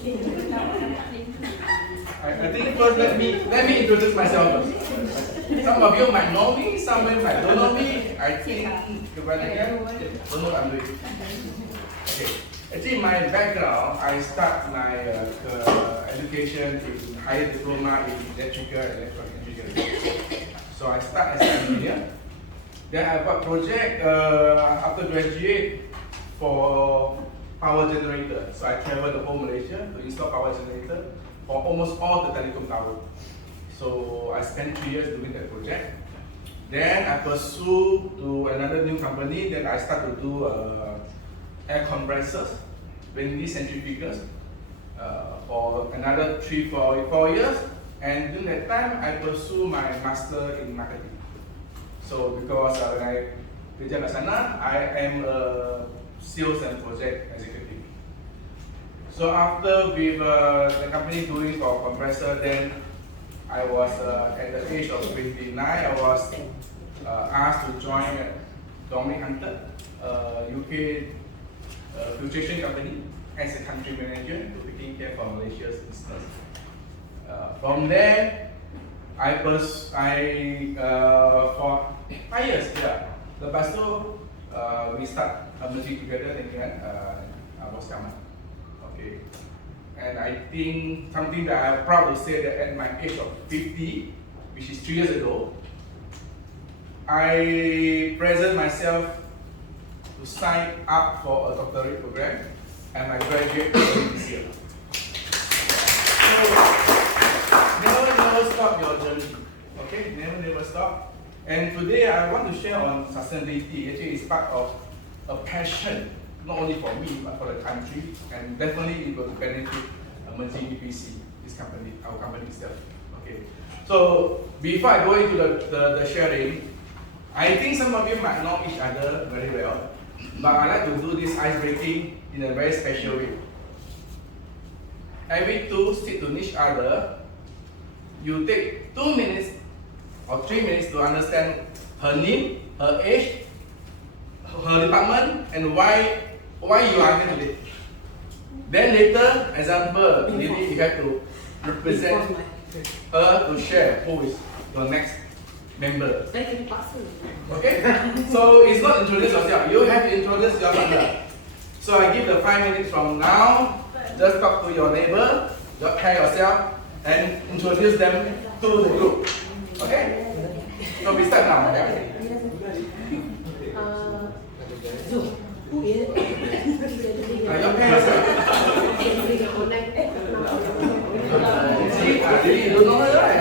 I think first let me introduce myself first. Some of you might know me, some of you might don't know me. I think kepada don't know what I'm doing. Okay. Actually, my background, I start my education in higher diploma in electrical and electronic engineering. So I start as an engineer. Then I got project after graduate for power generator. So I travel the whole Malaysia to install power generator for almost all the telecom tower. So I spent 3 years doing that project. Then I pursue to another new company. Then I start to do air compressors, mainly centrifugers, for another 3-4 years. And during that time, I pursue my master in marketing. So because when I kerja kat sana, I am a sales and project executive. So after with the company doing for compressor, then I was at the age of 29, I was asked to join Dominic Hunter, UK filtration company as a country manager to taking care for Malaysia's business. From there, for 5 years, yeah. Lepas tu, we start merging together dengan Bos Kamal. Okay. And I think something that I'm proud to say that at my age of 50, which is 3 years ago, I present myself to sign up for a doctorate program, and I graduate this year. So, never stop your journey. Okay, never stop. And today I want to share on sustainability. Actually, it's part of a passion, not only for me but for the country, and definitely it will benefit emerging EPC, this company, our company itself. Okay. So before I go into the sharing, I think some of you might know each other very well, but I like to do this ice breaking in a very special way. Every two sit to each other. You take 2 minutes or 3 minutes to understand her name, her age, her department, and why you are here today. Then later, example, maybe you have to represent her to share who is your next member. Okay? So it's not introduce yourself. You have to introduce your partner. So I give the 5 minutes from now. Just talk to your neighbor, just pair yourself, and introduce them to the group. Okay? So we start now. Okay? Your pair yourself. See, you don't know her, right?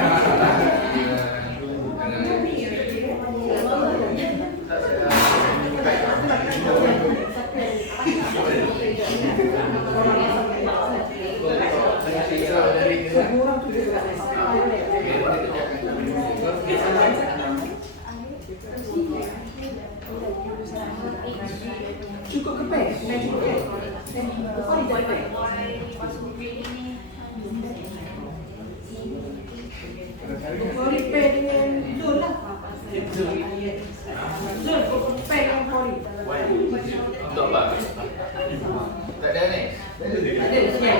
Cukup kepes, cukup kepes. Kori pe dengan Zul lah. Zul pe dengan Kori. Untuk apa? Tak ada ni. Ada siap.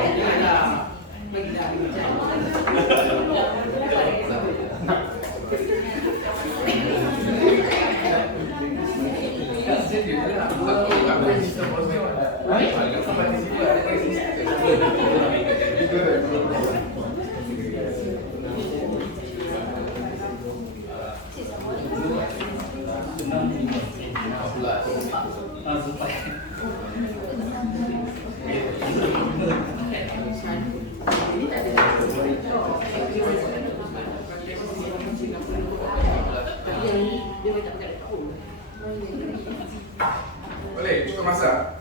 Boleh, cukup masa.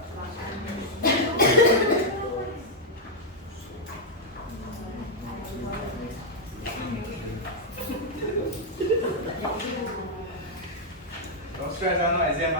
Don't stress out, no exam.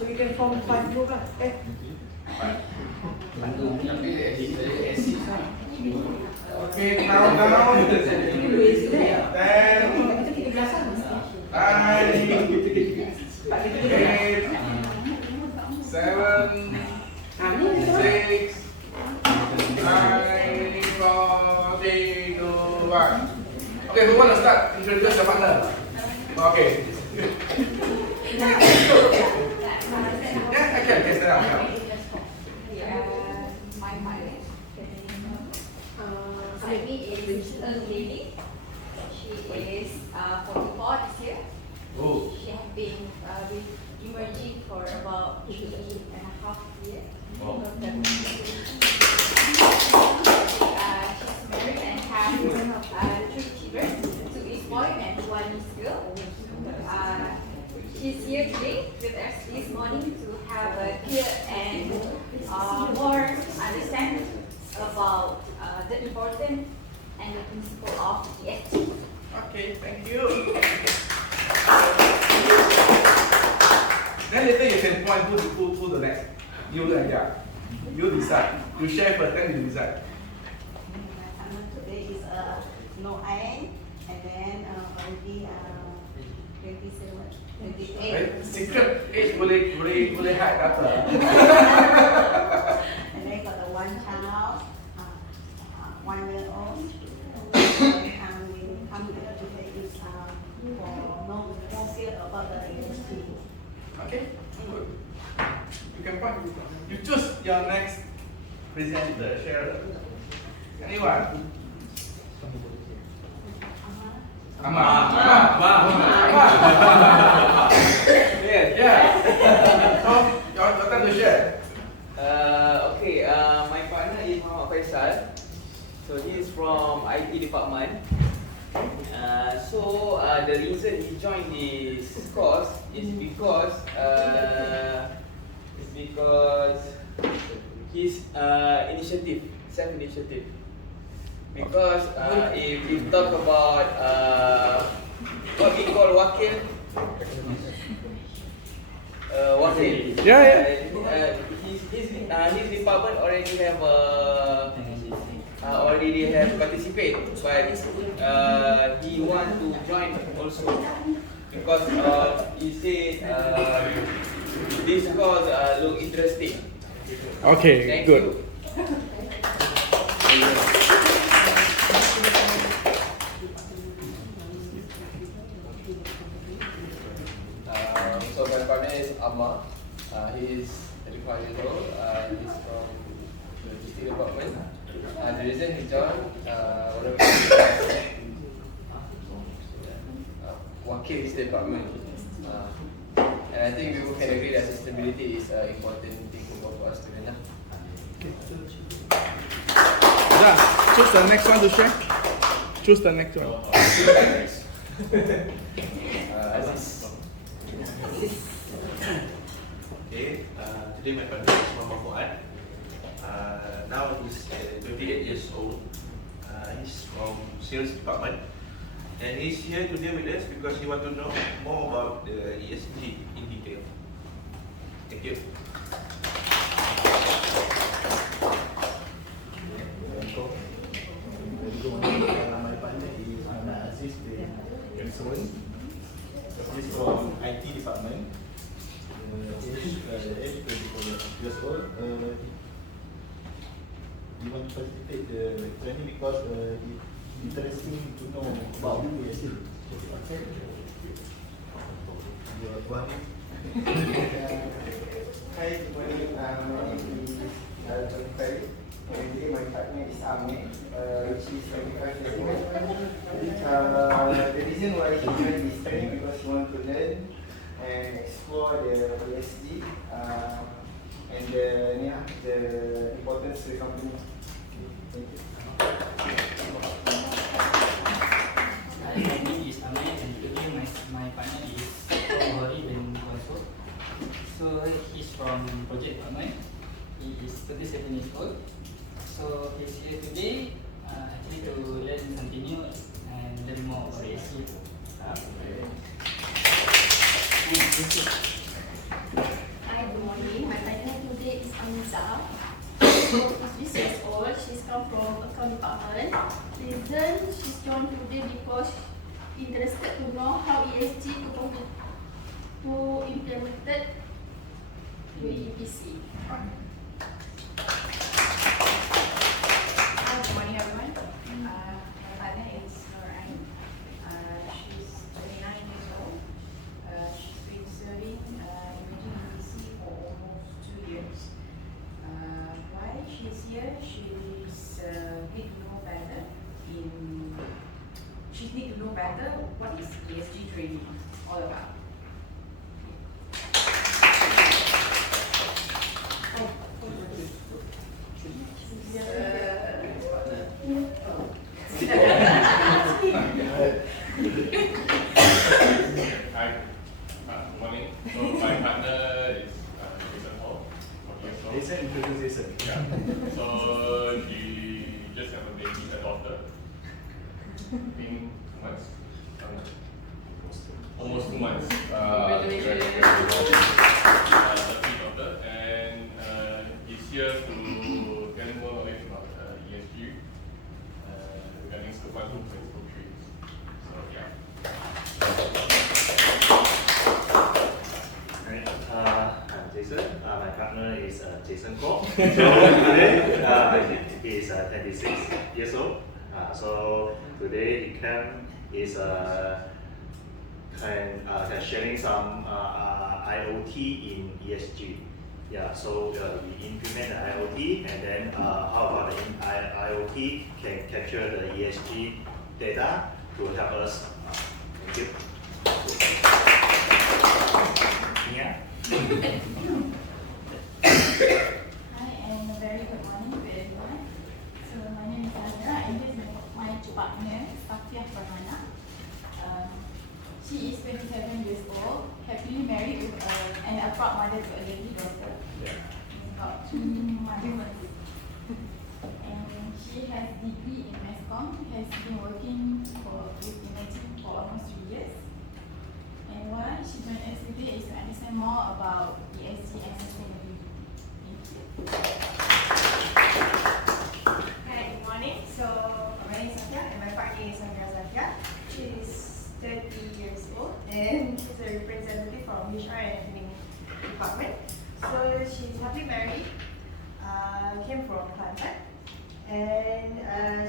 So you can form 5 group lah. Tapi ESG lah. Okay, now. 10, 9, 8, 7, 6, 5, 4, 3, 2, 1. Okay, who want to start? Introduce your partner. Okay. Yeah, I can stand up. My mother. Sami is a lady. She is 44 this year. Oh. She has been with emerging for about 3.5 years. Oh. She's married and has 3 children. 2 is boy and 1 is girl. She's here today with us this morning to have a clear and more understanding about the importance and the principle of ESG. Okay, thank you. Then later you can point who the next. You and yeah. You decide. You share first, then you decide. My partner today is Noain, and then already 27, 28. Secret age boleh hide data. And then got the 1 child, 1 year old. We come here today is for more feel about the ESG. Okay, good. You can point. You choose your next presenter, sharer. Anyone? Yeah. So, your turn to share. Okay, my partner is Muhammad Faisal. So he is from IT department. The reason he joined this course is because his initiative, self-initiative. Because if we talk about what we call wakil, his department already have participate, but he want to join also because he said this course look interesting. Okay, Thank good. you. So my partner is Amma. He is 35 years old. He's from the logistics department. The reason he joined, one of the wakil is department. And I think we both can agree that sustainability is an important thing for us to learn. Yeah, choose the next one to share. Choose the next one. Aziz. Okay, today my partner is Muhammad Fuad. Now he's 28 years old. He's from sales department, and he's here today with us because he wants to know more about the ESG in detail. Thank you. My partner is Aziz bin Wilson. He's from IT department. Age 24 years old. He want to participate the training because it's interesting to know about ESG. Okay. Your one. Hi, good morning. My name is Ferry. Currently, my partner is Amir, which is 25 years old. The reason why he joined this training because he wants to learn and explore the ESG and the importance to the company. Thank you. My name is Amir and today my partner is Hori bin Wansur. So he's from project department. He is 37 years old. So he's here today actually to learn something new and learn more about ESG. Hi, 26 years old. She's come from account department. Reason she's joined today because interested to know how ESG to implemented to EPC. Hi, good morning everyone. My partner is Noran. She's 29 years old. She's been serving EPC for almost 2 years. Why she's here? She's need to know better she need to know better what is ESG training all about. Hi, good morning. So my partner is Jason Hall. Jason, introduce Jason. Yeah. So she just have a baby, a daughter. I think 2 months. Almost 2 months. Congratulations. Daughter, and he's here to tell more knowledge about ESG regarding scope 1, 2, and scope 3. So yeah. I'm Jason. My partner is Jason Kwok. So today he is 26 years old. So today he came is sharing some IoT in ESG. Yeah, so we implement the IoT, and then how about the IoT can capture the ESG data to help us. Thank you. Yeah. Hi, and a very good morning to everyone. So my name is Sandra, and this is my partner, Safia Pramana. She is 27 years old, happily married with and a proud mother to a lovely daughter. About 2 months. And she has degree in MESCOM, has been working with Imagine for almost 3 years. And why she joined us today is to understand more about ESG and sustainability. Hi, good morning. So my name is Satya and my partner is Sandra Satya. She is 30 years old and she's a representative from HR and Admin department. So she's happily married, came from Kelantan, and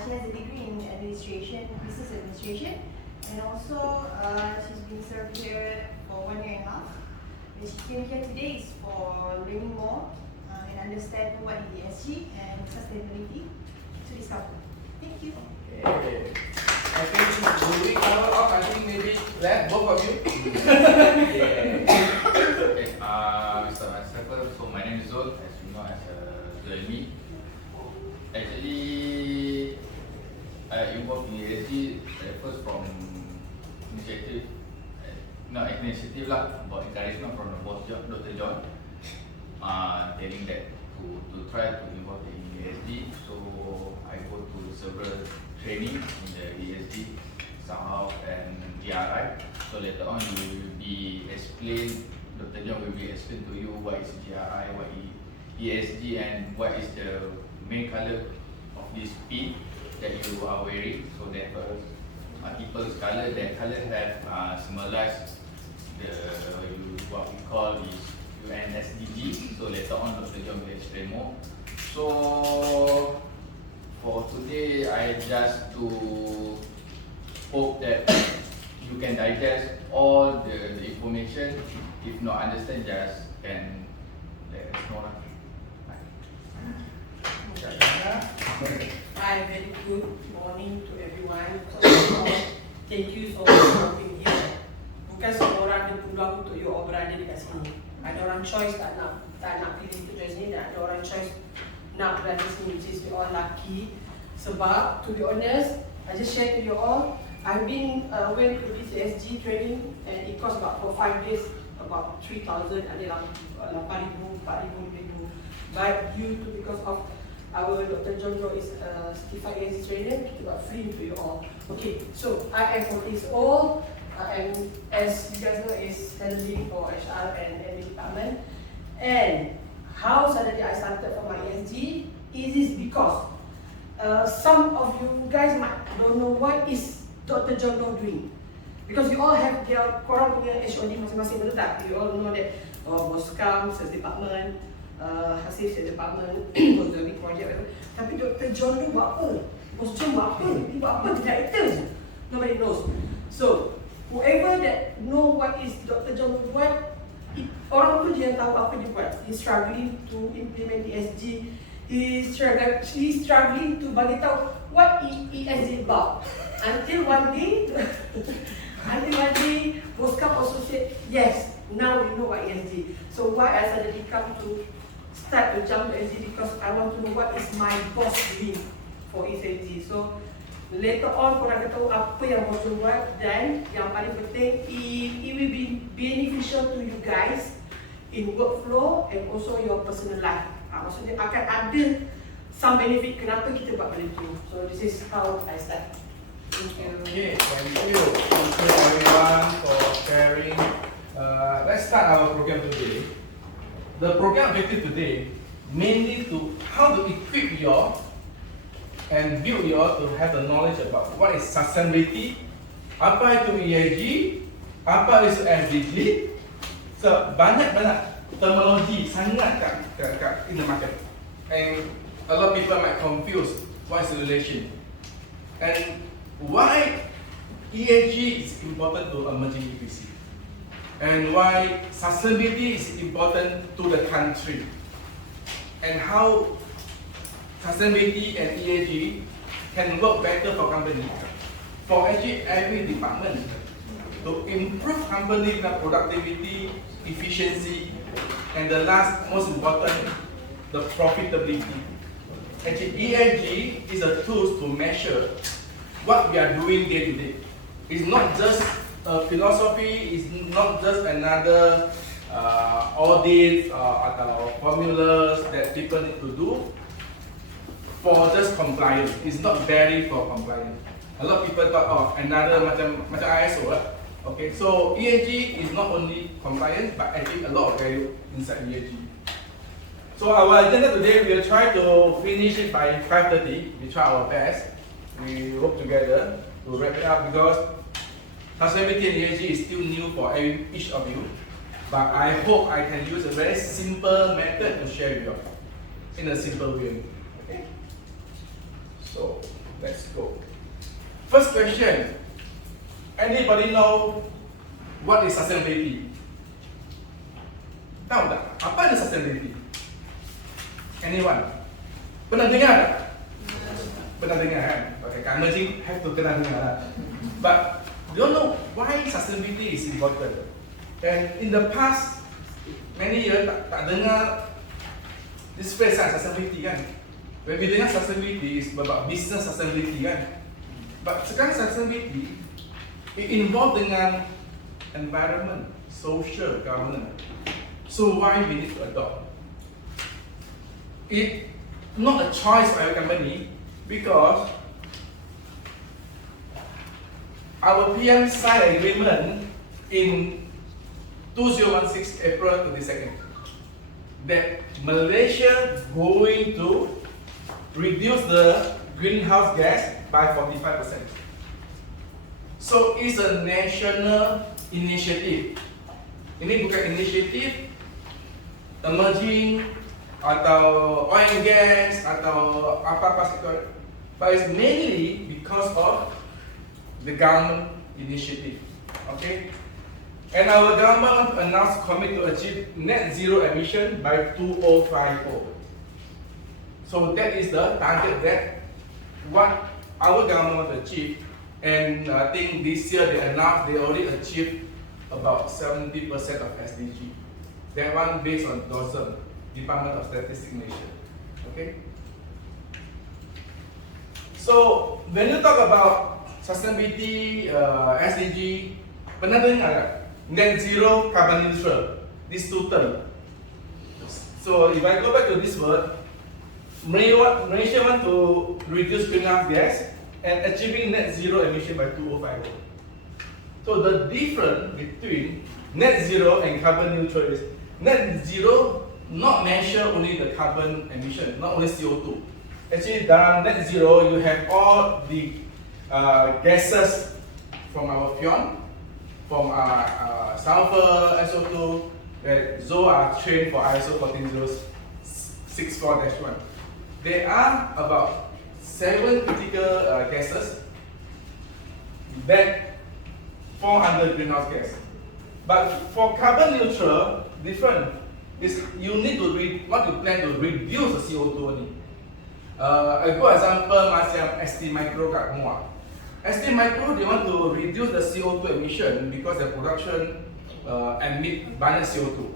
she has a degree in administration, business administration, and also she's been served here for 1 year and a half. And she came here today is for learning more and understand what is ESG and sustainability to this company. Thank you. Okay. I think will we cover off? I think maybe let both of you. Okay, we start myself first. So my name is Zul, as you know, as Zulmi. Actually, I involved in ESG first from initiative, not initiative lah, but encouragement from the boss Dr. John, telling that to try to involve in ESG. So I go to several training in the ESG somehow and GRI. So later on you will be explained, Dr. John will be explain to you what is GRI, what is ESG, and what is the main color of this pin that you are wearing. So that multiple color, that color have symbolized the what we call is UN SDG. So later on Dr. John will explain more. So for today, I just to hope that you can digest all the information. If not understand, just can let us know. Hi, very good morning to everyone. First of all, thank you so much for being here. Bukan semua orang ada peluang untuk you all berada di kat sini. Ada orang choice tak nak pilih untuk join sini, dan ada orang choice nak berada sini, which is we all lucky. Sebab, to be honest, I just share to you all, I've been went to this ESG training and it cost about for 5 days about 3,000, ada 8,000, 4,000, 5,000. But due to because of our Dr. John is a certified ESG trainer, kita got free to you all. Okay, so I am 40 years old, and as you guys know, is leading for HR and admin department. And how suddenly I started for my ESG? It is because some of you guys might don't know what is Dr. John Low doing. Because you all have their korang punya HOD masing-masing, betul tak? You all know that Boskam, Sales Department, Hasif Sales Department, was the big project. Tapi Dr. John Low buat apa? Bos John buat apa? Dia buat apa? Director je. Nobody knows. So, whoever that know what is Dr. John Low buat, orang tu je yang tahu apa dia buat. He's struggling to implement ESG. He's struggling to bagi tahu what ESG about. Until one day, Boskam also said, yes, now we know what ESG. So why I suddenly come to start to jump to ESG, because I want to know what is my boss doing for ESG. So later on, korang akan tahu apa yang bos buat, dan yang paling penting, it will be beneficial to you guys in workflow and also your personal life. Maksudnya akan ada some benefit kenapa kita buat benda tu. So this is how I start. Thank you. Okay, thank you. Thank you everyone for sharing. Let's start our program today. The program objective today mainly to how to equip you and build you to have the knowledge about what is sustainability, apa itu ESG, apa itu SDG. So banyak terminology sangat kat in the market, and a lot of people might confuse what is the relation and why ESG is important to emerging EPC, and why sustainability is important to the country, and how sustainability and ESG can work better for company, for actually every department, to improve company productivity, efficiency, and the last most important, the profitability. Actually, ESG is a tool to measure what we are doing day to day. It's not just a philosophy, it's not just another audit or formulas that people need to do for just compliance. It's not very for compliance. A lot of people thought of another macam ISO. Okay, so ESG is not only compliance, but actually a lot of value inside ESG. So our agenda today, we'll try to finish it by 5:30. We try our best. We work together to wrap it up, because sustainability and ESG is still new for each of you. But I hope I can use a very simple method to share with you in a simple way. Okay? So let's go. First question. Anybody know what is sustainability? Tahu tak? Apa itu sustainability? Anyone? Pernah dengar tak? Pernah dengar kan? Okay, Kak Emerging have to pernah dengar lah. But do you know why sustainability is important? And in the past many years tak dengar this phrase kan, sustainability kan? When we dengar sustainability is about business sustainability kan? But sekarang sustainability it involved dengan environment, social, governance. So why we need to adopt? It's not a choice for our company, because our PM signed agreement in 2016 April 22nd that Malaysia going to reduce the greenhouse gas by 45%. So it's a national initiative. Ini bukan inisiatif emerging atau oil and gas atau apa-apa sektor, but it's mainly because of the government initiative. Okay, and our government announced commit to achieve net zero emission by 2050. So that is the target that what our government want to achieve, and I think this year they announced they already achieved about 70% of SDG. That one based on DOSM, Department of Statistics Malaysia. Okay. So when you talk about sustainability, SDG, pernah dengar tak? Net zero, carbon neutral, these two terms. So if I go back to this word, Malaysia want to reduce greenhouse gas and achieving net zero emission by 2050. So the difference between net zero and carbon neutral is net zero not measure only the carbon emission, not only CO2. Actually, dalam net zero, you have all the gases from our fuel, from sulfur, SO2, that those are trained for ISO 14064-1. There are about 7 critical gases that fall under greenhouse gas. But for carbon neutral, different. Is you need to what you plan to reduce the CO2 only. A good example macam ST Micro kat Muar. ST Micro, they want to reduce the CO2 emission because their production emit banyak CO2.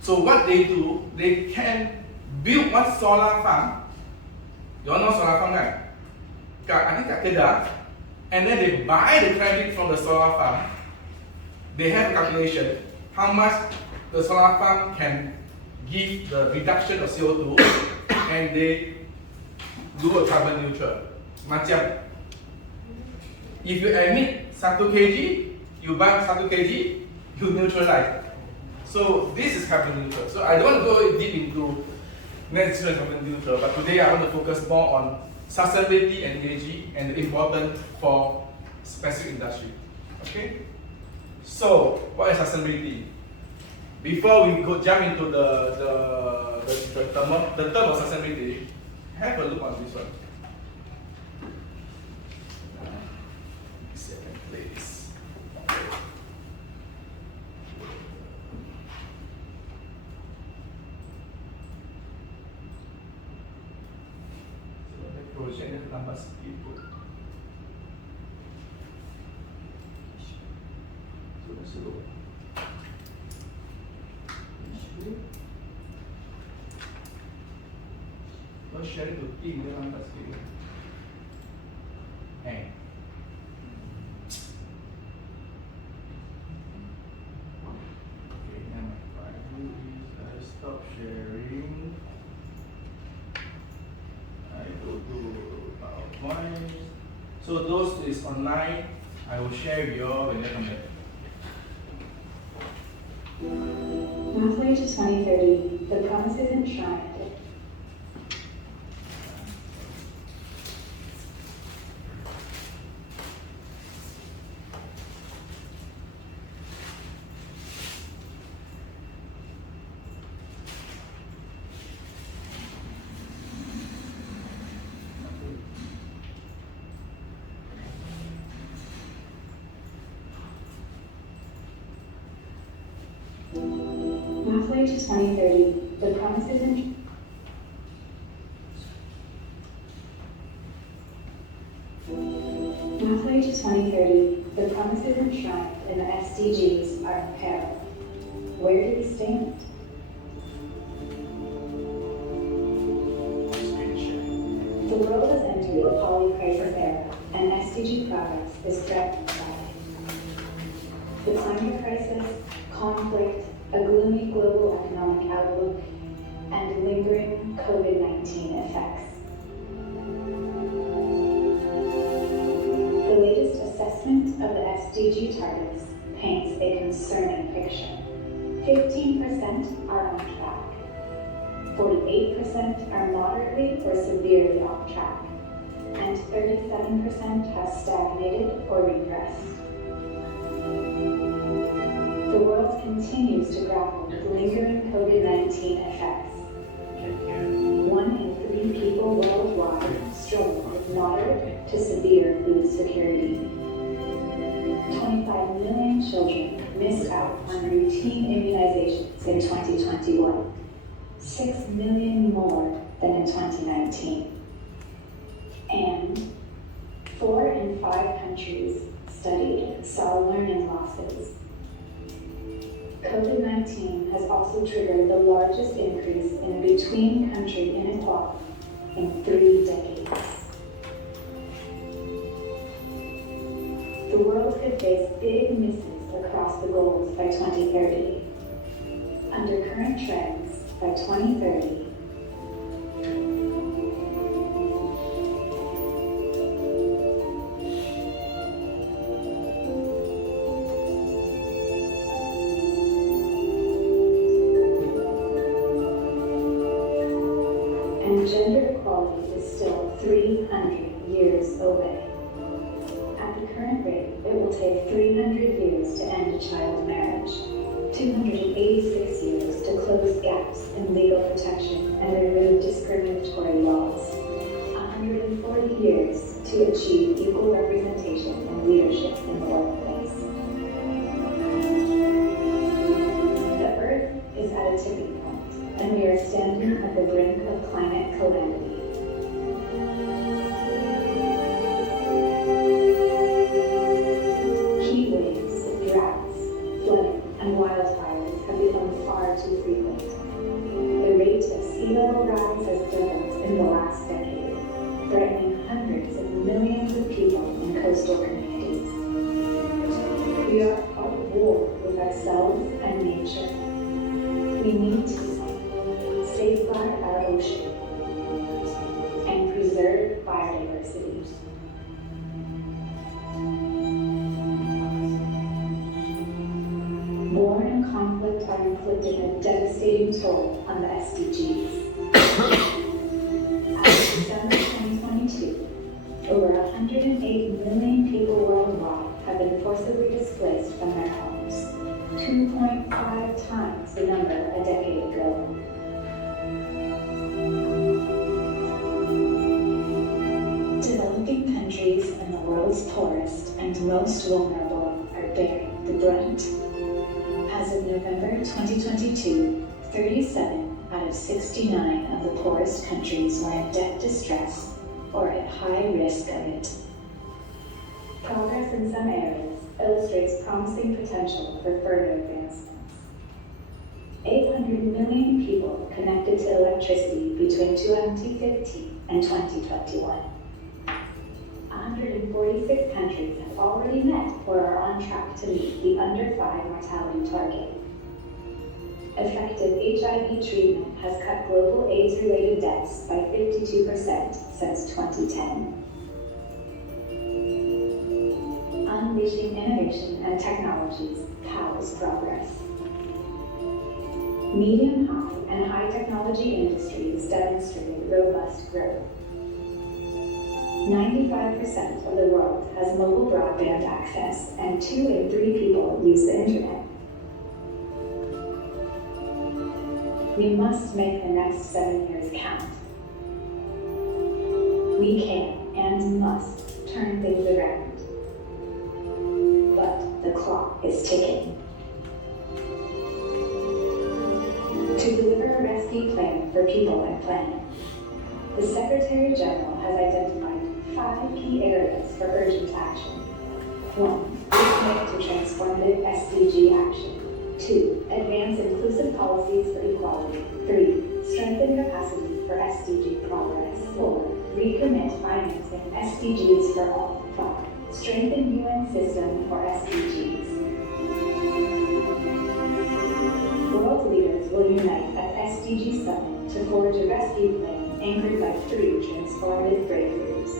So what they do, they can build one solar farm. You all know solar farm kan? I think kat Kedah, and then they buy the credit from the solar farm. They have a calculation how much the solar farm can give the reduction of CO2, and they do a carbon neutral. Macam, if you emit 1 kg, you buy 1 kg, you neutralize. So this is carbon neutral. So I don't want to go deep into net zero and carbon neutral, but today I want to focus more on sustainability and ESG and the important for specific industry. Okay? So what is sustainability? Before we go jump into the term of sustainability, have a look on this one. Please. Project yang tambah sikit pun. Slow. Kalau share itu team dia lambat sikit. Hang. Okay, now what I do is I stop sharing. I go to PowerPoint. So those is online. I will share with you all when they come back. Pathway to 2030, the promises enshrined. Pathway to 2030, the promises and Pathway to 2030, the promises enshrined in the SDGs are in peril. Where do we stand? The world has entered a poly-crisis era, and SDG progress is threatened by the climate crisis, conflict, a gloomy global economic outlook, and lingering COVID-19 effects. The latest assessment of the SDG targets paints a concerning picture. 15% are on track, 48% are moderately or severely off track, and 37% have stagnated or regressed. The world continues to grapple with lingering COVID-19 effects. 1 in 3 people worldwide struggle with moderate to severe food security. 25 million children missed out on routine immunizations in 2021, 6 million more than in 2019. And 4 in 5 countries studied saw learning losses. COVID-19 has also triggered the largest increase in between-country inequality in 3 decades. The world could face big misses across the goals by 2030. Under current trends, by 2030, will take 300 years to end child marriage, 286 years to close gaps in legal protection and remove discriminatory laws, 140 years to achieve equal representation and leadership in the workplace. The Earth is at a tipping point, and we are standing at the brink of climate calamity. Heat waves, droughts, flooding, and wildfires have become far too frequent. The rate of sea level rise has doubled in the last decade, threatening hundreds of millions of people in coastal communities. We are at war with ourselves and nature. We need to safeguard our ocean and preserve biodiversity. War and conflict are inflicting a devastating toll on the SDGs. As of December 2022, over 108 million people worldwide have been forcibly displaced from their homes, 2.5 times the number a decade ago. Developing countries and the world's poorest and most vulnerable are bearing the brunt. As of November 2022, 37 out of 69 of the poorest countries were in debt distress or at high risk of it. Progress in some areas illustrates promising potential for further advancements. 800 million people connected to electricity between 2015 and 2021. 146 countries have already met or are on track to meet the under 5 mortality target. Effective HIV treatment has cut global AIDS-related deaths by 52% since 2010. Unleashing innovation and technologies powers progress. Medium, high, and high technology industries demonstrated robust growth. 95% of the world has mobile broadband access, and 2 in 3 people use the internet. We must make the next 7 years count. We can and must turn things around. But the clock is ticking. To deliver a rescue plan for people and planet, the Secretary General has identified 5 key areas for urgent action. 1. Commit to transformative SDG action. 2. Advance inclusive policies for equality. 3. Strengthen capacity for SDG progress. 4. Recommit financing SDGs for all. 5. Strengthen UN system for SDGs. World leaders will unite at SDG Summit to forge a rescue plan anchored by 3 transformative breakthroughs: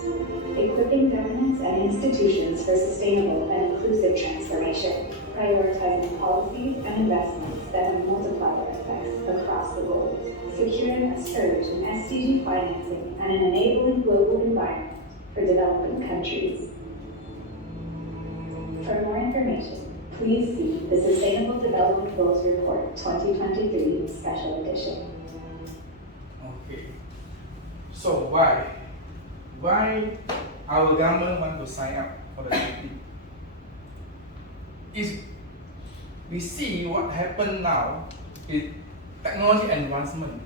equipping governments and institutions for sustainable and inclusive transformation, prioritizing policies and investments that have multiplier effects across the globe, securing a surge in SDG financing and an enabling global environment for developing countries. For more information, please see the Sustainable Development Goals Report 2023 Special Edition. Okay. So why our government want to sign up for the treaty? Is we see what happened now is technology advancement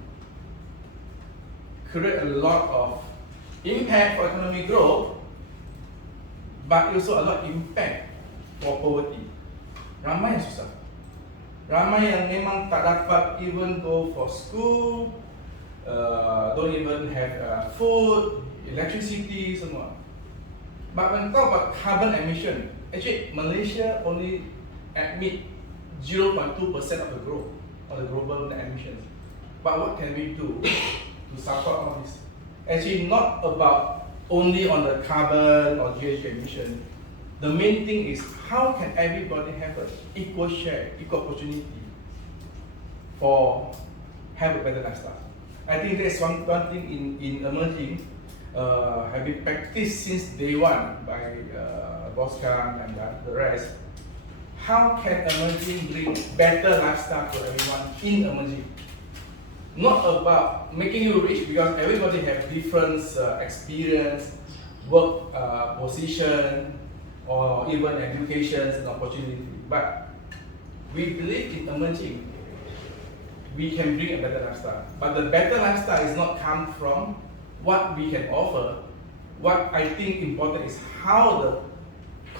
create a lot of impact for economic growth, but also a lot of impact for poverty. Ramai yang susah. Ramai yang memang tak dapat even go for school, don't even have food, electricity, semua. But when talk about carbon emission, actually Malaysia only emit 0.2% of the growth of the global emissions. But what can we do to support all this? Actually, not about only on the carbon or GHG emission. The main thing is how can everybody have an equal share, equal opportunity for have a better lifestyle. I think that's one thing in emerging, have been practiced since day one by Boscan and the rest, how can emerging bring better lifestyle to everyone in emerging? Not about making you rich, because everybody have different experience, work position, or even education and opportunity. But we believe in emerging. We can bring a better lifestyle. But the better lifestyle is not come from what we can offer. What I think important is how the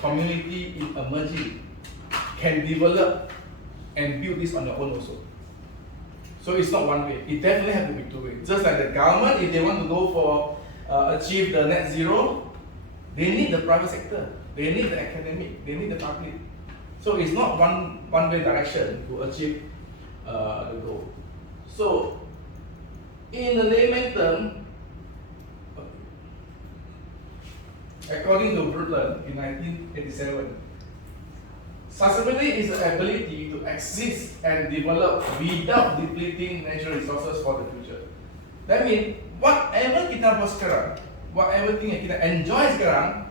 community in emerging can develop and build this on their own also. So it's not one way. It definitely has to be two ways. Just like the government, if they want to go for achieve the net zero, they need the private sector, they need the academic, they need the public. So it's not one way direction to achieve the goal. So in the layman term, according to Brundtland in 1987, sustainability is the ability to exist and develop without depleting natural resources for the future. That means whatever kita buat sekarang, whatever thing yang kita enjoy sekarang,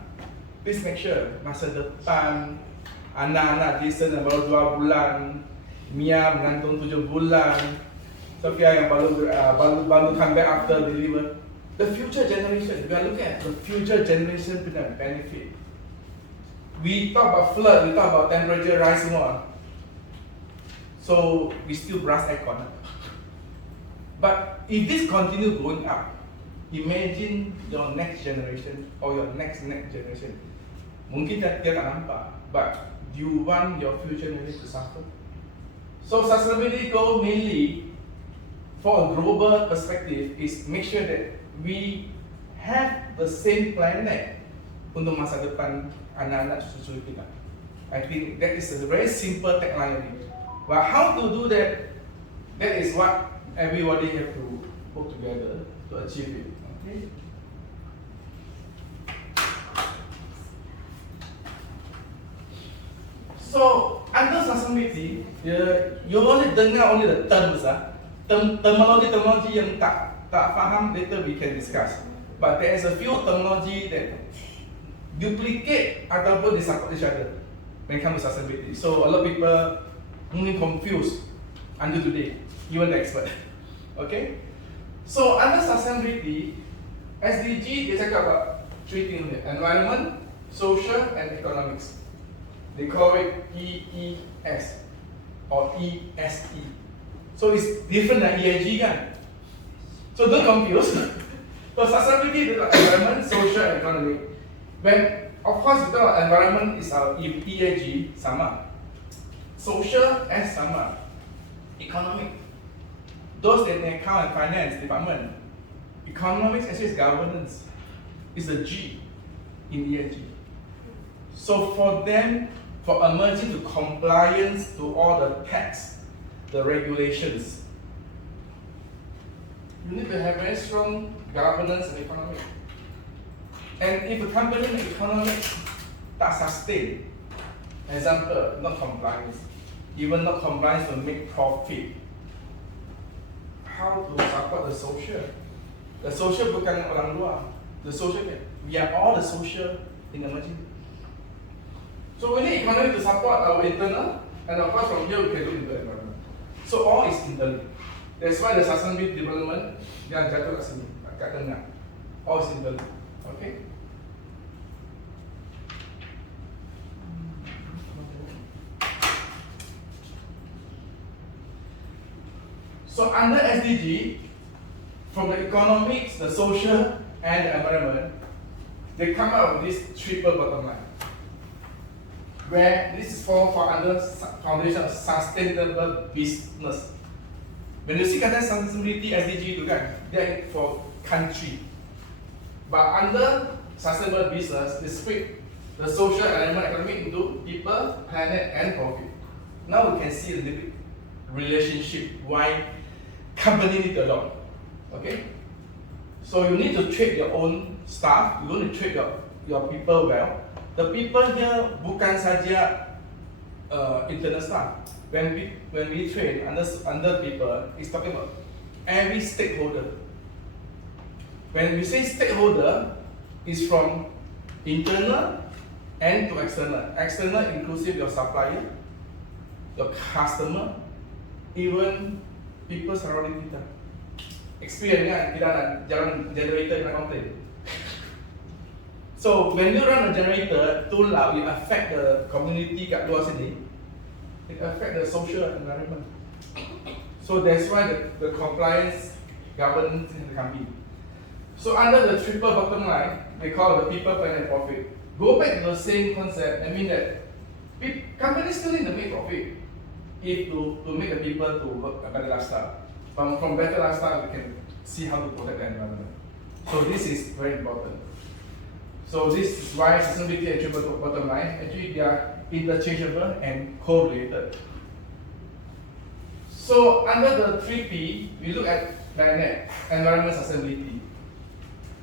please make sure masa depan anak-anak Jason yang baru 2 bulan, Mia mengandung 7 bulan, Sophia yang baru come back after deliver. The future generation, we are looking at the future generation punya benefit. We talk about flood, we talk about temperature rise more. So we still brass aircon. But if this continue going up, imagine your next generation or your next generation. Mungkin dia tak nampak, but do you want your future generation to suffer? So sustainability goal mainly for a global perspective is make sure that we have the same planet untuk masa depan anak-anak cucu kita. I think that is a very simple tagline. But how to do that? That is what everybody have to work together to achieve it. Okay. So under sustainability, you only dengar only the terms, terminology yang tak faham, later we can discuss. But there is a few terminology that duplicate ataupun they support each other when it comes to sustainability. So a lot of people mungkin confused until today, even the expert. Okay? So under sustainability, SDG dia cakap about 3 things: environment, social, and economics. They call it EES or ESE. So it's different than ESG kan? So don't confuse. So sustainability is environment, social, and economic. When of course kita environment is our ESG sama, social as sama, economic. Those that in account and finance department, economics actually is governance, is the G in ESG. So for them, for emerging to compliance to all the tax, the regulations, you need to have very strong governance and economic. And if a company economics tak sustain, example, not compliance, even not compliance to make profit, how to support the social? The social bukan orang luar. The social, we are all the social in emerging. So we need economy to support our internal, and of course from here we can do into the environment. So all is interlinked. That's why the sustainability development yang jatuh kat sini, kat tengah. All is interlinked. Okay? So under SDG, from the economics, the social, and the environment, they come out with this triple bottom line, where this is for under foundation of sustainable business. When you see kata sustainability SDG itu kan, they are for country. But under sustainable business, they split the social, element, economic into people, planet, and profit. Now we can see a little bit relationship why company need to adopt. Okay? So you need to treat your own staff, you need to treat your people well. The people here bukan saja internal staff. When we train under people, it's talking about every stakeholder. When we say stakeholder, it's from internal and to external. External inclusive your supplier, your customer, even people surrounding kita. Experience kan, kita nak jalan generator kena komplain. So when you run a generator too loud, it affect the community kat luar sini. It affect the social environment. So that's why the compliance governance can be. So under the triple bottom line, they call it the people, planet, and profit. Go back to the same concept. I mean that companies still need to make profit if to make the people to work a better lifestyle. From better lifestyle, we can see how to protect the environment. So this is very important. So this is why sustainability and triple bottom line, actually they are interchangeable and correlated. So under the 3P, we look at planet, environment, sustainability.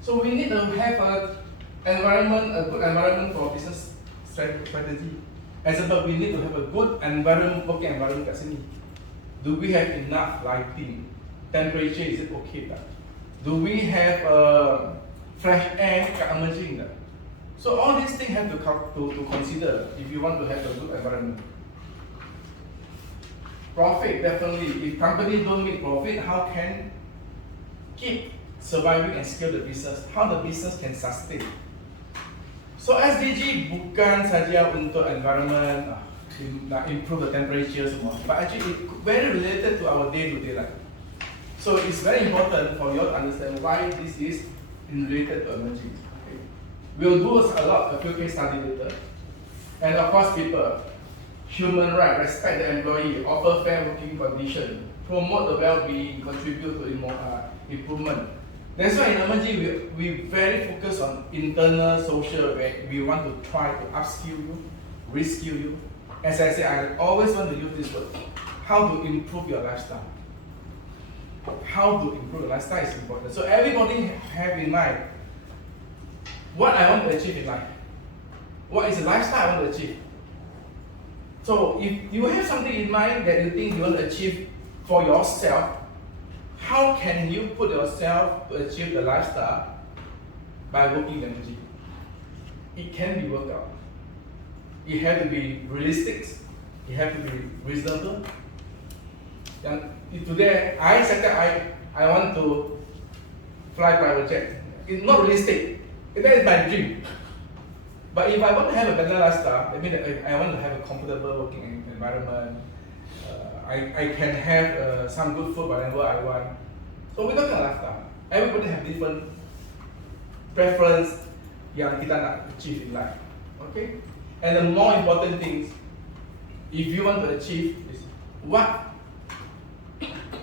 So we need to have a good environment for business strategy. Example, we need to have a good environment, working environment kat sini. Do we have enough lighting? Temperature, is it okay? Do we have fresh air emerging? So all these things have to consider if you want to have a good environment. Profit, definitely. If companies don't make profit, how can keep surviving and scale the business? How the business can sustain? So SDG bukan saja untuk environment, improve the temperature semua, but actually it's very related to our day-to-day life. So it's very important for you to understand why this is related to emerging. Okay. We'll do a few case study later. And of course people, human right, respect the employee, offer fair working condition, promote the well-being, contribute to improvement. That's why in emerging we very focus on internal social, where we want to try to upskill you, reskill you. As I say, I always want to use this word, how to improve your lifestyle. How to improve your lifestyle is important. So everybody have in mind what I want to achieve in life. What is the lifestyle I want to achieve? So if you have something in mind that you think you want to achieve for yourself, how can you put yourself to achieve the lifestyle by working energy? It can be worked out. It has to be realistic. It has to be reasonable. And today, I said that I want to fly private jet. It's not realistic. That is my dream. But if I want to have a better lifestyle, I mean I want to have a comfortable working environment. I can have some good food whenever I want. So we're talking about lifestyle. Everybody have different preference yang kita nak achieve in life. Okay? And the more important things, if you want to achieve, is what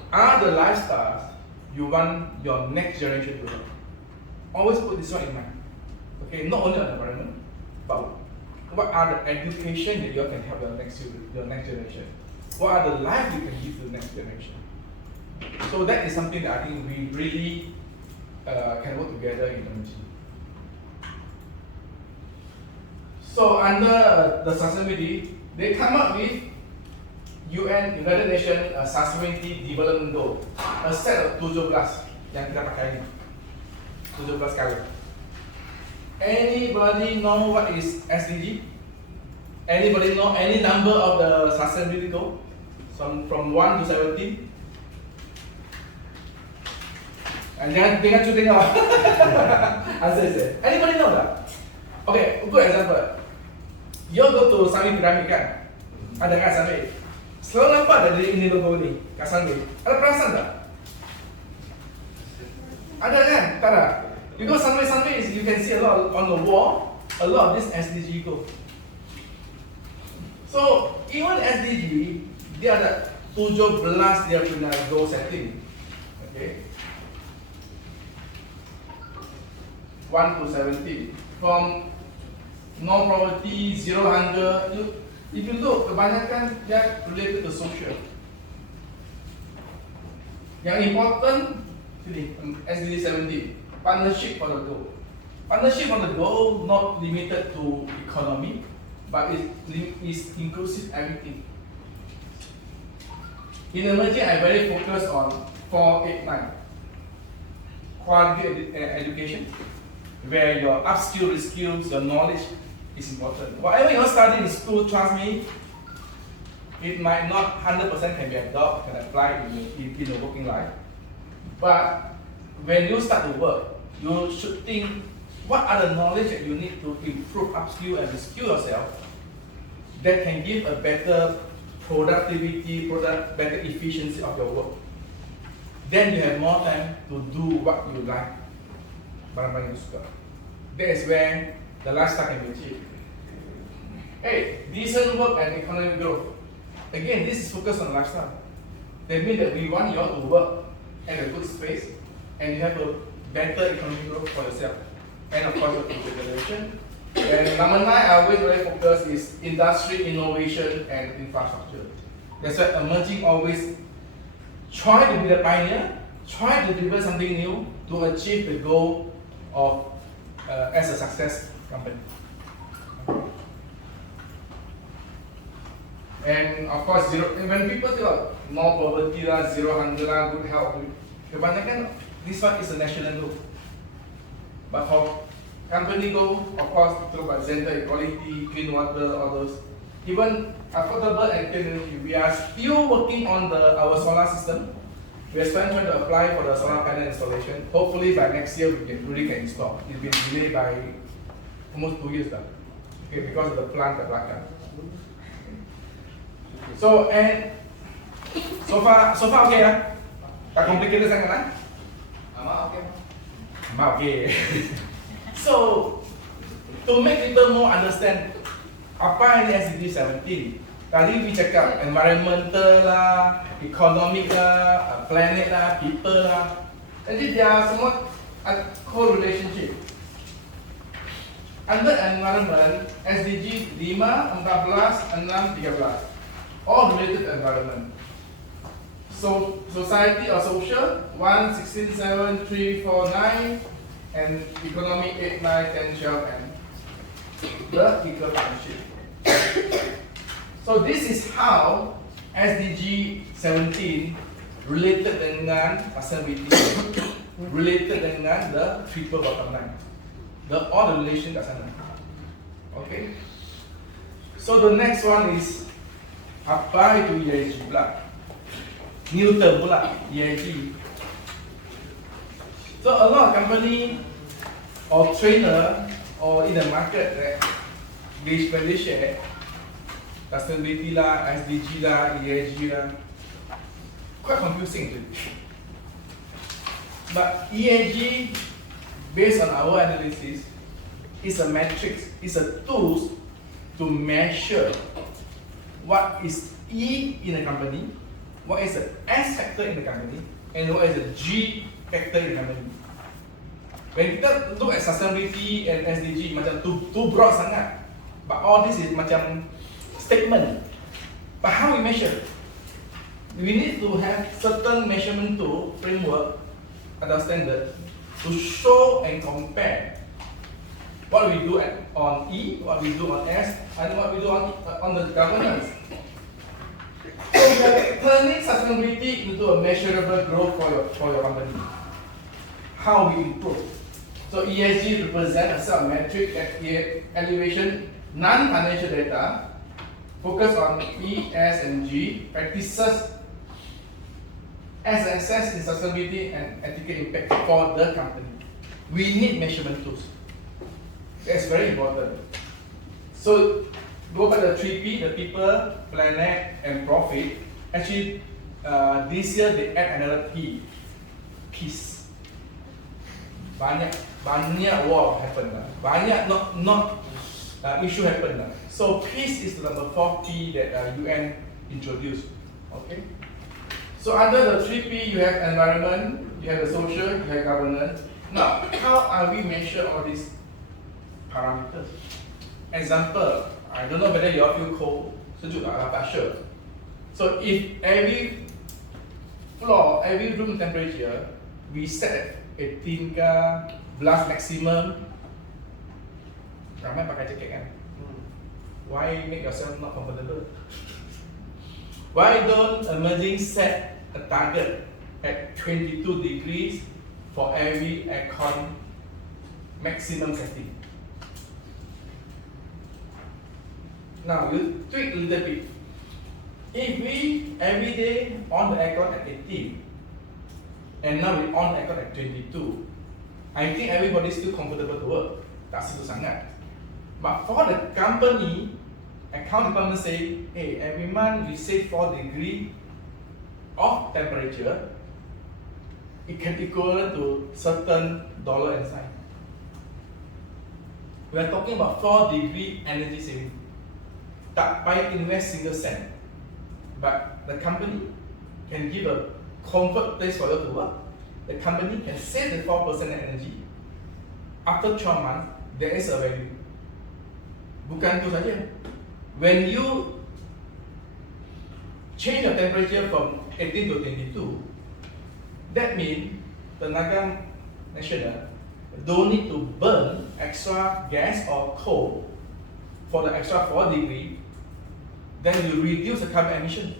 are the lifestyles you want your next generation to have. Always put this one in mind. Okay, not only on the environment, but what are the education that you can help your next generation? What are the life you can give to the next generation? So that is something that I think we really can work together in energy. So under the sustainability, they come up with UN, United Nations Sustainability Development Goal, a set of 17 yang kita pakai ini, 17 kali. Anybody know what is SDG? Anybody know any number of the sustainability goal? From 1 to 17? And jangan cuti tengok. Answer. Anybody know that? Okay, good example. You go to Sunway Pyramid kan? Ada kan Sunway? Selalu nampak ada ini logo ni kat Sunway. Ada perasan tak? Ada kan? Tak ada? You go Sunway, you can see a lot on the wall, a lot of this SDG goal. So even SDG, dia ada 17 dia punya goal setting. Okay. 1 to 17. From no poverty, zero hunger. If you look, kebanyakan dia related to social. Yang important, sini SDG 17. Partnership for the goal. Partnership for the goal not limited to economy, but it is inclusive everything. In emerging, I very focus on 489. Quality education, where your upskill, reskills, your knowledge is important. Whatever you study in school, trust me, it might not 100% can be adopted, can apply in the working life. But when you start to work, you should think what are the knowledge that you need to improve, upskill and reskill yourself that can give a better productivity, better efficiency of your work. Then you have more time to do what you like. Barang-barang you suka. That is where the lifestyle can be achieved. Hey, decent work and economic growth. Again, this is focused on lifestyle. That means that we want you all to work at a good space and you have a better economic growth for yourself. And of course, your future generation. And number 9, I always very focus is industry, innovation, and infrastructure. That's why emerging always try to be the pioneer, try to deliver something new to achieve the goal of as a success company. And of course, when people talk about more poverty, zero hunger, good health, kebanyakan this one is a national goal. But for company goal, of course, talk about gender equality, clean water, all those. Even affordable and clean energy, we are still working on our solar system. We are still trying to apply for the solar panel installation. Hopefully by next year we can really get installed. It's been delayed by almost 2 years now. Okay, because of the plant at belakang. So and so far okay ya? Tak complicated sangat lah? Okay. So to make people more understand apa ini SDG 17. Tadi we cakap environmental lah, economic lah, planet lah, people lah. Jadi dia semua co-relationship. Under environment, SDG 5, 14, 6, 13. All related to environment. So society or social 1, 16, 7, 3, 4, 9, and economic 8, 9, 10, 12, and the equal partnership. So this is how SDG 17 related dengan sustainability, related dengan the triple bottom line. All the relation kat sana. Okay. So the next one is apa itu ESG pula? New term pula, ESG. So a lot of company or trainer or in the market that they share sustainability lah, SDG lah, ESG lah. Quite confusing too. But ESG, based on our analysis, is a matrix, is a tool to measure what is E in a company, what is the S factor in the company, and what is the G factor in the company. When kita look at sustainability and SDG, macam too broad sangat. But all this is macam statement. But how we measure? We need to have certain measurement tool, framework, atau standard to show and compare what we do on E, what we do on S, and what we do on the governance. So we are turning sustainability into a measurable growth for your company. How we improve. So ESG represents a set of metric that elevation non-financial data, focus on E, S, and G, practices as assess in sustainability and ethical impact for the company. We need measurement tools. That's very important. So go by the 3P, the people, planet, and profit. Actually, this year they add another P, peace. Banyak war happen lah. Banyak not issue happen lah. So peace is the number 4 P that UN introduced. Okay. So under the 3P, you have environment, you have the social, you have governance. Now, how are we measure all these parameters? Example, I don't know whether you all feel cold, sejuk tak? I'm not sure. So if every floor, every room temperature, we set at 18 ke, blast maximum, ramai pakai jaket kan? Why make yourself not comfortable? Why don't emerging set a target at 22 degrees for every aircon maximum setting? Now you tweak a little bit. If we every day on the aircon at 18, and now we on aircon at 22, I think everybody is still comfortable to work. Tak susah sangat. But for the company, account department say, hey, every month we save 4 degrees of temperature, it can equal to certain dollar and cent. We are talking about 4 degree energy saving. Tak payah invest single cent. But the company can give a comfort place for you to work. The company can save the 4% energy. After 12 months, there is a value. Bukan tu saja. When you change the temperature from 18 to 22, that means tenaga nasional don't need to burn extra gas or coal for the extra 4 degrees. Then you reduce the carbon emission.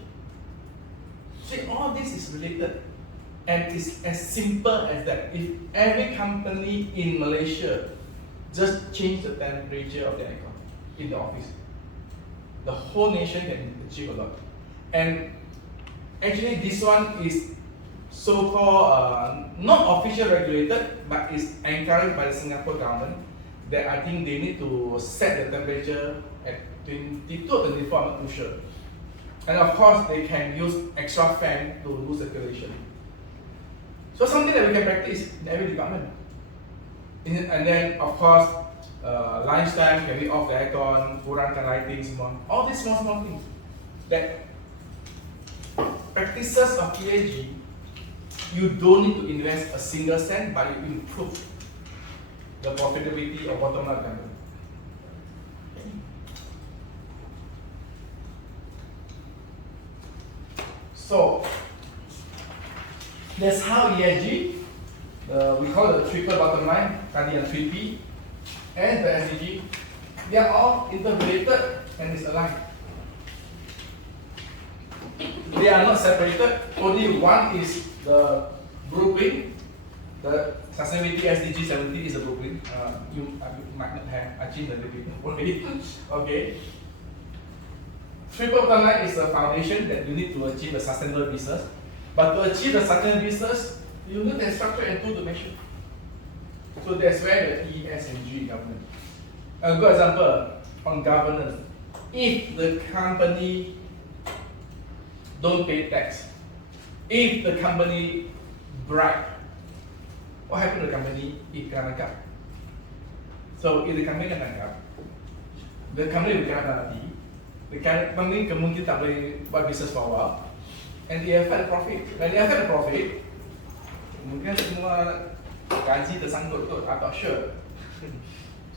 See, all this is related, and it's as simple as that. If every company in Malaysia just change the temperature of the aircon in the office, the whole nation can achieve a lot. And actually, this one is so-called not official regulated, but is encouraged by the Singapore government. That I think they need to set the temperature at 22 or 24, I'm not too sure. And of course, they can use extra fan to do circulation. So something that we can practice in every department. And then, of course, lunchtime, can we off the aircon, kurangkan lighting, semua. All these small things that practices of ESG, you don't need to invest a single cent, but you improve the profitability of bottom line company. So that's how ESG, we call it the triple bottom line, tadi yang 3P, and the SDG, they are all interrelated and is aligned. They are not separated. Only one is the blueprint. The sustainability SDG 70 is a blueprint. You might not have achieved a little bit already. Okay. Triple bottom line is the foundation that you need to achieve a sustainable business. But to achieve a sustainable business, you need a structure and tool to measure. So that's where the E, S, and G government. A good example on governance. If the company don't pay tax, if the company bribe, what happened to the company? It can tangkap. So if the company can tangkap, the company will kena penalty. The company mungkin tak boleh buat business for a while, and they affect the profit. When they affect the profit, mungkin semua gaji tersangkut kot, I'm not sure.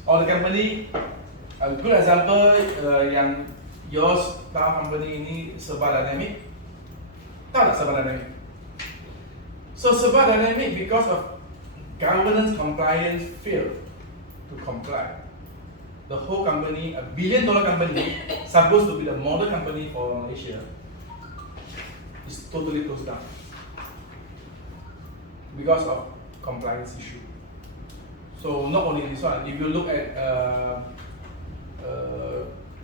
Or the company, a good example yang yours tahu company ini serba dynamic. Tahu tak serba dynamic? So serba dynamic because of governance compliance failed to comply. The whole company, $1 billion company, supposed to be the model company for Malaysia, is totally closed down because of compliance issue. So not only this one, if you look at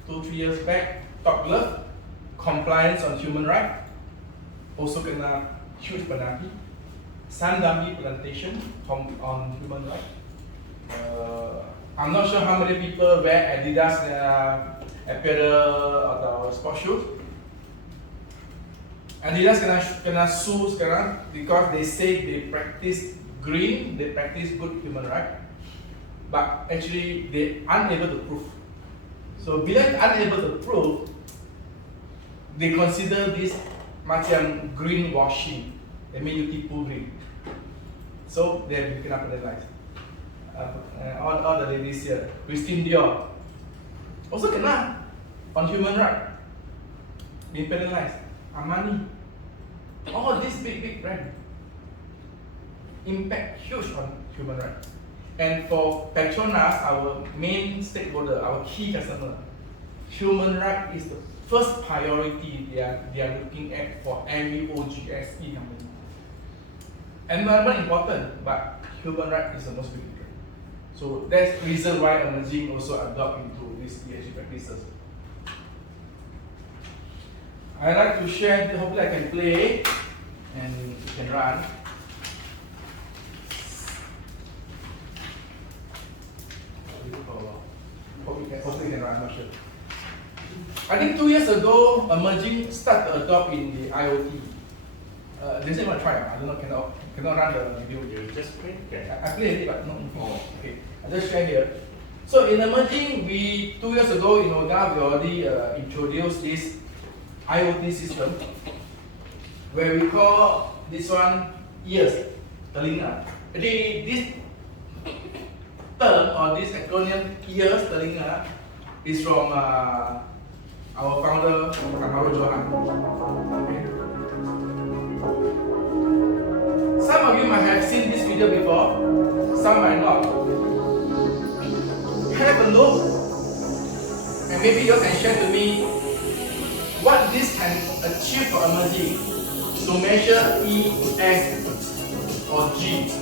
2-3 years back, Top Glove, compliance on human rights, also kena huge penalty. Sandami plantation on human rights. I'm not sure how many people wear Adidas apparel atau sport shoes. Adidas kena sue sekarang because they say they practice green, they practice good human rights, but actually they unable to prove. So bila unable to prove, they consider this macam greenwashing. That means you tipu green. So they have kena penalized. All the ladies here, Christine Dior, also kena on human rights, been penalized. Armani, all these big brands impact huge on human rights. And for Petronas, our main stakeholder, our key customer, human rights is the first priority they are looking at for every OGSE company. Environment important, but human rights is the most critical. So that's the reason why emerging also adopt into these ESG practices. I like to share, hopefully I can play and you can run. Hopefully you can run, I'm not sure. I think 2 years ago, emerging started to adopt in the IoT. They said want to try, I don't know, cannot run the video. You just play? Okay. I played it, but not okay. I just share here. So in emerging, 2 years ago in Oga, we already introduced this IoT system, where we call this one ears, telinga. Actually, this term or this acronym ears, telinga, is from our founder, Amaro Johan. Okay. Some of you might have seen this video before, some might not. Have a look, and maybe you can share to me what this can achieve for emerging to measure E, S, or G.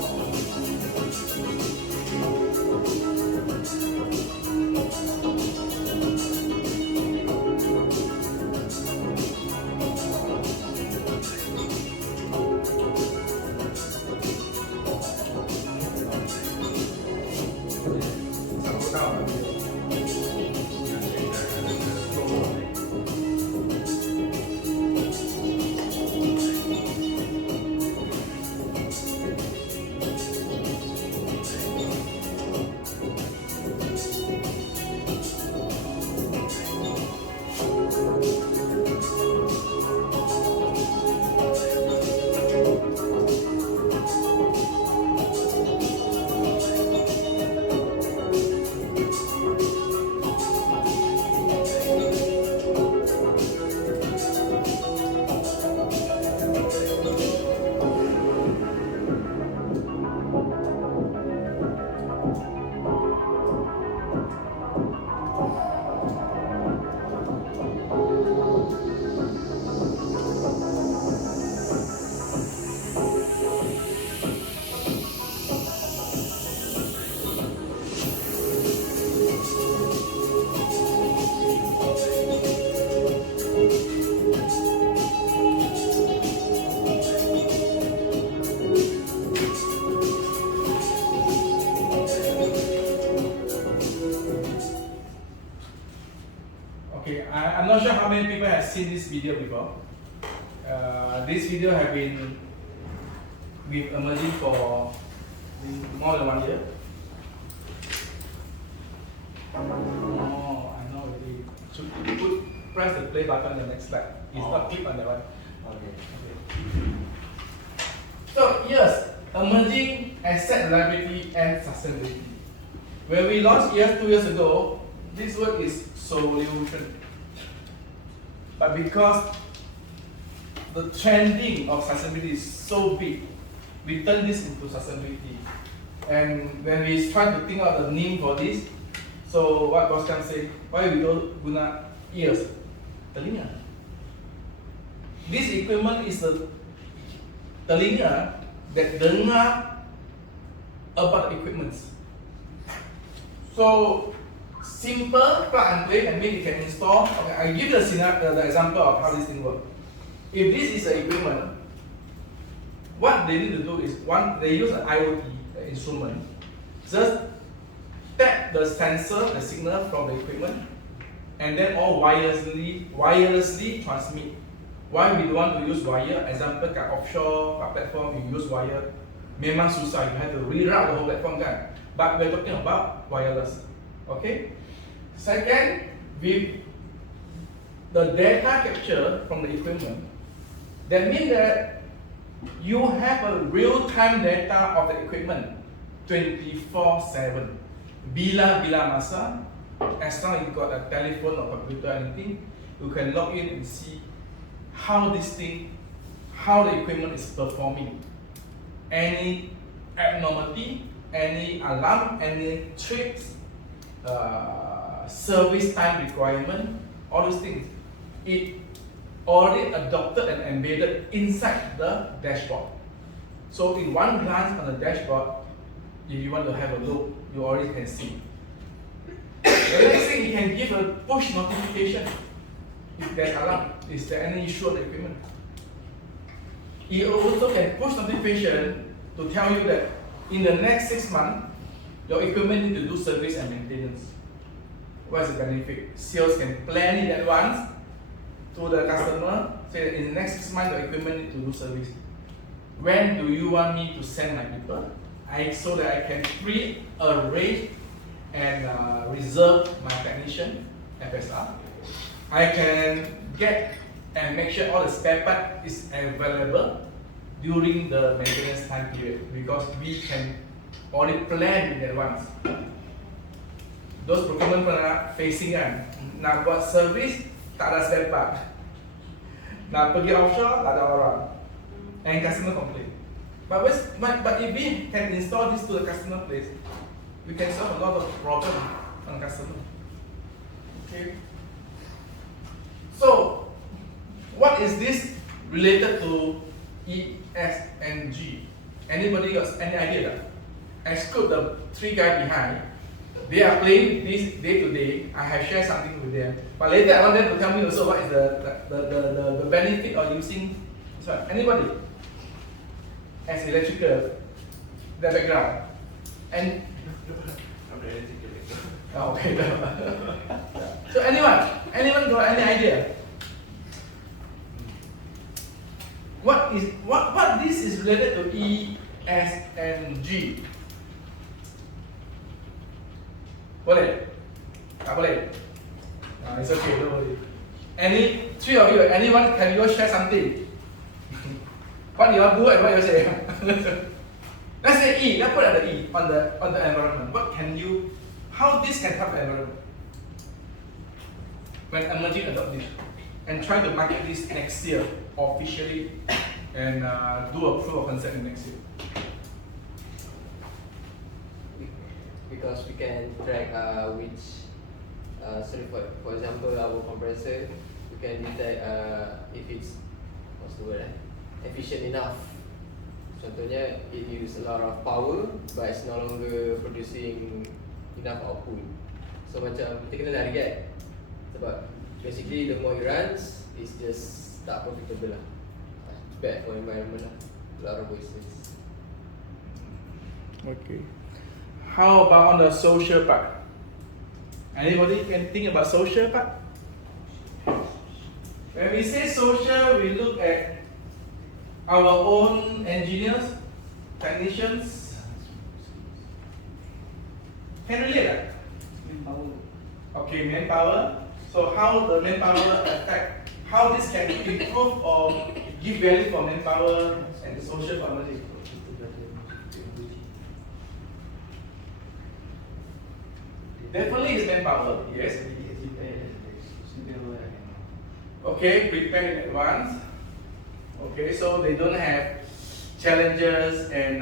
I'm not sure how many people have seen this video before. This video has been with emerging for more than 1 year. Oh, I know already. Should press the play button on the next slide. It's not click on that one. Okay. So yes, emerging asset reliability and sustainability. When we launched ES 2 years ago, this word is solution. But because the trending of sustainability is so big, we turn this into sustainability. And when we try to think of the name for this, so what Boss can say, why we don't guna ears? Telinga. This equipment is the telinga that dengar about equipments. So simple plug and play, and maybe you can install. Okay, I give you the example of how this thing works. If this is the equipment, what they need to do is they use an IoT instrument, just tap the sensor, the signal from the equipment, and then all wirelessly transmit. Why we don't want to use wire? Example, kat offshore platform, you use wire, memang susah. You have to reroute the whole platform, kan? But we're talking about wireless. Okay. Second, with the data capture from the equipment, that means that you have a real-time data of the equipment 24/7. Bila masa, as long as you got a telephone or computer or anything, you can log in and see how the equipment is performing. Any abnormality, any alarm, any trips, service time requirement, all those things, it already adopted and embedded inside the dashboard. So in one glance on the dashboard, if you want to have a look, you already can see. The next thing, you can give a push notification. if there's alarm, is there any issue of the equipment. It also can push notification to tell you that in the next 6 months, your equipment need to do service and maintenance. What's the benefit? Sales can plan in advance to the customer, say that in the next 6 months, your equipment need to do service. When do you want me to send my people? So that I can pre-arrange and reserve my technician, FSR. I can get and make sure all the spare part is available during the maintenance time period, because we can already plan in advance. Those procurement pernah facing kan, nak buat service tak ada spare part, nak pergi offshore tak ada orang, and customer complain. But if we can install this to the customer place, we can solve a lot of problem on customer. Okay. So, what is this related to ESG? Anybody got any idea? Exclude the 3 guys behind. They are playing this day to day. I have shared something with them. But later I want them to tell me also what is the benefit of using. Sorry, anybody? As electrical, the background. And I'm the electrical. oh, okay. So anyone got any idea? What this is related to ESG? Boleh? Tak boleh? It's okay, don't worry. Any 3 of you, anyone, can you share something? What do you do and what you say? Let's say E, let's put at the E on the environment. How this can help the environment? When emerging adopt this and try to market this next year officially and do a proof of concept next year. Because we can track which, for example, our compressor, we can detect if it's efficient enough. Contohnya, it uses a lot of power, but it's no longer producing enough output. So macam kita kena target, sebab basically the more it runs, it's just tak profitable lah. It's bad for environment lah. A lot of wastes. Okay. How about on the social part? Anybody can think about social part? When we say social, we look at our own engineers, technicians. Can relate that? Manpower. Okay, manpower. So how the manpower affect, how this can improve or give value for manpower and the social family. Definitely is manpower, yes. Okay, prepare in advance. Okay, so they don't have challenges and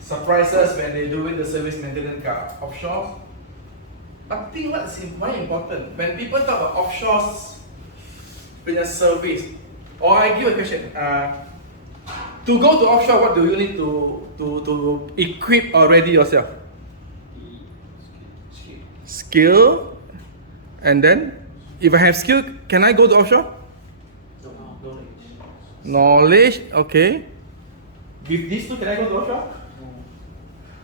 surprises when they doing the service maintenance offshore. I think what's more important when people talk about offshore service, or I give a question. To go to offshore, what do you need to equip or ready yourself? Skill, and then if I have skill, can I go to offshore? Knowledge, okay. With these two, can I go to offshore? No.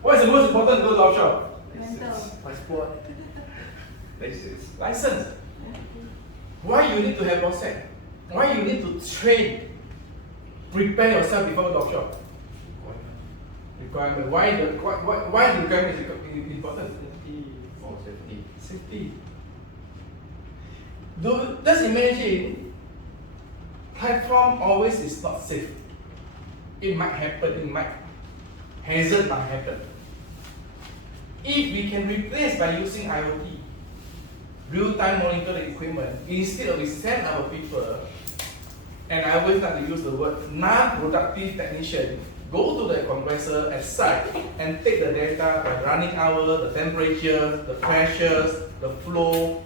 What is the most important to go to offshore? Passport. License. Why you need to have OSEC? Why you need to train, prepare yourself before the offshore? Requirement. Why the requirement is important? For safety. Safety. Just imagine, platform always is not safe. It might happen, hazard might happen. If we can replace by using IoT, real-time monitoring equipment, instead of we send our people, and I always like to use the word non-productive technician, go to the compressor at site and take the data, the running hour, the temperature, the pressures, the flow,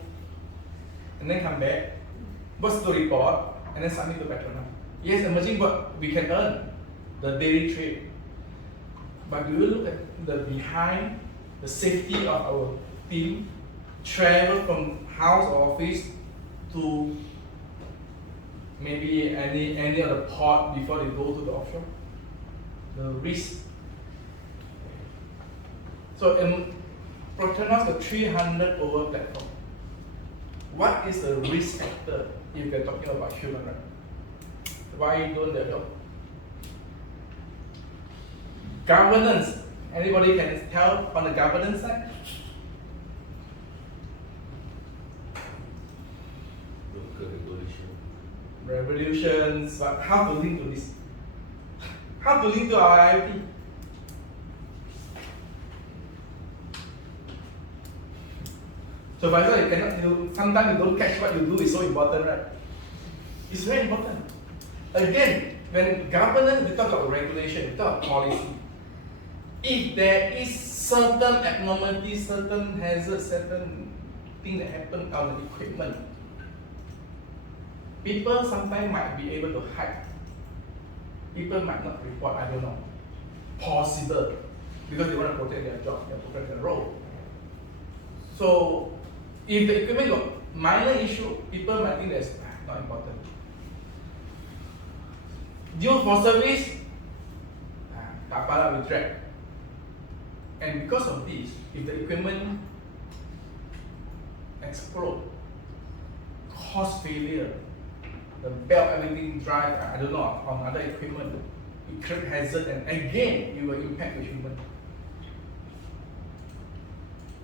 and then come back, what's the report, and then submit to Petronas. Yes, emerging what we can earn, the daily trade. But do you look at the behind, the safety of our team, travel from house or office to maybe any other port before they go to the offshore. The risk. So Petronas got 300 over platform. What is the risk factor if they're talking about human rights? Why don't they help? Governance. Anybody can tell on the governance side? Revolutions, but how to link to this? How to link to our IoT? So by the way, sometimes you don't catch what you do is so important, right? It's very important. Again, when governance, we talk about regulation, we talk about policy. If there is certain abnormalities, certain hazards, certain thing that happen on the equipment, people sometimes might be able to hide. People might not report, I don't know. Possible. Because they want to protect their job, they protect their role. So, if the equipment got minor issue, people might think that's not important. Due for service, tak apalah, we drag. And because of this, if the equipment explode, cause failure, the belt, everything drive, I don't know, on other equipment, it create hazard, and again, it will impact the human.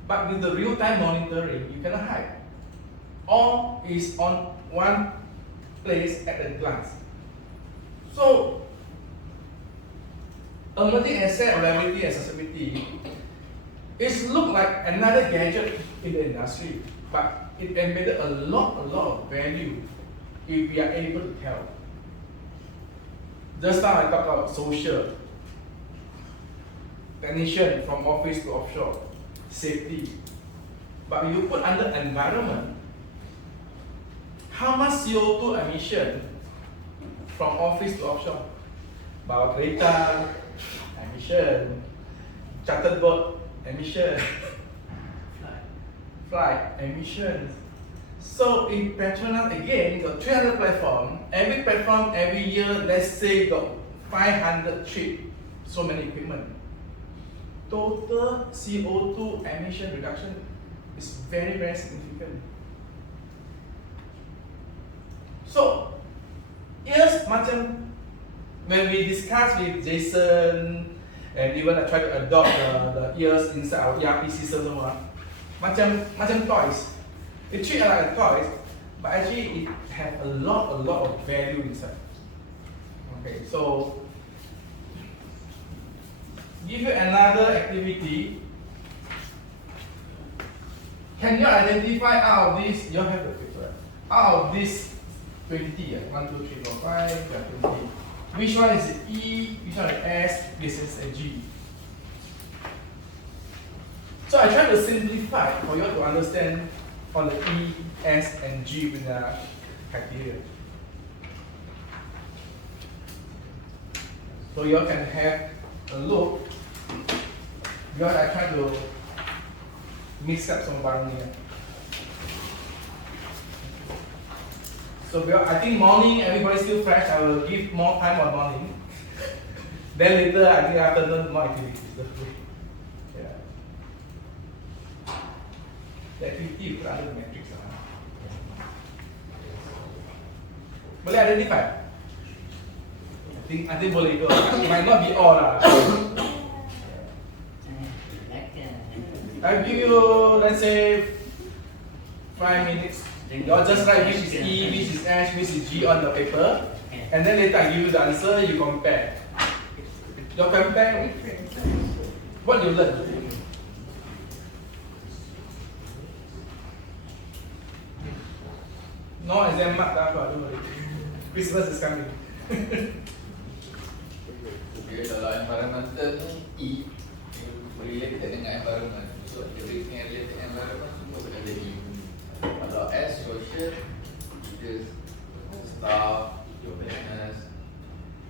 But with the real-time monitoring, you cannot hide. All is on one place at a glance. So, emerging asset, reliability, and accessibility is look like another gadget in the industry, but it embedded a lot of value if we are able to tell. Just now I talked about social, technician from office to offshore, safety. But when you put under environment, how much CO2 emission from office to offshore? Bawa kereta, emission, chartered boat, emission, flight, emissions. So in Petronas, again, got 300 platform. Every platform, every year, let's say got 500 trip, so many equipment. Total CO2 emission reduction is very, very significant. So, yes, macam when we discuss with Jason and even I try to adopt the ears inside our ERP system semua, macam toys. It treat like a toys, but actually it has a lot of value inside. Okay, so give you another activity. Can you identify out of this? You have the paper. Out of this 20, 1, 2, 3, 4, 5, 20. Which one is the E? Which one is S? This is a G. So I try to simplify for you to understand on the E, S, and G with the criteria. So you can have a look, because I try to mix up some barang here. So because I think morning everybody's still fresh, I will give more time on morning. Then later I think afternoon more activities. Yeah. The activity you put under the matrix. Boleh identify? I think boleh go. It might not be all lah. I'll give you, let's say, 5 minutes. You just write which is E, which is S, which is G on the paper, and then later I give you the answer, you compare. You compare what you learn. No exam mark, don't worry. Christmas is coming. Okay, kalau environmental ni E, related dengan environment. So everything related dengan environment semua kena ada E. Kalau S, social, because staff, your business.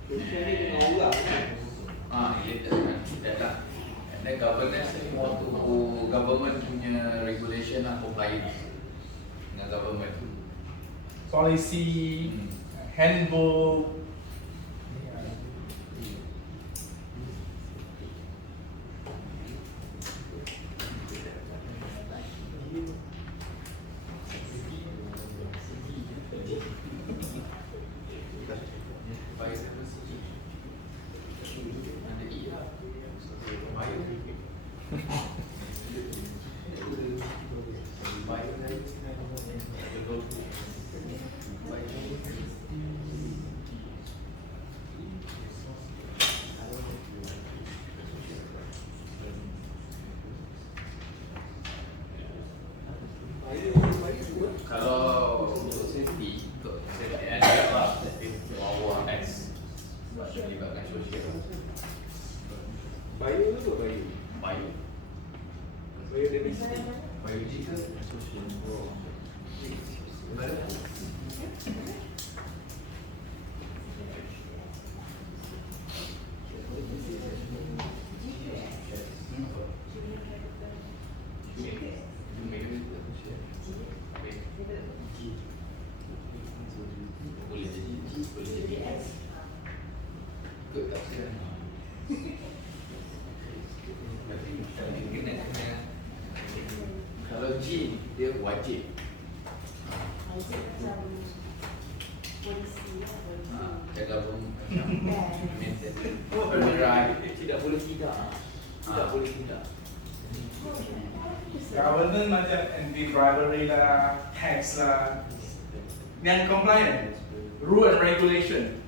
Social ni dengan orang kan? Related dengan that lah. And then governance ni more to government punya regulation lah, compliance dengan government. Policy, handbook. Kalau untuk safety and health lah, bawah X melibatkan sosial. Bio tu apa bio? Bio. Biodiversity. Biological and social. Kalau G dia wajib. Wajib macam polisi lah, Jaga rumah. Tidak boleh tidak. Tidak boleh tidak. Governance macam anti-bribery lah, tax lah, yang compliant, rule and regulation.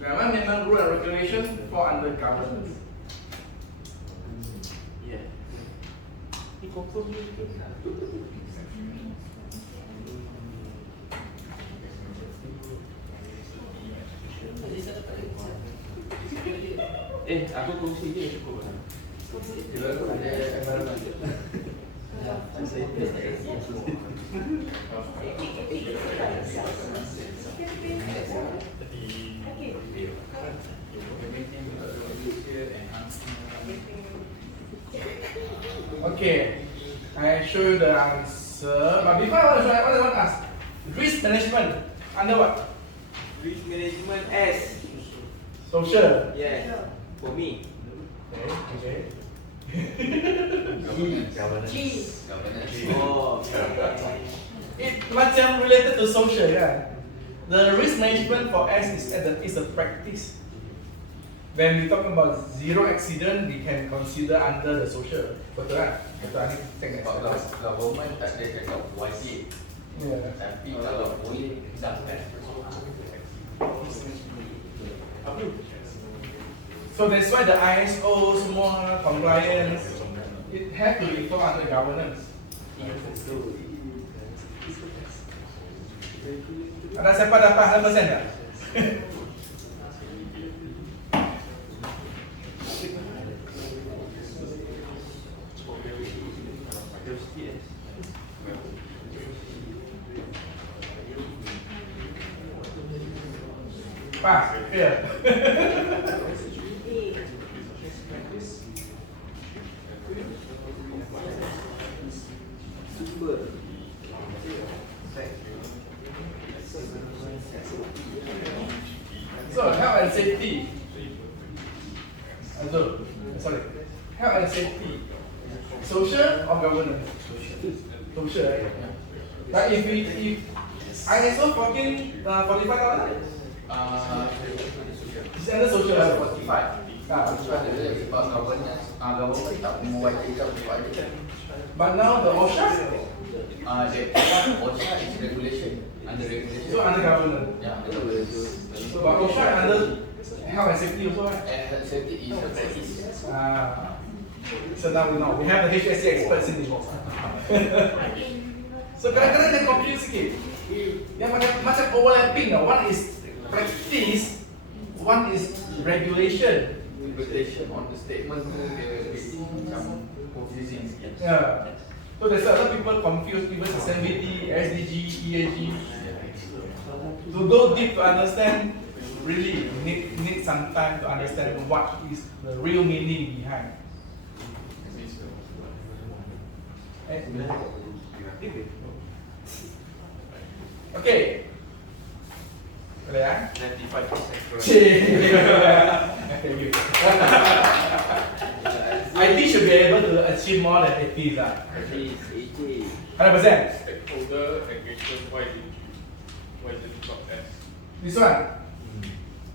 Memang rule and regulation fall under governance. Yeah. Ini confirm ni ke? Aku kongsi je cukup lah. Dia tu ada environment. Okay, I show you the answer. But before I want to show you, what I want to ask, risk management under what? Risk management S. Social. Yeah. For me. Okay. Governance. Oh. It macam related to social, kan? The risk management for S is a practice. When we talk about zero accident, we can consider under the social. Betul kan? Betul ni tengok. Kalau government tak ada cakap wajib. Yeah. Tapi kalau boleh sampai. So that's why the ISO semua compliance, it have to be fall under governance. Ada siapa dapat 100% tak? Pas, clear. So health and safety. Sorry. Health and safety. Social or governance? Social. Right? But if ISO 1445 it's under social. 45. But now the OSHA? OSHA is regulation. Under regulation. So under governance? Yeah, under governance. But OSHA under health and safety also, right? Health and safety is a practice. So now we know. We have the HSC experts in this. So kadang-kadang dia confuse sikit. Yang macam overlapping tau. One is practice, one is regulation. Regulation on the statement tu dia macam confusing sikit. Yeah. So there's a lot of people confused even sustainability, SDG, ESG. To go deep to understand, really need some time to understand what is the real meaning behind. Okay. Boleh ya? 95% Thank you. IT should be able to achieve more than 80 lah. 100%. Stakeholder engagement, why is it not S? This one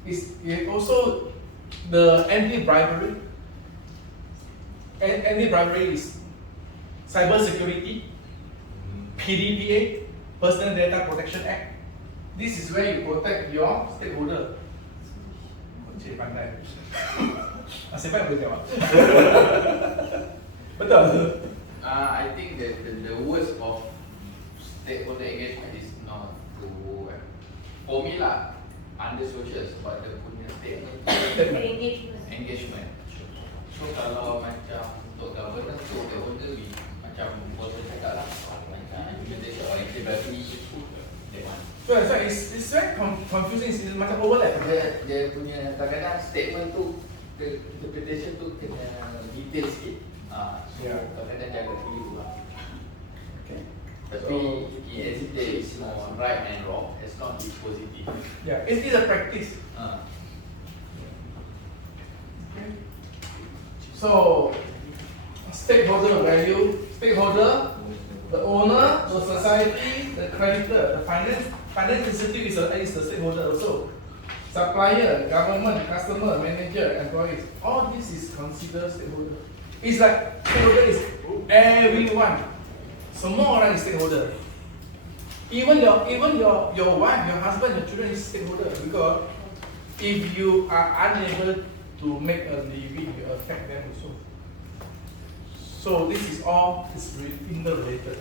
is also the anti-bribery. Anti-bribery is cyber security, PDPA, Personal Data Protection Act. This is where you protect your stakeholder. Cik pandai. Nasib baik boleh jawab. Betul. I think that the worst of stakeholder engagement is not to for me lah under social sebab dia punya engagement. So kalau macam untuk governance tu stakeholder macam bosan cakap lah macam implementation or activity that one. So it's very confusing. It's macam overlap. Dia punya kadang-kadang statement tu interpretation tu kena detail sikit. So kadang-kadang jaga keliru lah. Okay. Tapi ESG is more right and wrong. It's not be positive. Yeah, it is a practice. Okay. So stakeholder value, stakeholder, the owner, the society, the creditor, the finance institute is the stakeholder also. Supplier, government, customer, manager, employees. All this is considered stakeholder. It's like stakeholder is everyone. Semua orang is stakeholder. Even your wife, your husband, your children is stakeholder because if you are unable to make a living, you affect them also. So this is all interrelated.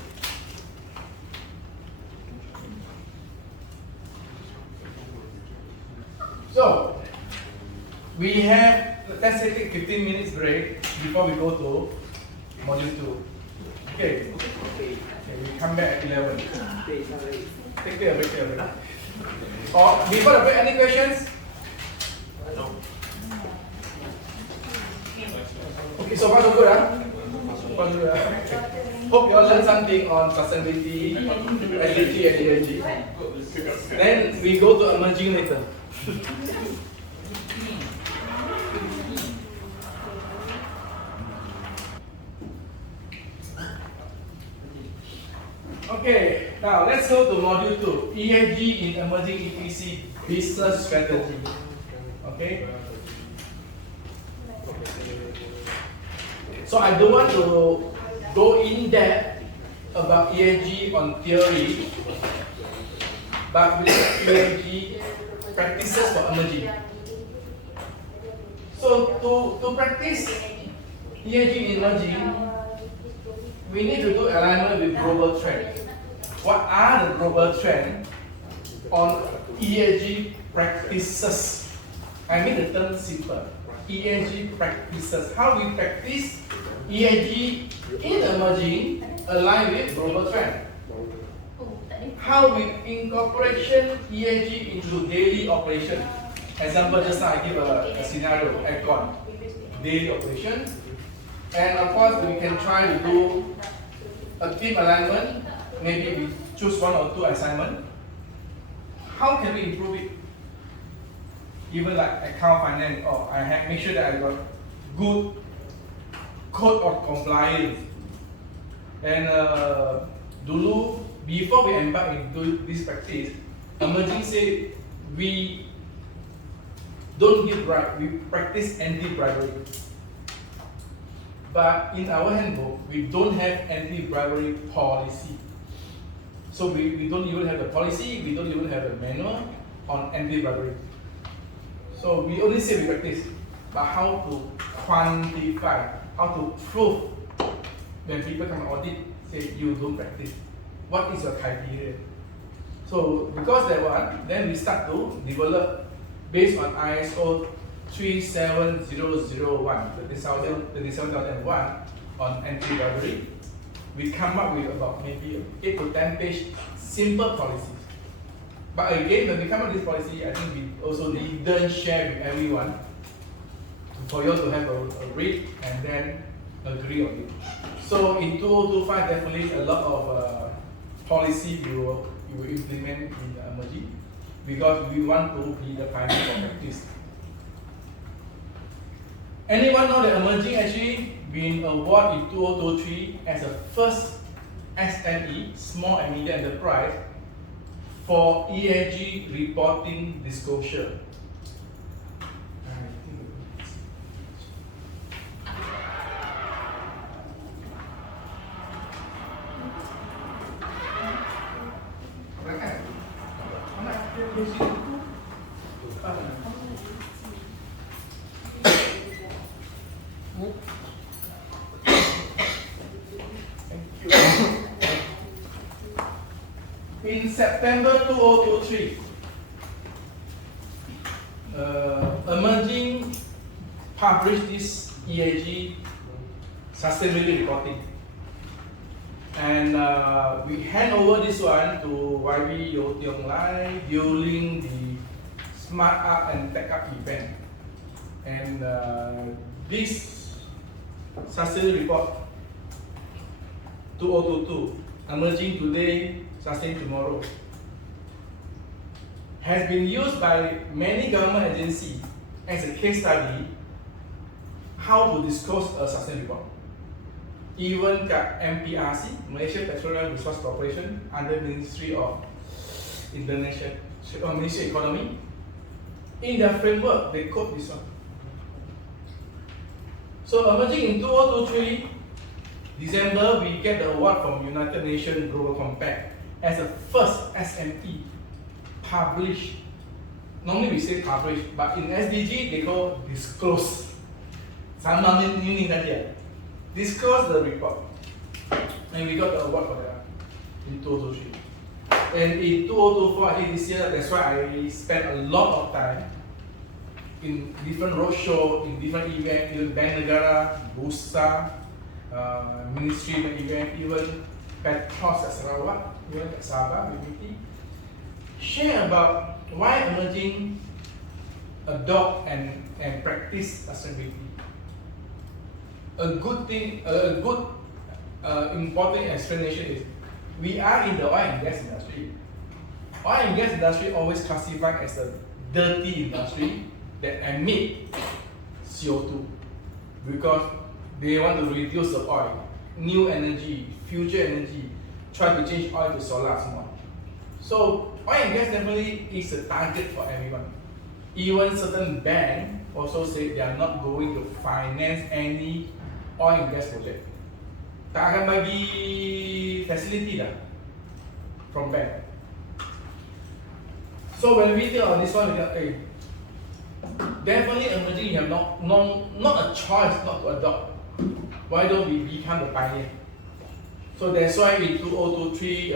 So we have, let's say, take 15 minutes break before we go to module 2. Okay. Okay, we come back at 11. Take a break. Or before the break, any questions? No. Okay, so far so good, huh? Hope you all learned something on sustainability, SDG and ESG. Then we go to emerging later. Okay, now let's go to module 2, ESG in emerging EPC business strategy. Okay. So I don't want to go in depth about ESG on theory, but with ESG practices for emerging. So to practice ESG in emerging, we need to do alignment with global trends. What are the global trends on ESG practices? I make the term simple. ESG practices. How we practice ESG in emerging align with global trend. How we incorporation ESG into daily operation. Example, just now I give a scenario, aircon, daily operation. And of course, we can try to do a team alignment. Maybe we choose 1 or 2 assignments. How can we improve it? Even like account finance, or I have make sure that I got good code of compliance. And dulu, before we embark into this practice, emerging say we don't give right, we practice anti-bribery. But in our handbook, we don't have anti-bribery policy. So we don't even have a policy, we don't even have a manual on anti-bribery. So we only say we practice, but how to quantify, how to prove when people come and audit, say you don't practice. What is your criteria? So because that one, then we start to develop based on ISO 37001, 27001 on anti-bribery. We come up with about maybe 8 to 10 page simple policies. But again, when we come up with this policy, I think we also didn't share with everyone for you all to have a read and then agree on it. So So in 2025, definitely a lot of policy we will implement in emerging, because we want to be the pioneer for practice. Anyone know that emerging actually been awarded in 2023 as a first SME, small and medium enterprise, for ESG reporting disclosure. In September 2023, Emerging published this ESG sustainability reporting, and we hand over this one to YB Yo Tiong Lai during the Smart Up and Tech Up event, and this sustainability report 2022, Emerging Today, Sustain Tomorrow, has been used by many government agencies as a case study how to disclose a sustainability report. Even MPRC, Malaysia Petroleum Resource Corporation, under Ministry of Ministry of Economy, in their framework they quote this one. So emerging in 2023, December, we get the award from United Nations Global Compact as the first SME published. Normally we say publish, but in SDG they call disclose. Sama meaning saja. Disclose the report, and we got the award for that in 2023. And in 2024, I think this year, that's why I spent a lot of time in different roadshow, in different events, even Bank Negara, Bursa, Ministry event, even Petros at Sarawak, even at Sabah, BBT, share about why emerging adopt and practice sustainability. A good thing, a good important explanation is we are in the oil and gas industry. Oil and gas industry always classified as a dirty industry that emit CO2 because they want to reduce the oil, new energy, future energy, try to change oil to solar more. So oil and gas definitely is a target for everyone. Even certain banks also say they are not going to finance any oil and gas project. Tak akan bagi facility dah from bank. So when we think of this one, we think, definitely emerging, you have not a choice not to adopt. Why don't we become the pioneer? So that's why in 2023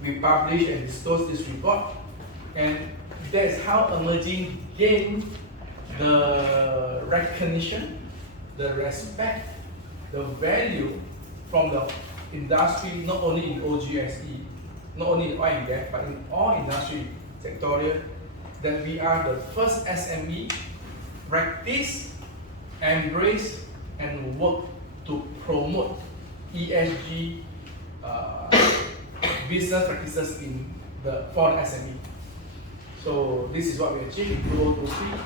we published and disclosed this report, and that's how emerging gained the recognition, the respect, the value from the industry, not only in OGSE, not only in oil and gas, but in all industry sectorial, that we are the first SME practice, embrace, and work to promote ESG business practices for the SME. So this is what we achieved in 2023.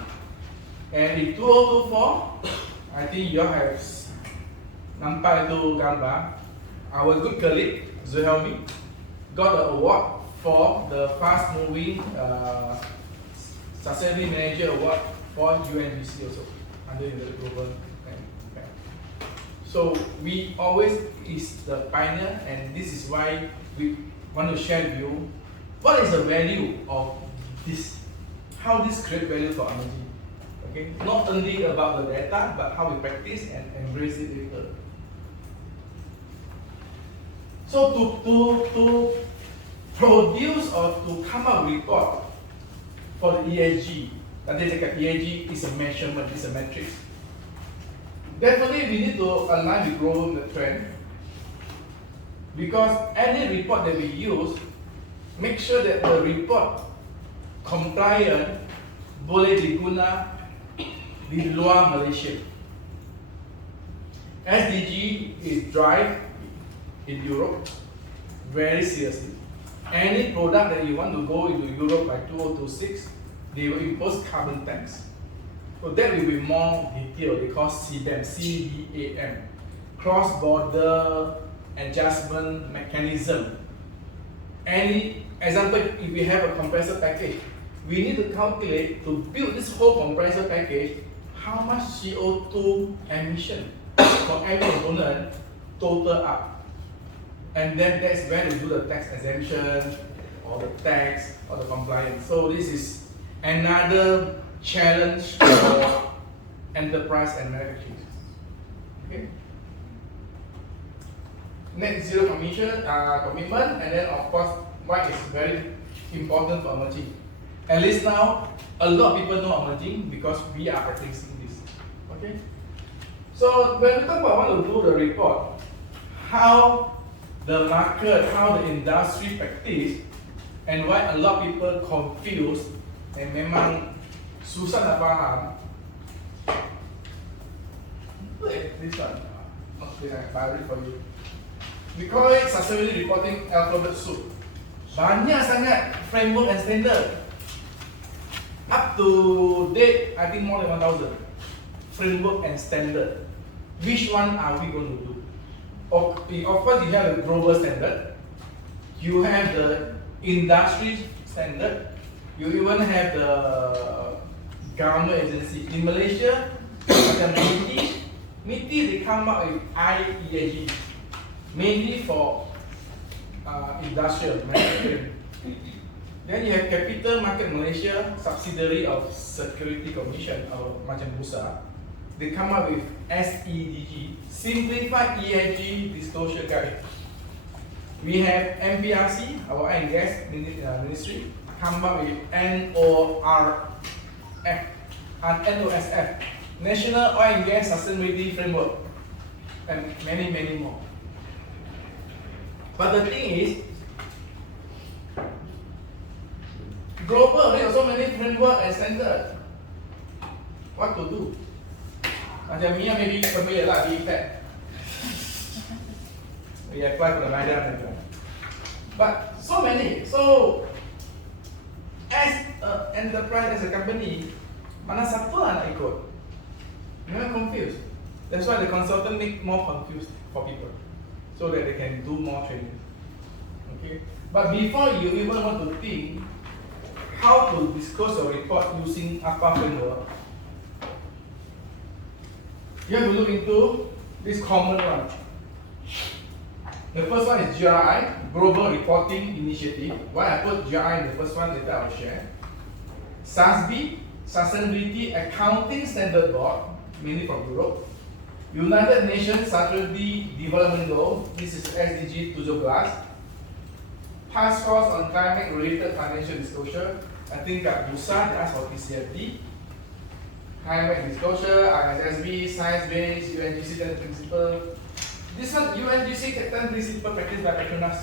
And in 2024, I think you all have nampak itu gambar. Our good colleague Zuhelmi got the award for the fast moving Sustainability Manager Award for UNGC also under the global. So we always is the pioneer, and this is why we want to share with you what is the value of this, how this create value for emerging. Okay, not only about the data, but how we practice and embrace it later. So to produce or to come up with report for the ESG, nanti cakap ESG is a measurement, is a metric. Definitely we need to align with global trend, because any report that we use, make sure that the report compliant boleh diguna di luar Malaysia. SDG is drive in Europe very seriously. Any product that you want to go into Europe by 2026, they will impose carbon tax. So that will be more detailed. They call CBAM, CBAM, cross-border adjustment mechanism. Any example, if we have a compressor package, we need to calculate to build this whole compressor package how much CO2 emission for every component total up. And then that's where they do the tax exemption or the tax or the compliance. So this is another challenge for enterprise and manufacturing. Okay. Net zero commitment, and then of course what is very important for emerging. At least now a lot of people know emerging because we are practicing this. Okay. So when we talk about want to do the report, how the market, how the industry practice, and why a lot of people confused and memang susah nak faham. This one, okay, I read for you. We call it sustainability reporting alphabet soup. Banyak sangat framework and standard. Up to date, I think more than 1,000 framework and standard. Which one are we going to do? Of course, you have the global standard. You have the industry standard. You even have the government agency. In Malaysia, macam MITI, they come up with ESG, mainly for industrial manufacturing. Then you have Capital Market Malaysia, subsidiary of Security Commission or macam Bursa. They come up with SEDG, Simplified ESG Disclosure Guide. We have MPRC, our oil and gas ministry, come up with NOSF, National Oil and Gas Sustainability Framework, and many, many more. But the thing is, global, there are so many framework and standards. What to do? Macam Mia maybe familiar lah, BPAC. We apply for the NIDA. But so many. So as an enterprise, as a company, mana satu lah nak ikut? You're confused. That's why the consultant make more confused for people, so that they can do more training. Okay. But before you even want to think how to disclose your report using apa framework, you have to look into this common one. The first one is GRI, Global Reporting Initiative. Why I put GRI in the first one, later I will share. SASB, Sustainability Accounting Standard Board, mainly from Europe. United Nations Sustainable Development Goal, this is SDG 17. Task Force on Climate Related Financial Disclosure, I think at Bursa they ask for TCFD. Climate disclosure, ISSB, science-based, UNGC 10 principle. This one, UNGC 10 principle practiced by Petronas.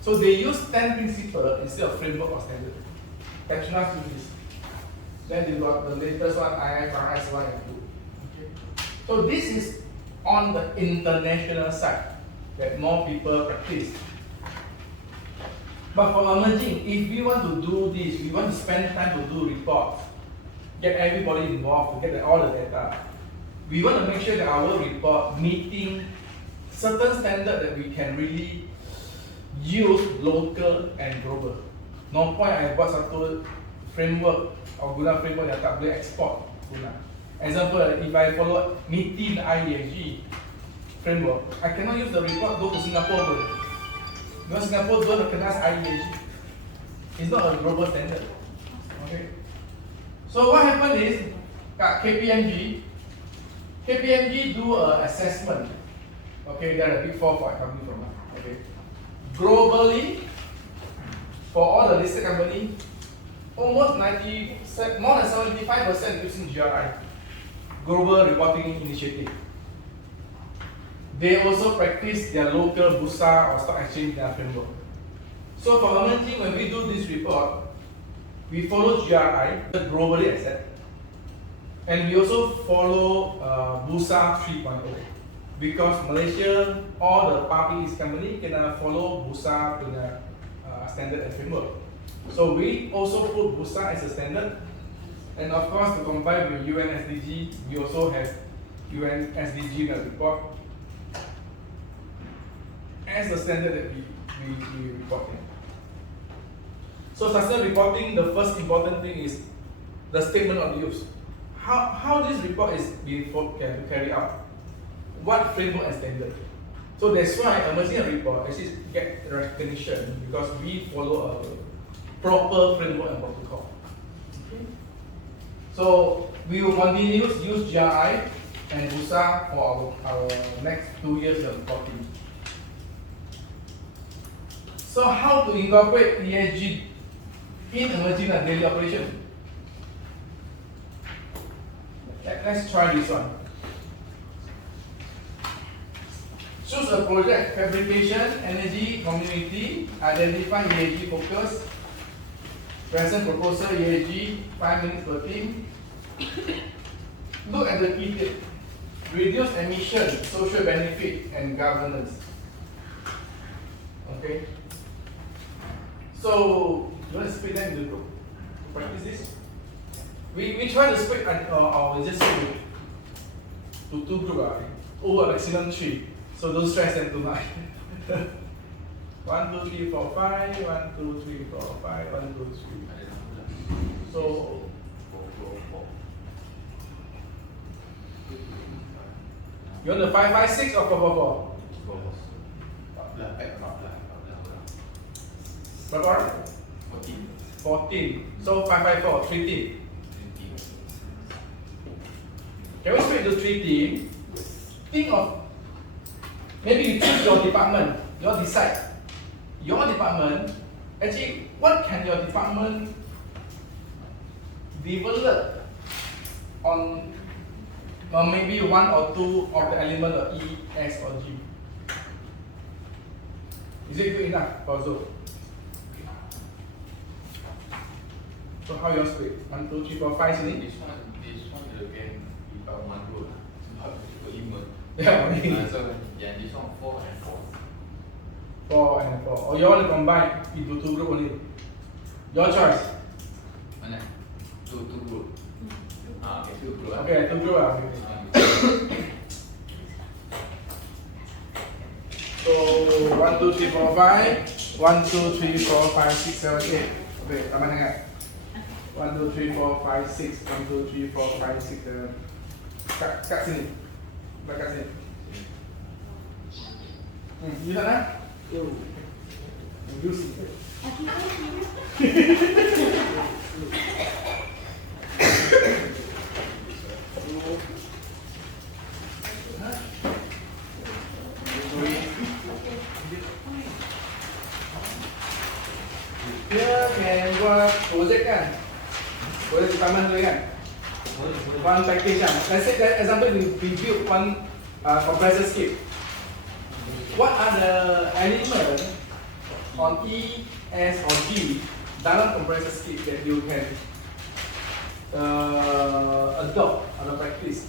So they use 10 principle instead of framework or standard. Petronas use this. Then they got the latest one, IFRS 1 and 2. Okay. So this is on the international side that more people practice. But for emerging, if we want to do this, we want to spend time to do reports, get everybody involved to get all the data. We want to make sure that our report meeting certain standard that we can really use local and global. No point I buat satu framework or guna framework yang tak boleh export guna. Example, if I follow MITI IESG framework, I cannot use the report go to Singapore. Because Singapore don't recognize IESG. It's not a global standard. Okay. So what happened is, KPMG do an assessment. Okay, they're a big four for a company from us. Okay. Globally, for all the listed company, almost more than 75% using GRI, Global Reporting Initiative. They also practice their local Bursa or stock exchange their framework. So for emerging, when we do this report, we follow GRI, globally accepted, and we also follow Bursa 3.0. because Malaysia, all the public company can follow Bursa punya standard and framework. So we also put Bursa as a standard, and of course to comply with UN SDG, we also have UN SDG report as the standard that we report in. So sustainable reporting, the first important thing is the statement of use. How this report is being carried out, what framework and standard. So that's why emerging report actually get recognition because we follow a proper framework and protocol. Okay. So we will continue to use GRI and Bursa for our next 2 years of reporting. So how to incorporate ESG in emerging and daily operation? Let's try this one. Choose a project, fabrication, energy, community, identify ESG focus, present proposal ESG, 5 minutes per team. Look at the key tip. Reduce emission, social benefit, and governance. Okay. So, you want to split them into group? Practice this. We try to split or just split to 2 groups. Maximum 3. So don't stress them too much. 1, 2, 3, 4, 5. 1, 2, 3, 4, 5. 1, 2, 3. So you want the 5, 5, 6 or 4, 4, 4? Berapa? 14. So 5, 5, 4, 3 teams. Can we split into 3 teams? Think of, maybe you choose your department, you decide. Your department, actually, what can your department develop on maybe 1 or 2 of the element of E, S or G? Is it good enough for Zoe? So how you split? 1, 2, 3, 4, 5 sini? This one you can become 1 row lah. Sebab ikut 5. Yeah, so yeah, this one 4 and 4. 4 and 4. Or you want to combine into 2 group only? Your choice. Mana? 2 group. Okay, 2 group. Okay, 2 group lah. So 1, 2, 3, 4, 5. 1, 2, 3, 4, 5, 6, 7, 8. Okay, tambah dengan 1, 2, 3, 4, 5, 6. 1, 2, 3, 4, 5, 6, 7. Kat sini. Kat sini. You sana? You see. Dia can buat project kan? Boleh taman tu kan? One package kan? Let's say that example we build one compressor skip. What are the elements on E, S or G dalam compressor skip that you can adopt or practice?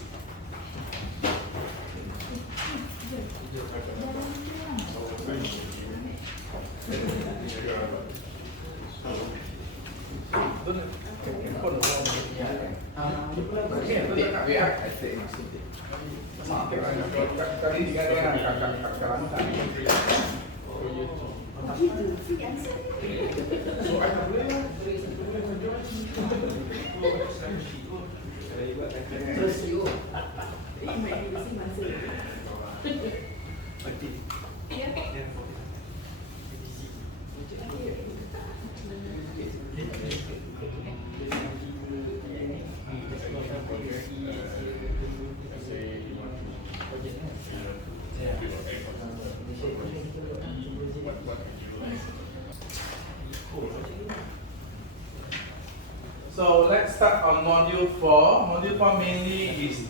So let's start on module 4. Module 4 mainly is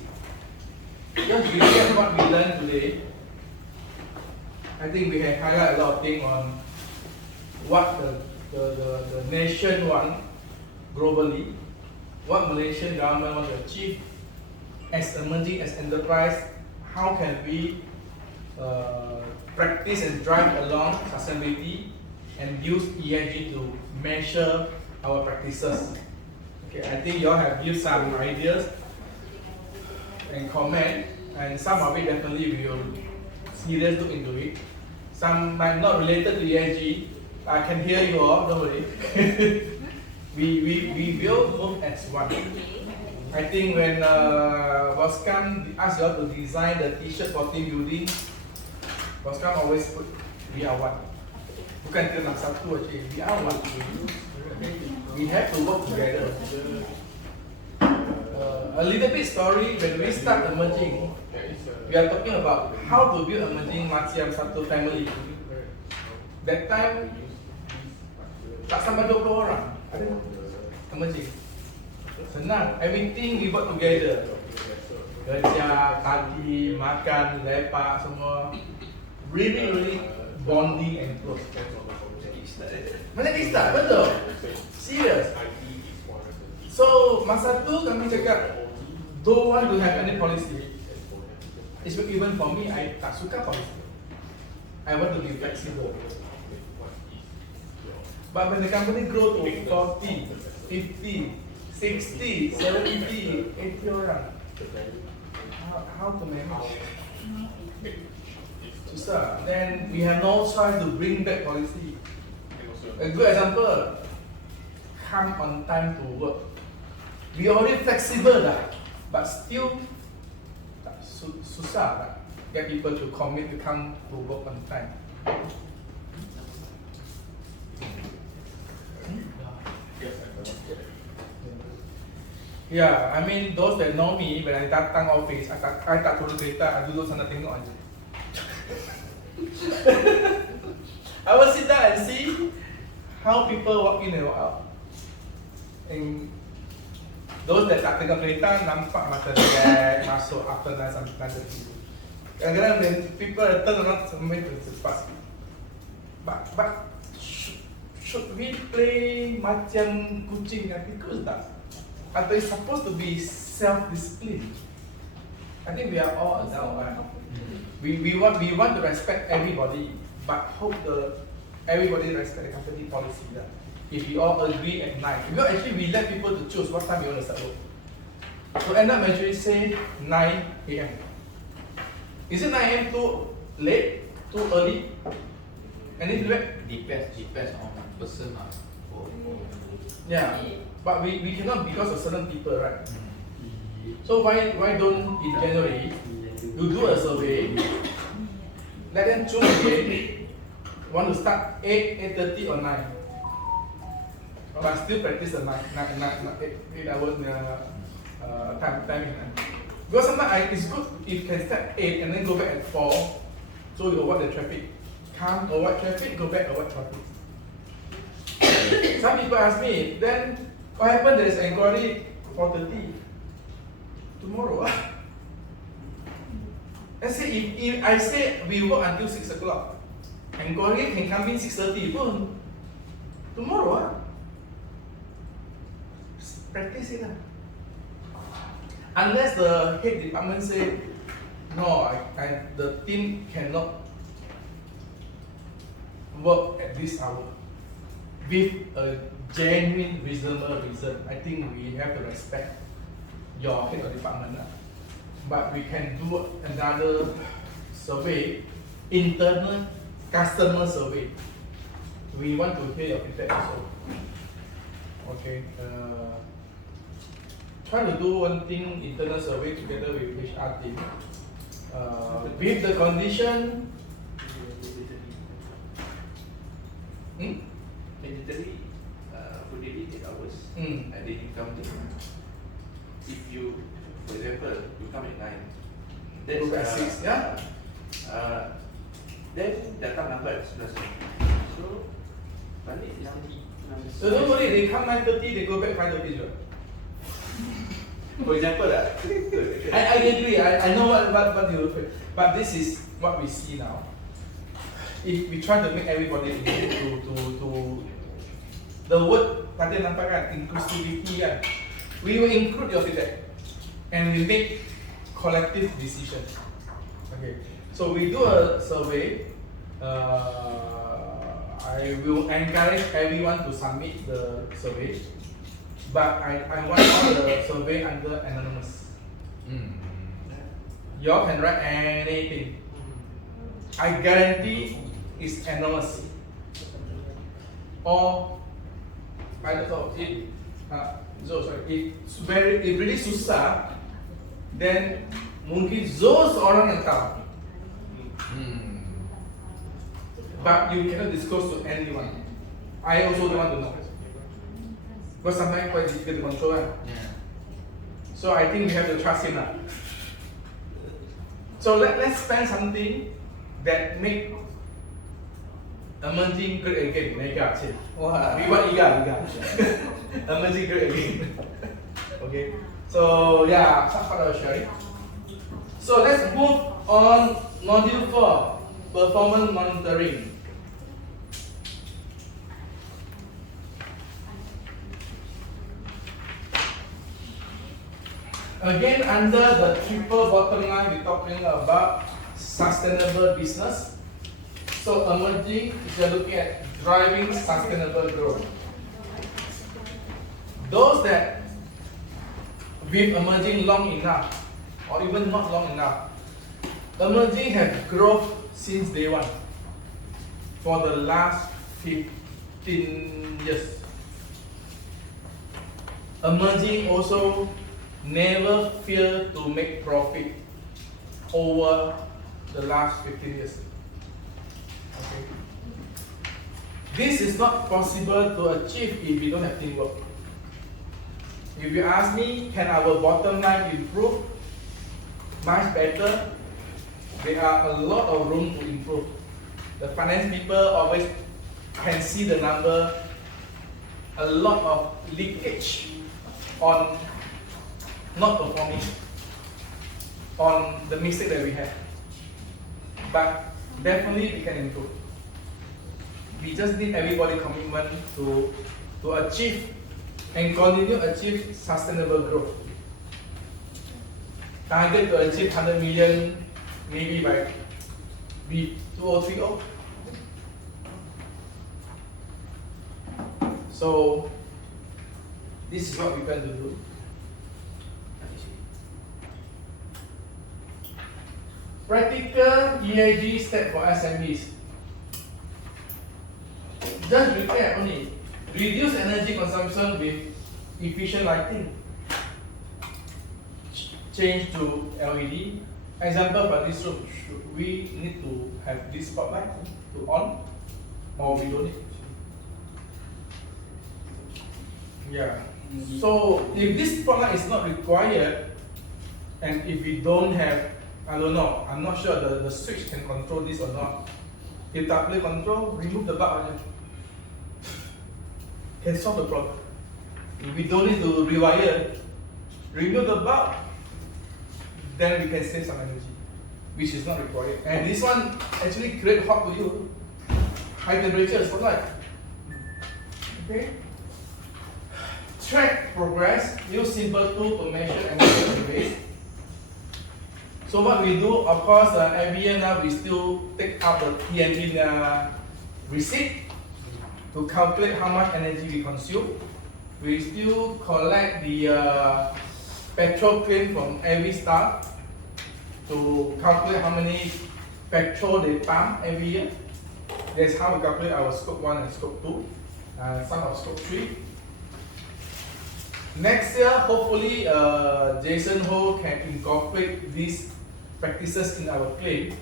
just recap what we learned today. I think we can highlight a lot of things on what the nation want globally, what Malaysian government want to achieve as emerging as enterprise, how can we practice and drive along sustainability and use ESG to measure our practices. Okay, I think you all have used some ideas and comment, and some of it definitely we will seriously look into it. Some might not related to ESG. I can hear you all, don't worry. we will move as one. I think when Boskam asked you all to design the t-shirt for team building, Boskam always put we are one. Bukan kita nak satu aja, we are one. We have to work together. A little bit story when we start emerging, we are talking about how to build emerging macam satu family. That time tak sampai 20 orang ada emerging. Senang, everything we work together. Kerja, pagi, makan, lepak semua. Really bonding and close. Mana start, betul? Serious. So masa tu kami cakap don't want to have any policy. It's even for me, I tak suka policy. I want to be flexible. But when the company grow to 40, 50, 60, 70, 80 orang, how to manage? Susah. Then we have no choice to bring back policy. A good example, come on time to work. We already flexible dah, but still susah lah get people to commit to come to work on time. Yeah, I mean those that know me, when I datang office, I tak turun kereta, I duduk sana tengok aja. I will sit down and see how people walk in and walk out. And those that tak tengok kereta nampak mata dia masuk after that sampai tanda tidur. Kadang-kadang when people turn around sampai tercepat. But should we play macam kucing dan tikus tak? Atau it's supposed to be self-discipline? I think we are all adult, right? We want to respect everybody, but hope everybody respect the company policy. That if we all agree at night, because actually we let people to choose what time you want to start work. So end up actually say 9 AM. Is it 9 AM too late, too early? Any feedback? Depends on person. Yeah, but we cannot because of certain people, right? So why don't in January you do a survey, let them choose again, want to start 8, 8:30 or 9. But still practice the 8 hours timing. Because sometimes it's good if you can start 8 and then go back at 4, so you avoid the traffic. Come avoid traffic, go back avoid traffic. Some people ask me, then what happened? There is inquiry 4:30 tomorrow. Let's say if I say we work until 6 o'clock, inquiry can come in 6:30 pun tomorrow. Practice it. Unless the head department say, no, the team cannot work at this hour with a genuine, reasonable reason. I think we have to respect your head of department. But we can do another survey, internal customer survey. We want to hear your feedback also. Okay. Try to do one thing, internal survey together with HR team. With the condition. Mandatory for daily 8 hours at the income thing. If you, for example, you come at 9, that's go at 6, yeah? Then datang lambat 11. So, balik is So don't worry, they come 9:30, they go back 5:30 juga. For example, I agree. I know what you refer. But this is what we see now. If we try to make everybody to the word tadi nampak kan, inclusivity kan. We will include your feedback and we make collective decisions. Okay. So we do a survey. I will encourage everyone to submit the survey, but I want all the survey under anonymous. You all can write anything. I guarantee it's anonymous. Or I don't know if if really susah, then mungkin Zo seorang yang tahu. But you cannot disclose to anyone. I also don't want to know. Because sometimes quite difficult to control. So I think we have to trust him now. So let's spend something that make emerging great again. We want IGA. Emerging great again. Okay. So yeah, that's what I was sharing. So let's move on module 4, performance monitoring. Again, under the triple bottom line, we're talking about sustainable business. So emerging, we're looking at driving sustainable growth. Those that with emerging long enough, or even not long enough, emerging have growth since day one for the last 15 years. Emerging also never fail to make profit over the last 15 years. Okay. This is not possible to achieve if we don't have teamwork. If you ask me, can our bottom line improve? Much better. There are a lot of room to improve. The finance people always can see the number, a lot of leakage on not performing, on the mistake that we have. But definitely we can improve. We just need everybody commitment to achieve and continue to achieve sustainable growth. Target to achieve 100 million maybe by 2030. So this is what we plan to do. Practical ESG step for SMEs. Just recap only. Reduce energy consumption with efficient lighting. Change to LED. Example for this room, should we need to have this spotlight to on, or we don't need? Yeah. So if this spotlight is not required, and if we don't have, I don't know, I'm not sure the switch can control this or not. If tak boleh control, remove the bulb aja. Can solve the problem. If we don't need to rewire, remove the bulb, then we can save some energy, which is not required. And this one actually create hot to you. High temperature spotlight. Okay. Track progress. Use simple tool to measure and measure waste. So what we do, of course, every year now we still take out the P&B receipt to calculate how much energy we consume. We still collect the petrol claim from every staff to calculate how many petrol they pump every year. That's how we calculate our scope 1 and scope 2, some of scope 3. Next year, hopefully, Jason Ho can incorporate these practices in our claim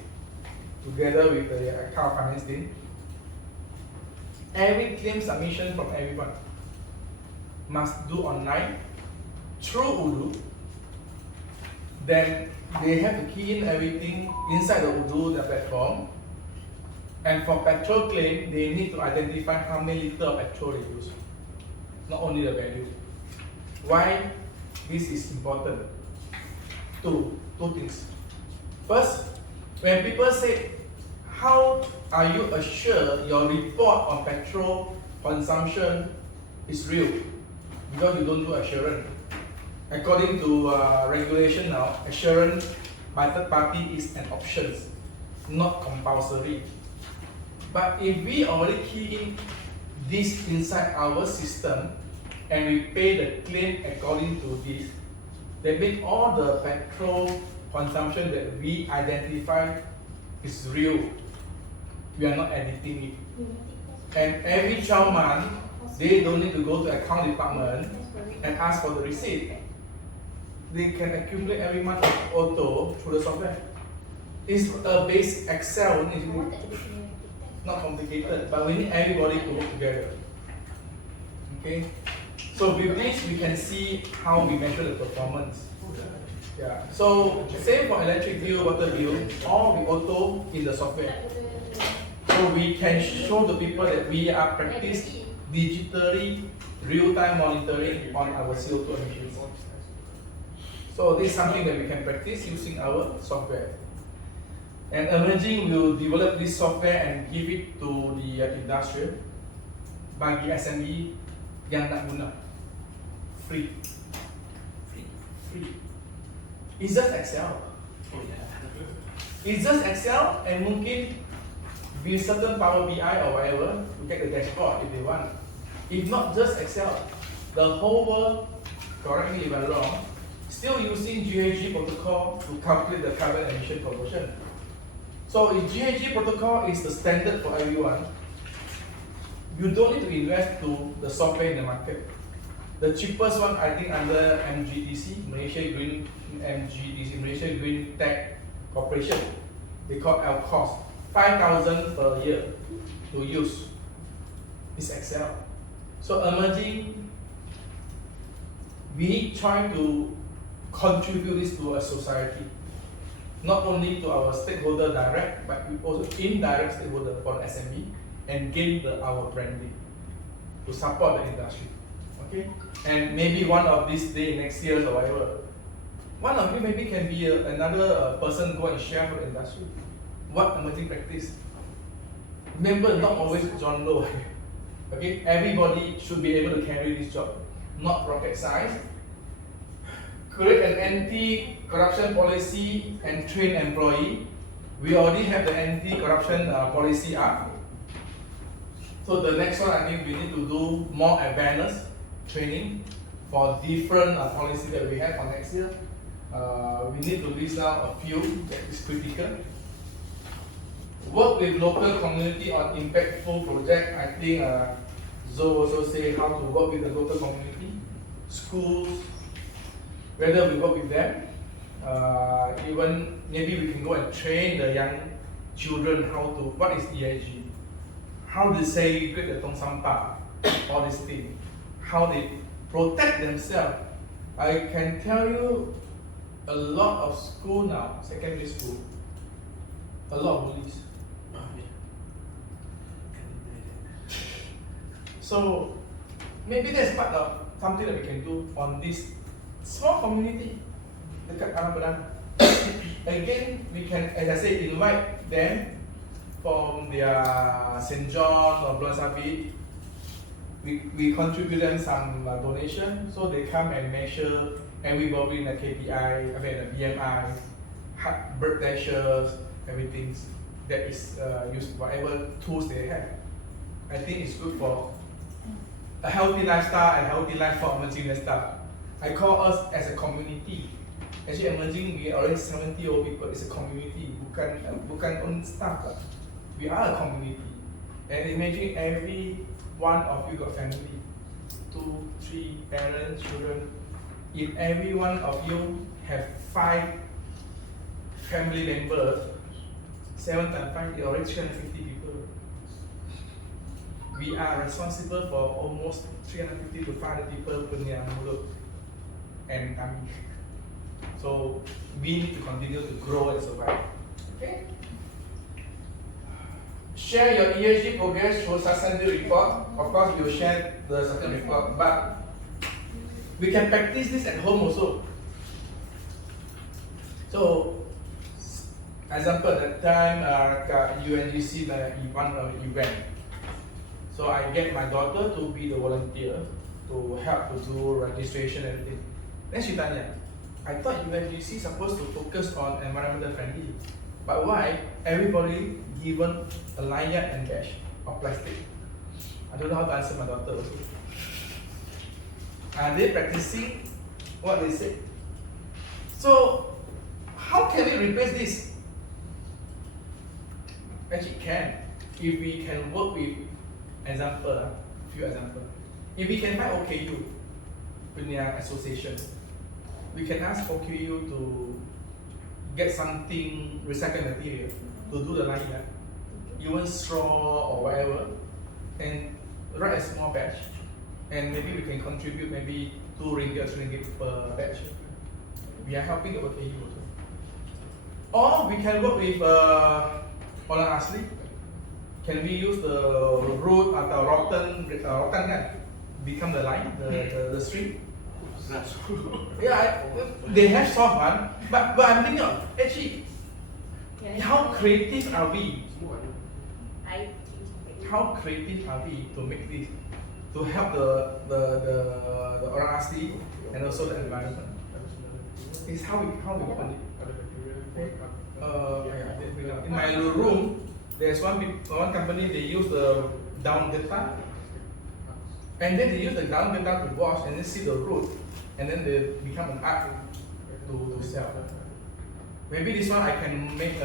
together with the account finance team. Every claim submission from everyone must do online through Udo. Then they have to key in everything inside the Udo, the platform. And for petrol claim, they need to identify how many liters of petrol they use, not only the value. Why this is important? Two things. First, when people say, how are you assured your report on petrol consumption is real? Because you don't do assurance. According to regulation now, assurance by third party is an option. not compulsory. But if we already key in this inside our system and we pay the claim according to this, that means all the petrol consumption that we identify is real. We are not editing it. And every 12 months, they don't need to go to account department and ask for the receipt. They can accumulate every month auto through the software. It's a base Excel, not complicated, but we need everybody to work together. Okay? So with this, we can see how we measure the performance. Yeah. So same for electric bill, water bill, all we auto in the software. So we can show the people that we are practice digitally real-time monitoring on our CO2 emissions. So this is something that we can practice using our software. And Emerging will develop this software and give it to the industry bagi SME yang nak guna. Free. It's just Excel. It's just Excel and mungkin with certain Power BI or whatever to get the dashboard if they want. If not just Excel, the whole world, correct me if I'm wrong, still using GHG protocol to calculate the carbon emission conversion. So if GHG protocol is the standard for everyone, you don't need to invest to the software in the market. The cheapest one, I think, under MGTC, Malaysia Green MGTC, Malaysia Green Tech Corporation, they call LCOS, 5,000 per year to use. It's Excel. So Emerging, we try to contribute this to a society, not only to our stakeholder direct, but also indirect stakeholder for the SME, and gain our branding to support the industry. Okay, and maybe one of these days, next year or whatever, one of you maybe can be another person go and share for the industry what Emerging practice. Remember, not always John Low. Okay, everybody should be able to carry this job, not rocket science. Create an anti-corruption policy and train employee. We already have the anti-corruption policy up. So the next one, I think we need to do more awareness training for different policies that we have for next year. We need to list down a few that is critical. Work with local community on impactful project. I think Zoe also say how to work with the local community, schools, whether we work with them. Even maybe we can go and train the young children how to, what is ESG, how they segregate the tong sampah, all these things, how they protect themselves. I can tell you a lot of school now, secondary school, a lot of bullies. So maybe that's part of something that we can do on this small community dekat Alam Perdana. Again, we can, as I said, invite them from their St. John or Bulan Sabit. We contribute them some donation, so they come and measure everybody in the KPI, I mean the BMI, birth dashes, everything that is used, whatever tools they have. I think it's good for a healthy lifestyle and healthy life for Emerging lifestyle. I call us as a community. Actually, Emerging, we are already 70 old people. It's a community. Bukan own staff. We are a community. And imagine every one of you got family, 2, 3 parents, children. If every one of you have 5 family members, 7 times 5, you already 350 people. We are responsible for almost 350 to 500 people punya mulut and kami. So we need to continue to grow and survive. Okay. Share your ESG progress through sustainability report. Of course, you share the sustainability report, but we can practice this at home also. So, example, that time UNGC one event. So I get my daughter to be the volunteer to help to do registration and everything. Then she tanya, I thought UNGC supposed to focus on environmental friendly. But why everybody given a lanyard and cash of plastic? I don't know how to answer my daughter also. Are they practicing what they say? So how can we replace this? Actually can. If we can work with few examples. If we can find OKU punya association, we can ask OKU to get something recycled material to do the lanyard, even straw or whatever, and write a small batch, and maybe we can contribute maybe 2 ringgit or 3 ringgit per batch. We are helping the OKU also. Or we can work with orang asli. Can we use the root atau rotten kan, become the line, the string? Yeah, they have soft one, but I'm thinking of actually, how creative are we? How creative are we to make this, to help the orang asli and also the environment? It's how we put it. In my room, there's one company, they use the down getah, and then they use the down getah to wash and then see the root, and then they become an art to sell. Maybe this one I can make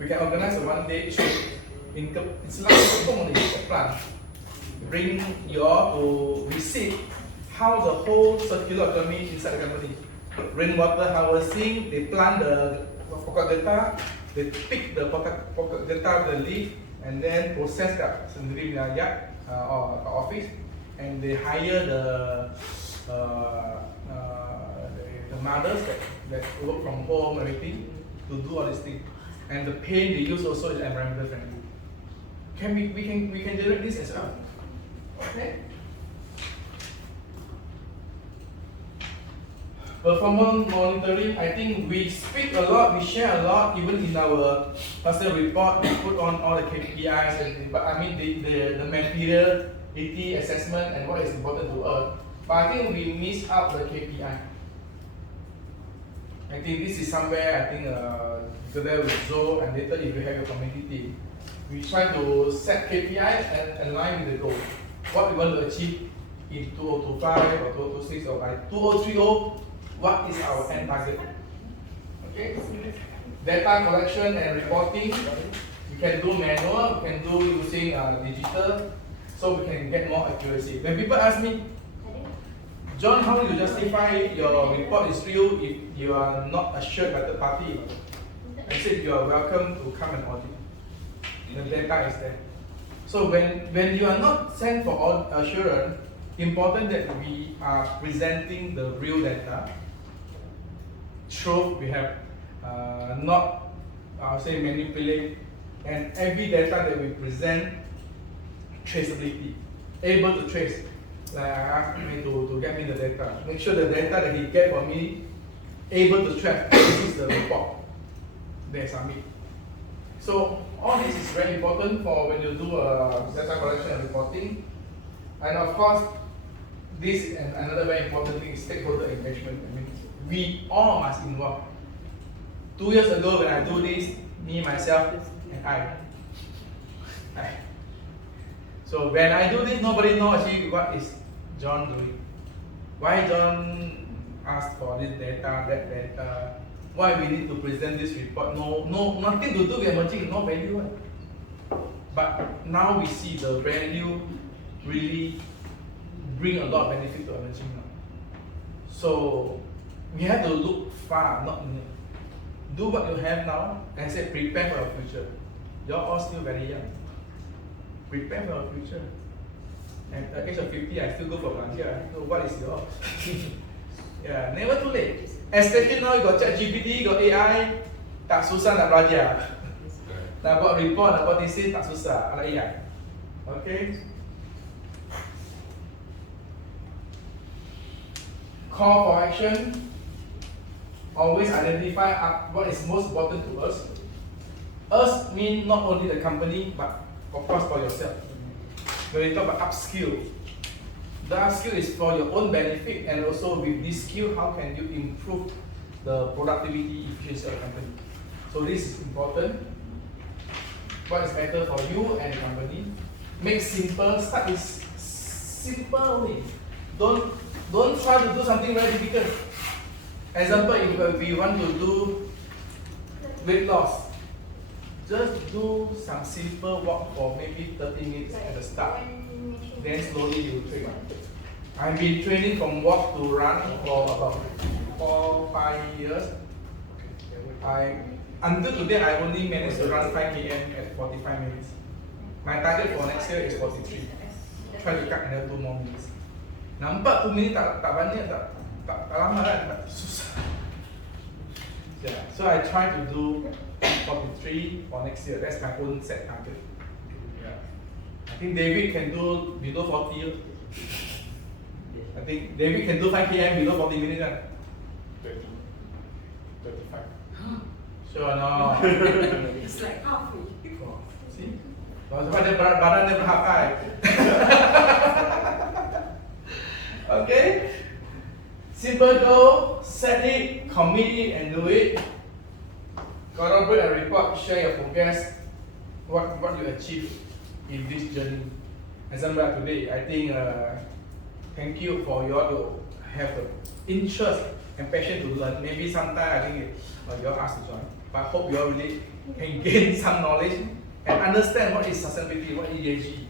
we can organize a one-day trip in it's like a plant. Bring you all to visit how the whole circular economy inside the company. Rainwater harvesting, they plant the pokok getah, they pick the pokok getah, the leaf, and then process kat sendiri punya yard or office, and they hire the mothers that work from home, everything, to do all these things. And the paint they use also is environmental friendly. We can generate this as well. Okay. Performance monitoring, I think we speak a lot, we share a lot, even in our personal report, we put on all the KPIs, but I mean the material, AT assessment, and what is important to us. But I think we miss out the KPI. I think this is somewhere, I think, together with Zoe and later if you have your community team, we try to set KPI and align with the goal. What we want to achieve in 2025 or 2026 or by 2030, what is our end target? Okay? Data collection and reporting, we can do manual, we can do using digital, so we can get more accuracy. When people ask me, John, how do you justify your report is real if you are not assured by the party? I said you are welcome to come and audit. The data is there. So when you are not sent for assurance, important that we are presenting the real data. Truth we have not, I'll say, manipulate, and every data that we present, traceability, able to trace. Like I asked me to get me the data. Make sure the data that he get for me, able to track. This is the report. They submit. So all this is very important for when you do data collection and reporting. And of course, this and another very important thing is stakeholder engagement. I mean, we all must involve. 2 years ago when I do this, me, myself, and I. So when I do this, nobody knows actually what is John doing. Why John asked for this data, that data, why we need to present this report. No, nothing to do with emerging, no value. But now we see the value really bring a lot of benefit to emerging now. So we have to look far, not near. Do what you have now and say prepare for your future. You're all still very young. Prepare for your future. At the age of 50, I still go for volunteer. So what is yours? Yeah, never too late. Especially now you got ChatGPT, you got AI, tak susah nak belajar. Nak buat report, nak buat thesis, tak susah. Ada AI. Okay? Call for action. Always identify what is most important to us. Us mean not only the company, but of course for yourself. When we talk about upskill, the upskill is for your own benefit, and also with this skill, how can you improve the productivity, efficiency of the company? So So this is important. What is better for you and the company? Make simple. Start with simple only. Don't try to do something very difficult. Example, if we want to do weight loss, just do some simple walk for maybe 30 minutes at the start. Then slowly you train. I've been training from walk to run for about 4-5 years. Until today, I only managed to run 5 km at 45 minutes. My target for next year is 43. Try to cut another 2 more minutes. Nampak 2 minutes tak banyak, tak lama kan, susah. Yeah, so I try to do 43 for next year. That's my own set target. Yeah. I think David can do below 40. I think David can do 5 km below 40 minutes. 30, 35. Sure, no. It's like halfway. Oh, see? Kalau ada badan dia berhakai. Okay? Simple goal, set it, commit it, and do it. Corroborate a report, share your progress, what you achieve in this journey. Example today, I think thank you for you all to have the interest and passion to learn. Maybe sometime I think you all asked to join, but I hope you all really can gain some knowledge and understand what is sustainability, what is ESG.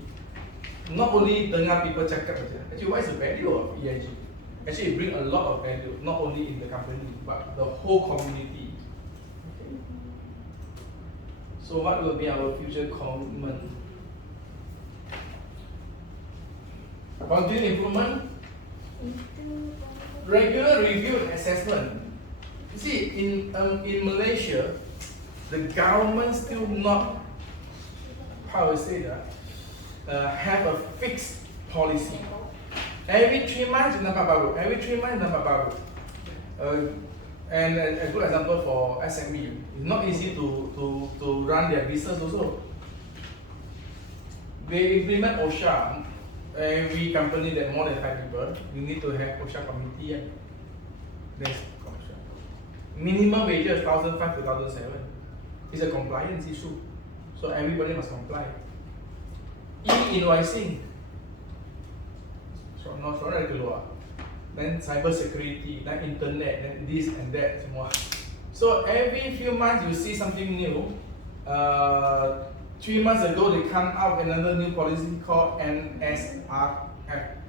Not only dengar people cakap saja. Actually, what is the value of ESG? Actually, it brings a lot of value, not only in the company, but the whole community. So what will be our future commitment? Continuous improvement, regular review and assessment. You see, in Malaysia, the government still not, how to say that, have a fixed policy. Every 3 months nampak baru. Every 3 months nampak baru. And a good example for SME, it's not easy to run their business also. They implement OSHA. Every company that more than 5 people, you need to have OSHA committee. There's OSHA. Minimum wage is 1,500 to 1,700. It's a compliance issue, so everybody must comply. E-invoicing. So not sorry keluar. Then cyber security, then internet, then this and that semua. So every few months you see something new. 3 months ago they come out with another new policy called NSRF,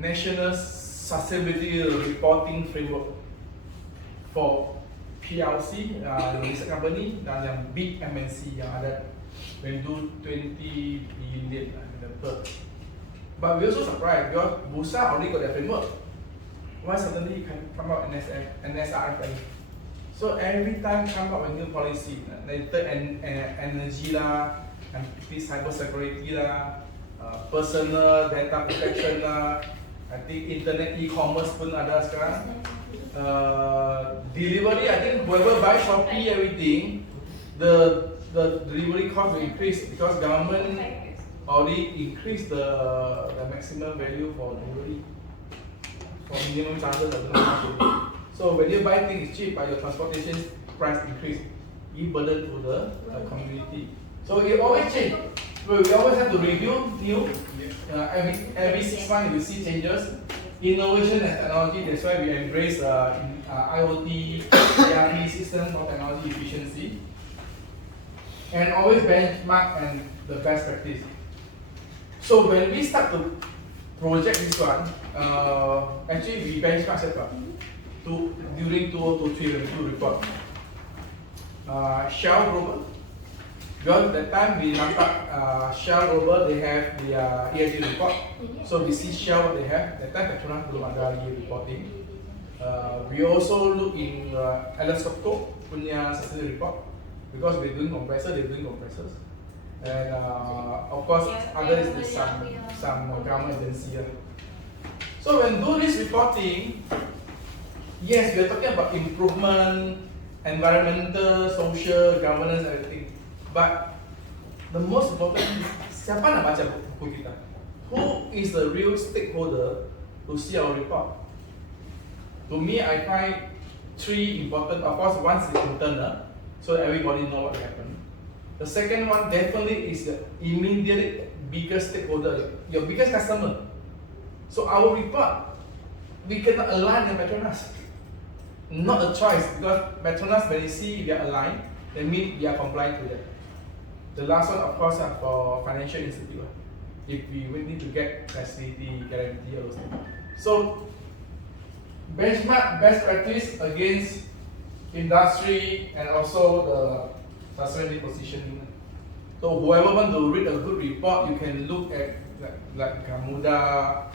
National Sustainability Reporting Framework, for PLC, listed company, dan yang big MNC yang ada when do 20 billion per. But we also surprised because Bursa already got their framework. Why suddenly can come out NSRF? So every time come out with new policy, related energy lah, and cyber security lah, personal data protection lah. I think internet e-commerce pun ada sekarang. Delivery, I think whoever buy Shopee everything, the delivery cost will increase because government already increased the maximum value for delivery, for minimum charges. So when you buy things cheap, but your transportation price increase, you burden to the community. So it always change. We always have to review new. Every 6 months we see changes. Innovation and technology. That's why we embrace IoT, ERP system for technology efficiency, and always benchmark and the best practice. So when we start to project this one, actually we benchmark during 2023 review report. Shell Global, because that time we nampak Shell Global they have their ESG report, so we see Shell what they have. That time Petronas belum ada ESG reporting. We also look in Atlas Copco punya sustainability report because they're doing compressors. And of course, others is some government agency. So when do this reporting, yes, we are talking about improvement, environmental, social, governance, everything. But the most important is siapa nak baca buku kita? Who is the real stakeholder to see our report? To me, I find 3 important. Of course, one is internal. so everybody know what happened. The second one definitely is the immediate biggest stakeholder, your biggest customer. So our report, we cannot align with Petronas. Not a choice, because Petronas, when they see we are aligned, that means we are compliant with that. The last one, of course, are for financial institute. If we will need to get facility, guarantee, all those things. So, benchmark best practice against industry and also the sustainability positioning. So, whoever want to read a good report, you can look at like Gamuda,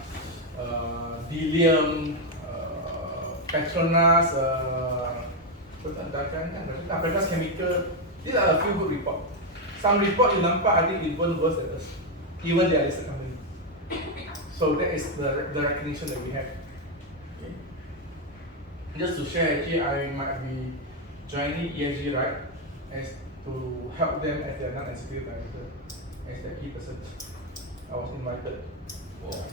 Dilium, Petronas, Petronas Chemical. These are a few good reports. Some report you nampak, I think even worse than us. Even they are listed company. So that is the recognition that we have. Okay. Just to share, actually, I might be joining ESG, right, as to help them as their non-executive director, as the key person. I was invited. Wow.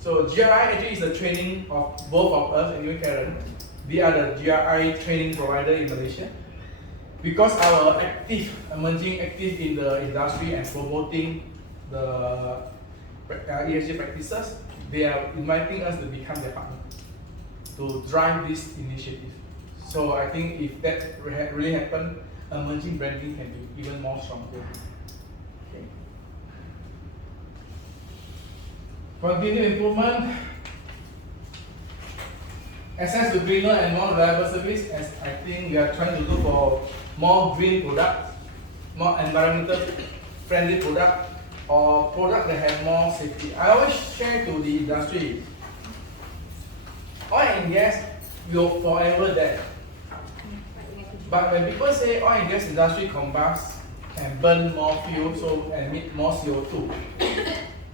So GRI actually is the training of both of us and you, Karen. We are the GRI training provider in Malaysia. Because our emerging active in the industry and promoting the ESG practices, they are inviting us to become their partner to drive this initiative. So I think if that really happens, emerging branding can be even more stronger. Okay. Continued improvement. Access to greener and more reliable service, as I think we are trying to look for more green products, more environmental friendly product, or product that have more safety. I always share to the industry, oil and gas will forever dead. But when people say oil and gas industry combusts and burn more fuel, so emit more CO2,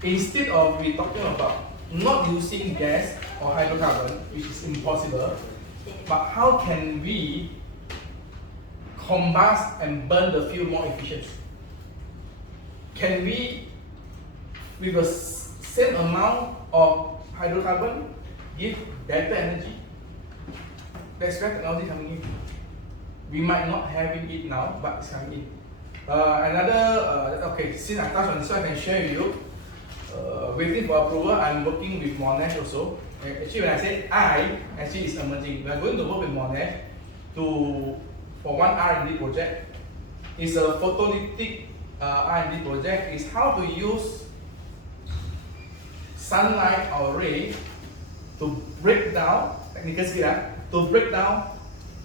instead of we talking about not using gas or hydrocarbon, which is impossible, but how can we combust and burn the fuel more efficiently? Can we, with the same amount of hydrocarbon, give better energy? That's where technology coming in. We might not have it now, but it's coming in. Okay, since I touched on this one, I can share with you. Waiting for approval, I'm working with Monash also. Actually, when I say actually it's emerging. We are going to work with Monash for one R&D project. It's a photolytic R&D project. Is how to use sunlight or ray to break down, technical speed, to break down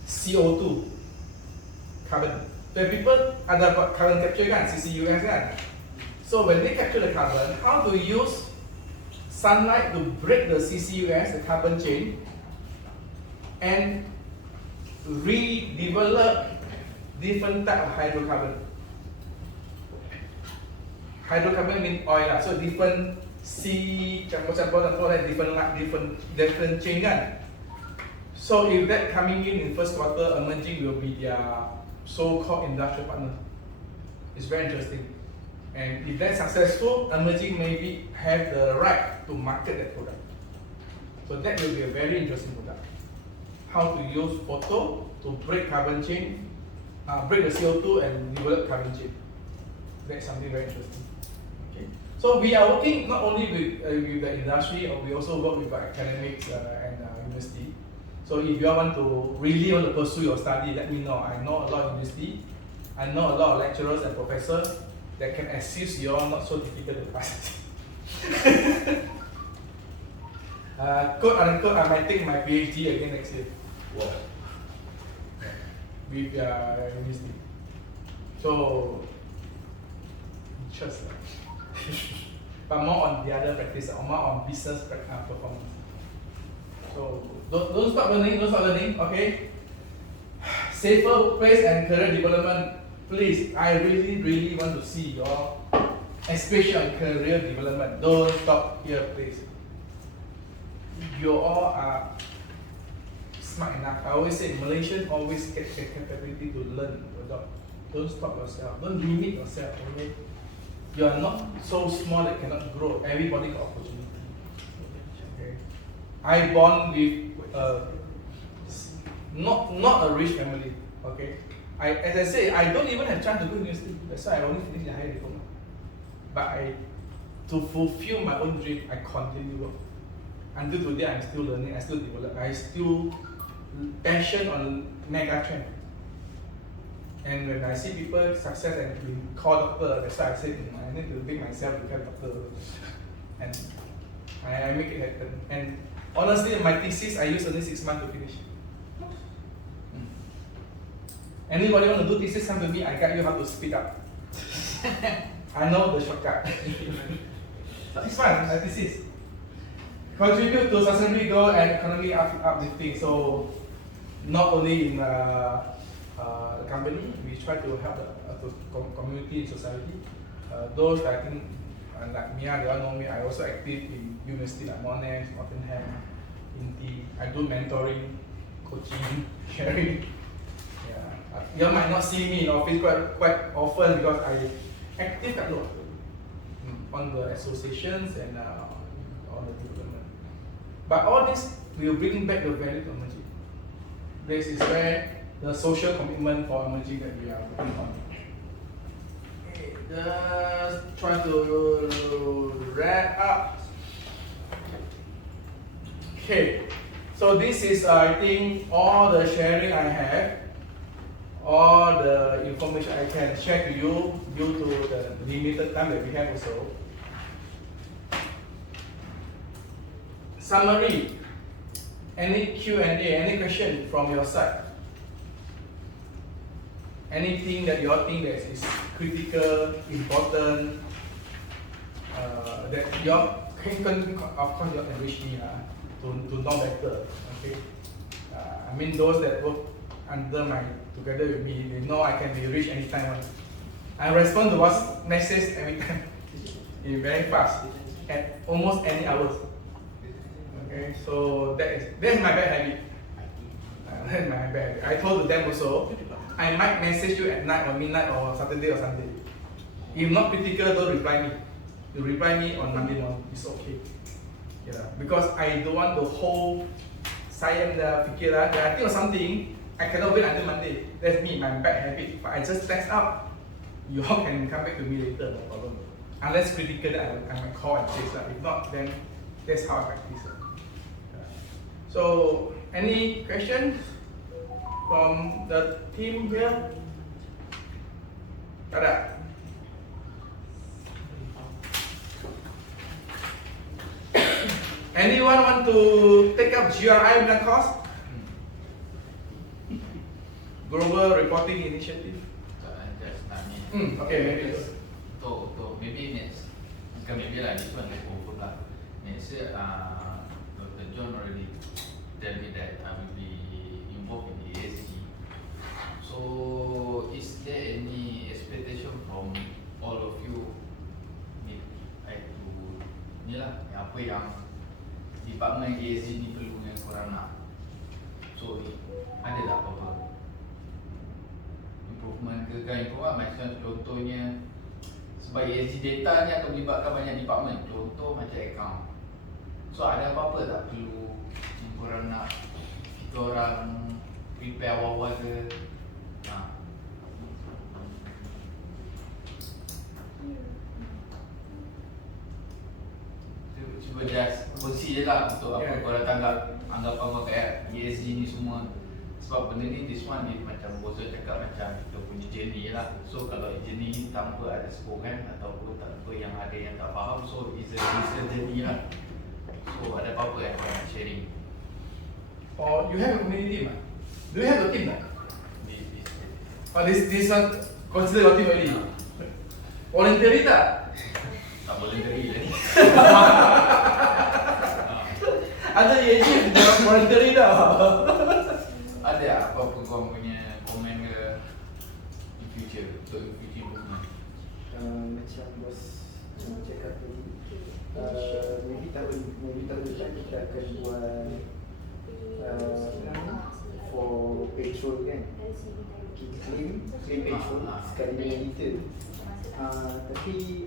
CO2, carbon. So people ada carbon capture kan, CCUS kan. So when they capture the carbon, how to use sunlight to break the CCUS, the carbon chain, and redevelop different type of hydrocarbon. Hydrocarbon means oil lah, so different campur-campur different chain kan. So if that coming in first quarter, emerging will be their so-called industrial partner. It's very interesting. And if that's successful, emerging maybe have the right to market that product. So that will be a very interesting product. How to use photo to break carbon chain, break the CO2 and develop carbon chain. That's something very interesting. Okay. So we are working not only with the industry, or we also work with academics and university. So if you want to really want to pursue your study, let me know. I know a lot of university, I know a lot of lecturers and professors that can assist you all, not so difficult to find. Quote unquote, I might take my PhD again next year. Wow. With university. So, just but more on the other practice, or more on business performance. So, don't stop learning, okay? Safer workplace and career development. Please, I really want to see your, especially on career development. Don't stop here, please. You all are smart enough. I always say Malaysians always get the capability to learn. Don't stop yourself. Don't limit yourself. Okay? You are not so small that cannot grow. Everybody got opportunity. Okay. I born with not a rich family. Okay. as I say, I don't even have chance to go to university. That's why I only finished the higher diploma. But to fulfill my own dream, I continue work. Until today, I'm still learning, I still develop, I still passion on mega trend. And when I see people success and being called doctor, that's why I said I need to make myself become doctor. And I make it happen. And honestly, my thesis, I used only 6 months to finish. Anybody want to do thesis, come to me, I guide you how to speed up. I know the shortcut. 6 months, my thesis. Contribute to sustainability goal and economic uplifting. So, not only in the company, we try to help the community and society. Those that I think, like Mia, they all know me, I also active in university like Monash, Nottingham, Inti. I do mentoring, coaching, sharing. Yeah. You might not see me in office quite often because I active a lot on the associations and on the development. But all this will bring back the value to emerging. This is where the social commitment for emerging that we are working on. Okay, just try to wrap up. Okay, so this is I think all the sharing I have, all the information I can share to you due to the limited time that we have also. Summary, any Q&A, any question from your side? Anything that you all think that is critical, important, that you all can, of course you all can reach me to know better, okay? I mean those that work together with me, they know I can be reached anytime. I respond to WhatsApp message every time, very fast, at almost any hours. Okay, so that's my bad habit. That's my bad habit. I told them also, I might message you at night or midnight or Saturday or Sunday. If not critical, don't reply me. You reply me on Monday morning, it's okay. Yeah, because I don't want the whole sayang pikiran that I think of something, I cannot wait until Monday. That's me, my bad habit. But I just text up. You all can come back to me later, no problem. Unless critical, then I might call and chase. If not, then that's how I practice. So, any questions from the team here? Ada? Anyone want to take up GRI in the course? Global Reporting Initiative. Okay, maybe. Untuk maybe next, bukan maybe lah, this one confirm lah. Next year, Dr. John already tell me that I will be involved in the ESG. So, is there any expectation from all of you? Need I to ni lah, apa yang department ESG ni perlu yang korang nak. So, ada tak apa-apa improvement ke kan improvement macam contohnya sebab ESG data ni akan melibatkan banyak department, contoh macam account. So ada apa-apa tak perlu korang nak kita orang prepare awal-awal ke? Cuba just kongsi je lah untuk apa korang tanggap anggapan kau kat ESG ni semua. Sebab benda ni, this one ni macam bosan cakap macam kita punya journey lah. So kalau journey ni tanpa ada spoken ataupun tanpa yang ada yang tak faham, so it's a journey lah. So ada apa-apa yang kau nak sharing? Or you have a community team? Do you have a team? This one consider your team already? Voluntary tak? Tak voluntary lagi. Ada ESG voluntary tak? Ada apa-apa kau punya komen ke in future untuk future improvement? Macam bos cakap tadi, maybe tahun depan kita akan buat for petrol kan, kita claim petrol sekali dengan liter. Tapi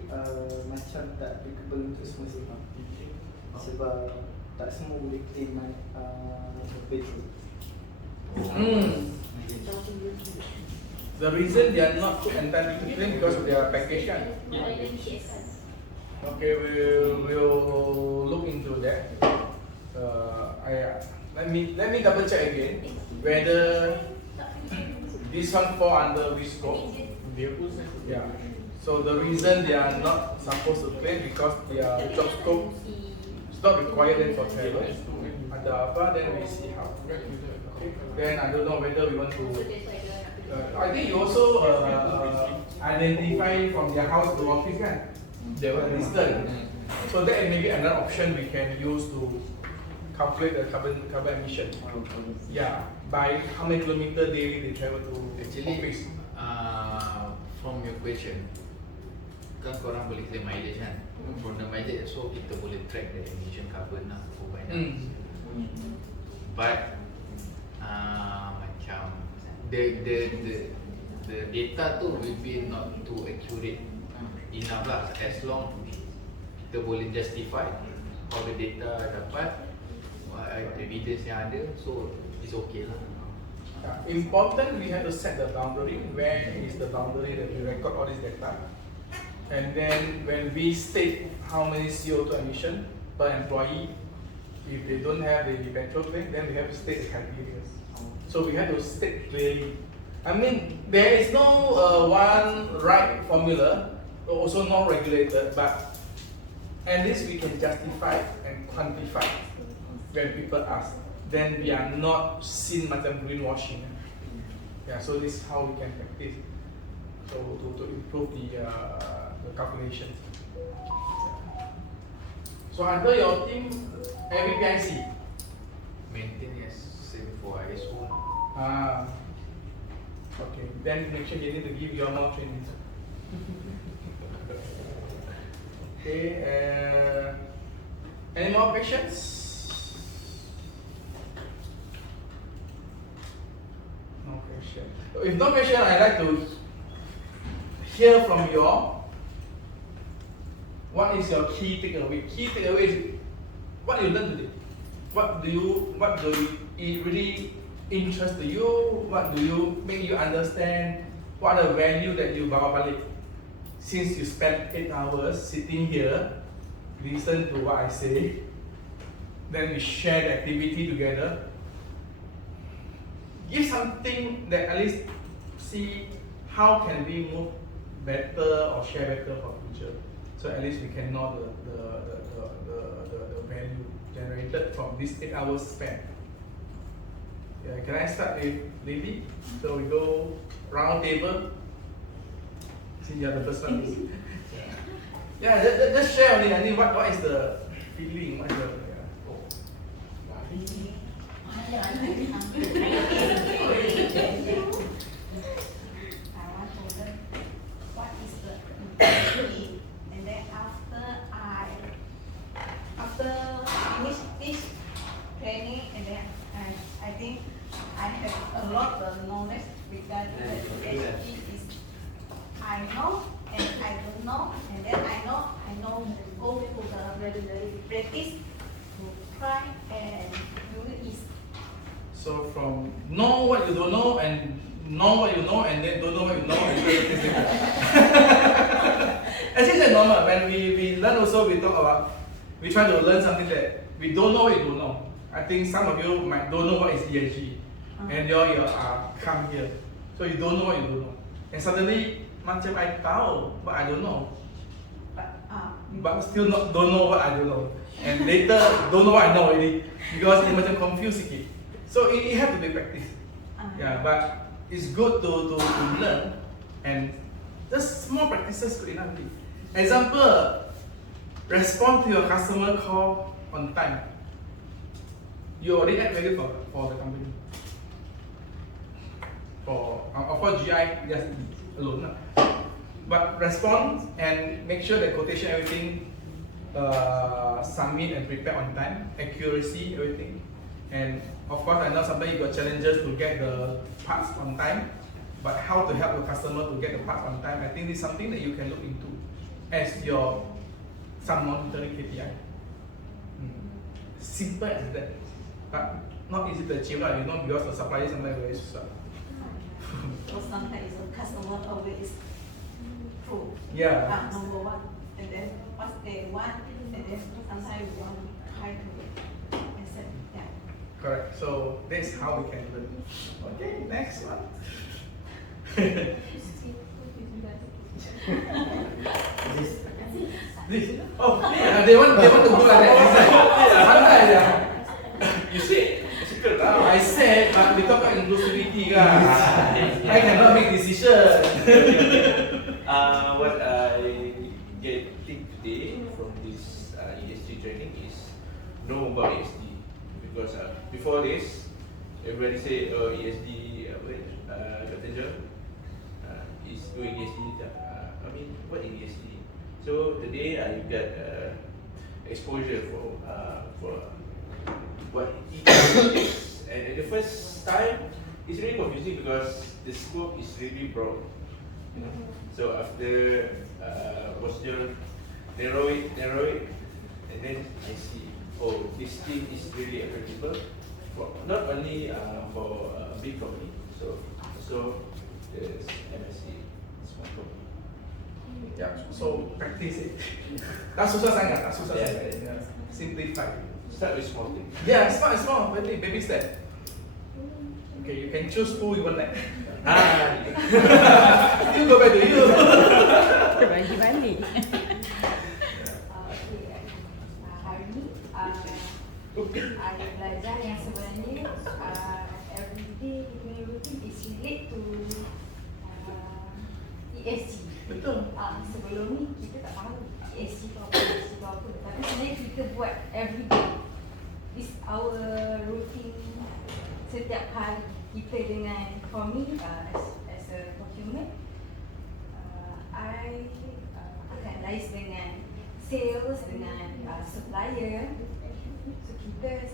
macam tak applicable untuk semua sebab tak semua boleh claim petrol. The reason they are not entitled to claim because of their package. Okay, we'll look into that. Let me double check again whether this one fall under which scope. Yeah. So the reason they are not supposed to claim because their job scope is not required them for travel. Ada apa? Then we see how. Okay. Then I don't know whether we want to. I think you also identify from their house to office, kan? They were distance. So that may be another option we can use to calculate the carbon emission. Yeah, by how many kilometer daily they travel to office. From your question, kan korang boleh claim mileage kan? From the mileage, so kita boleh track the emission carbon lah banyak. But macam the data tu will be not too accurate enough lah, as long kita boleh justify all the data dapat, evidence yang ada, so it's okay lah. Important, we have to set the boundary. Where is the boundary that we record all this data? And then when we state how many CO2 emission per employee, if they don't have the petrol claim, then we have to state the criteria. So we have to state clearly. I mean, there is no one right formula, also not regulated, but at least we can justify and quantify when people ask. Then we are not seen macam greenwashing. Yeah, so this is how we can practice. So to improve the calculations. So under your team, every PIC maintain as same for ISO. Okay. Then make sure you need to give your more training. Okay. Any more questions? No question. If no question, I'd like to hear from you all. What is your key takeaway? Key takeaway is what you learned today. What do it really interest you? What do you make you understand? What are the value that you bawa balik? Since you spent 8 hours sitting here, listen to what I say, then we share the activity together. Give something that at least see how can we move better or share better for future. So at least we can know the value generated from this 8 hours spent. Yeah, can I start with Lily? So we go round table. See, you're the first one. Yeah, just share only. I mean, what is the feeling? What is the I want to learn what is the EPC, and then after finish this training, and then I think I have a lot of knowledge regarding the ESG. Is I know and I don't know, and then I know go to the practice to try and do it. So from know what you don't know and know what you know and then don't know what you know. Actually, it's normal. When we learn also, we try to learn something that we don't know what you don't know. I think some of you might don't know what is ESG, and you are come here, so you don't know what you don't know, and suddenly macam I tahu but I don't know, but still don't know what I don't know, and later don't know what I know already because it macam confused sikit. So it have to be practiced. Yeah, but it's good to learn, and just small practices good enough. Example, respond to your customer call on time. You already add value for the company. For GI, just alone. But respond and make sure that quotation, everything, submit and prepare on time, accuracy, everything. And of course, I know sometimes you got challenges to get the parts on time, but how to help the customer to get the parts on time, I think this is something that you can look into as some monitoring KPI. Simple as that, but not easy to achieve, because the supplier sometimes very susah. So sometimes the customer always prove Yeah. number one, and then what they want, and then sometimes we want to try to accept that. Correct. So this is how we can learn. Okay, next one. This. Oh, yeah, they want to go like that. It's like, santai ya. You see, I said, but we talk about inclusivity, guys. I cannot make decision. What I get today from this ESG training is know about ESG, because before this, everybody say ESG Dr. John is doing ESG. I mean, what is ESG? So today I got exposure for what ESG is, and at the first time it's really confusing because the scope is really broad. You know? So after posture, narrow it, and then I see, oh, this thing is really applicable for not only for big company, so also the MSC, small company. Yeah, so practice it. Tak susah sangat, tak susah sangat. Yeah. Simplify. Start with small things. Yeah, small, baby step. Okay, you can choose who you want like. You go back to you. Bagi-bagi. Hari ni ada belajar yang sebenarnya everyday kita punya routine is relate to ESG. Betul. Sebelum ni kita tak tahu ESG tu apa, tapi sebenarnya kita buat everyday. This our routine setiap hari kita dengan, for me as a procurement, I akan liaise dengan sales, dengan supplier. So kita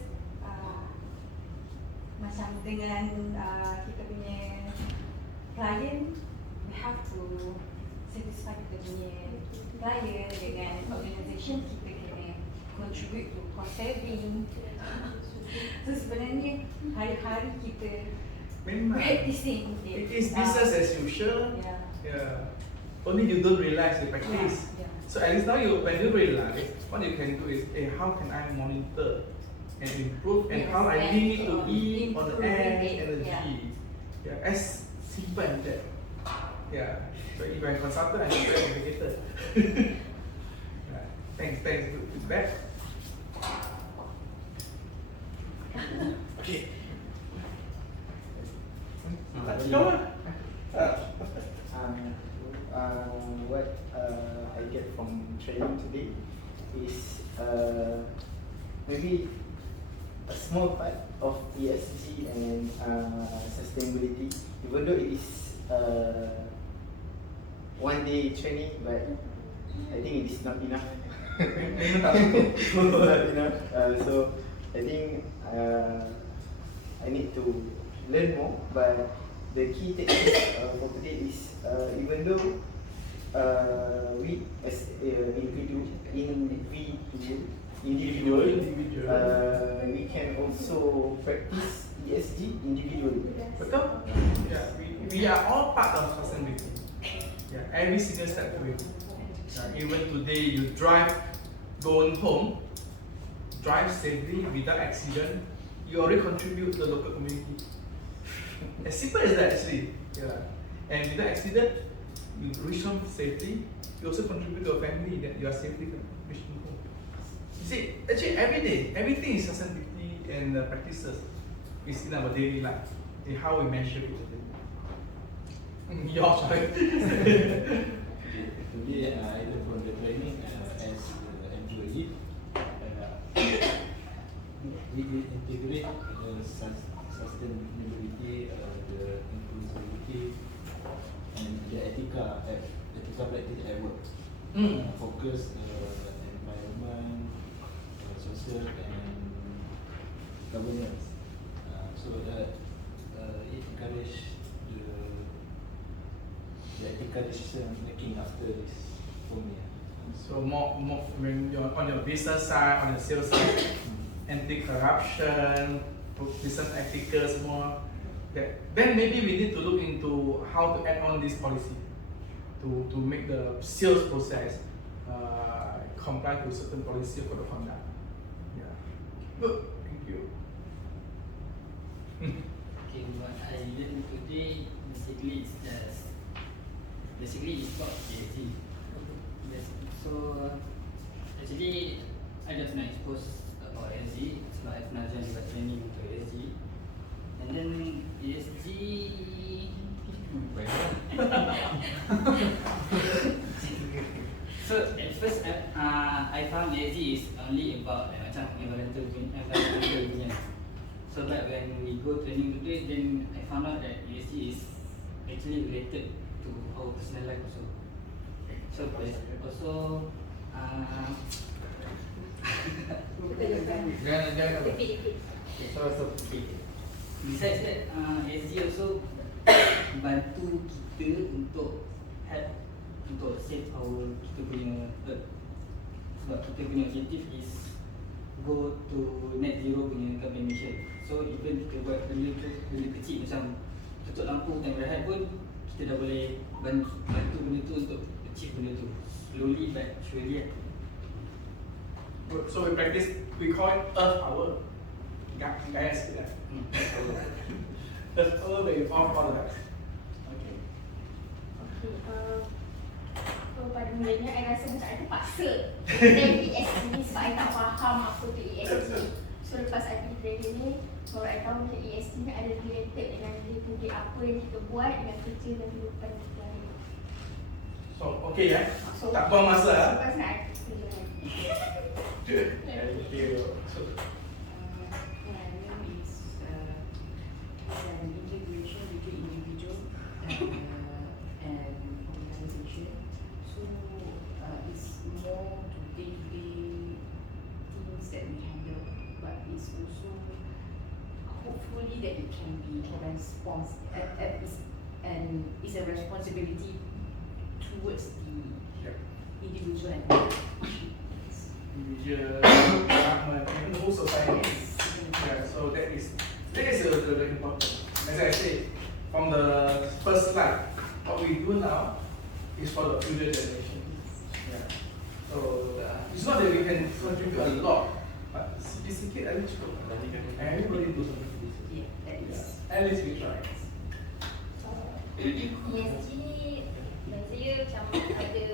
macam dengan kita punya client, we have to satisfy kita punya client. Dengan organisation kita kena contribute to cost saving. So sebenarnya hari-hari kita practicing it is business as usual. Yeah. Only you don't realize the practice. So at least now when you realize, what you can do is, how can I monitor and improve, and how I link it to E on the S and the G. Yeah, as simple as that. Yeah. So if I'm a consultant, I'm a very complicated. Thanks. Good back. Okay. What I get from training today is maybe a small part of ESG and sustainability, even though it is one day training, but I think it is not enough. It's not enough. So I think I need to learn more, but the key takeaway for today is even though we as individual, we can also practice ESG individually. Betul? Yeah, we are all part of sustainability. Yeah, every single step of it. Even today, you drive going home, drive safely without accident, you already contribute to the local community. As simple as that, actually. Yeah. And without accident, you reach home safely. You also contribute to your family that you are safely reaching home. You see, actually every day, everything is sustainability and practices is in our daily life. In how we measure it. Your choice. Today, I learned from the training as an employee. We integrate the sustainability, the inclusivity, and the ethical practice at work. Focus environment, social, and governance, so that it encourages the ethical decision making after this for me. So more when you're on your business side, on the sales side, anti-corruption, business ethics more. then maybe we need to look into how to add on this policy to make the sales process comply to certain policy for the conduct. Yeah. Good. Thank you. Okay, what I learned today basically it's about ESG. So actually I just not exposed about ESG, so I've not done the training into ESG. And then ESG so at first I found ESG is only about macam environmental punya. So but when we go training today, then I found out that ESG is actually related to our personal life also. So there's also besides that, ESG also bantu kita untuk help untuk save our kita punya earth. Sebab kita punya objective is go to net zero punya carbon emission. So even kita buat benda kecil macam tutup lampu time rehat pun kita dah boleh bantu benda tu untuk achieve benda tu slowly but surely. So we practice, we call it earth hour. Guys, yeah. Earth hour where you off all the lights. Okay. So pada mulanya I rasa macam I terpaksa training ESG ni sebab I tak faham apa tu ESG. So lepas I pergi training ni, baru I tahu macam ESG ni ada related dengan day-to-day apa yang kita buat dengan kerja dan kehidupan kita hari. So okay ya, tak buang masa. Lepas nak I kerja lagi. Thank you. What I learned is an integration between individual and organization. So it's more to day-to-day things that we handle, but it's also hopefully that it can be and it's a responsibility towards the individual and individual, government, and the whole society. Yeah, so that is the important. As I said, from the first slide, what we do now is for the future generation. Yeah. So it's not that we can contribute a lot, but sedikit at least everybody do something. Yeah, that is. At least we try. ESG ni bagi saya macam ada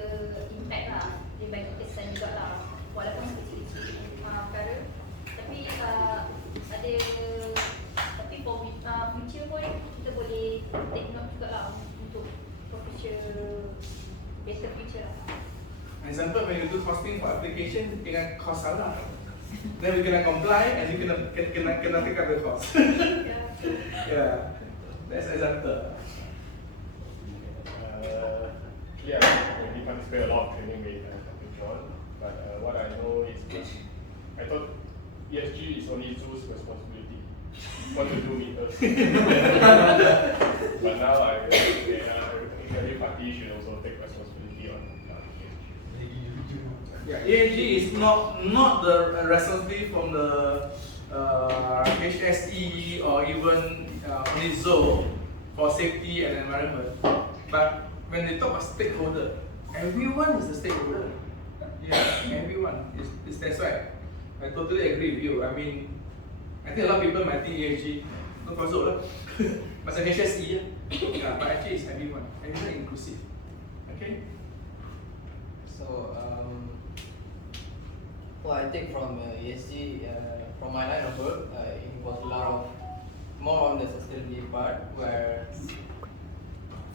impact lah, dia bagi kesan juga lah, walaupun kecil-kecil perkara, tapi for future pun kita boleh take note juga lah untuk for future, better future lah. Example, when you do costing for application, dengan cost salah, then we kena comply and you kena take up the cost. Yeah, that's example. Yeah, we participate a lot of training with John, but what I know is I thought ESG is only Zoo's responsibility. What to do with us. But now I think every party should also take responsibility on ESG. Yeah, ESG is not the responsibility from the HSE or even only ZO for safety and environment, but when they talk about stakeholder, everyone is a stakeholder. Yeah, everyone is that's right. I totally agree with you. I mean, I think a lot of people might think ESG no masuk lah, macam HSE ya. Yeah, but actually it's everyone inclusive. Okay. So what I take from ESG from my line of work, it was a lot of more on the sustainability part, where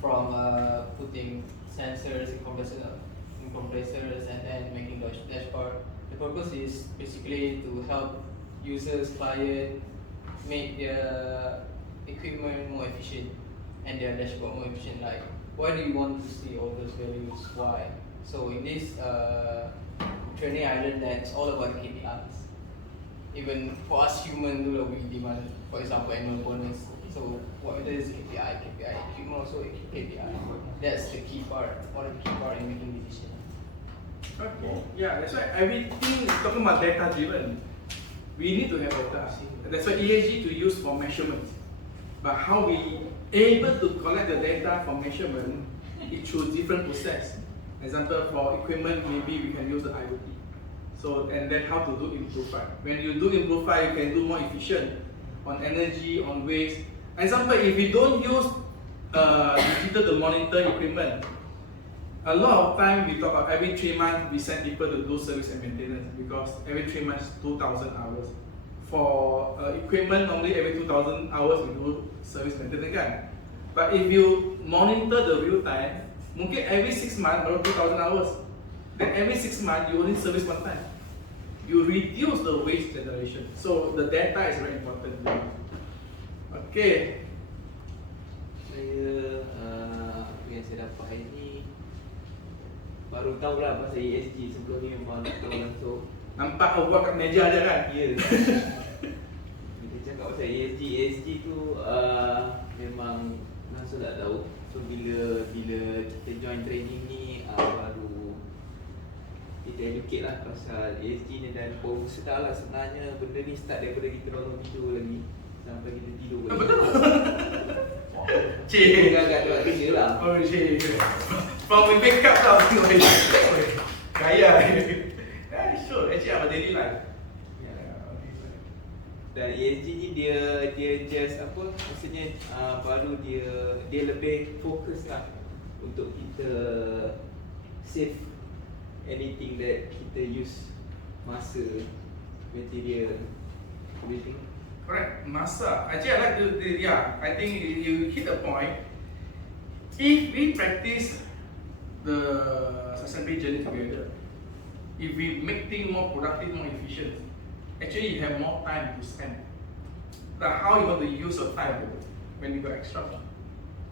from putting sensors in compressors and then making the dashboard. The purpose is basically to help users, clients make their equipment more efficient and their dashboard more efficient. Like, why do you want to see all those values? Why? So in this training, I learned that it's all about KPIs. Even for us humans, we demand, for example, annual bonus. So what is KPI? Equipment also KPI. That's the key part. One of the key part in making decisions. Okay. Yeah, that's why everything is talking about data driven. We need to have data. That's why ESG to use for measurement. But how we able to collect the data from measurement, it through different process. Example, for equipment, maybe we can use the IoT. So, and then how to do improve. When you do improve, you can do more efficient on energy, on waste. Example, if you don't use digital to monitor equipment, a lot of time we talk about every 3 months we send people to do service and maintenance because every 3 months 2,000 hours. For equipment, normally every 2,000 hours we do service maintenance kan. But if you monitor the real time, mungkin every 6 months baru 2,000 hours. Then every 6 months you only service one time. You reduce the waste generation. So the data is very important. Okay. Saya apa yang saya dapat hari ni baru tahu lah pasal ESG. Sebelum ni memang tak tahu langsung. Nampak kau buat kat meja je kan? Ya. Kita cakap pasal ESG tu memang langsung tak tahu. So bila kita join training ni baru kita educate lah pasal ESG ni dan baru sedar lah sebenarnya benda ni start daripada kita bangun tidur lagi sampai kita tidur lagi. Betul. Cik agak kerja lah. Oh cik. From we wake up lah tengok ni. Kaya. Yeah, sure. Actually our daily life. Dan ESG ni dia just apa maksudnya baru dia lebih fokus lah untuk kita save anything that kita use masa, material, everything. Correct. Masa. Actually I like to yeah, I think you hit the point. If we practice the sustainability journey together, if we make things more productive, more efficient, actually you have more time to spend. But how you want to use your time when you got extra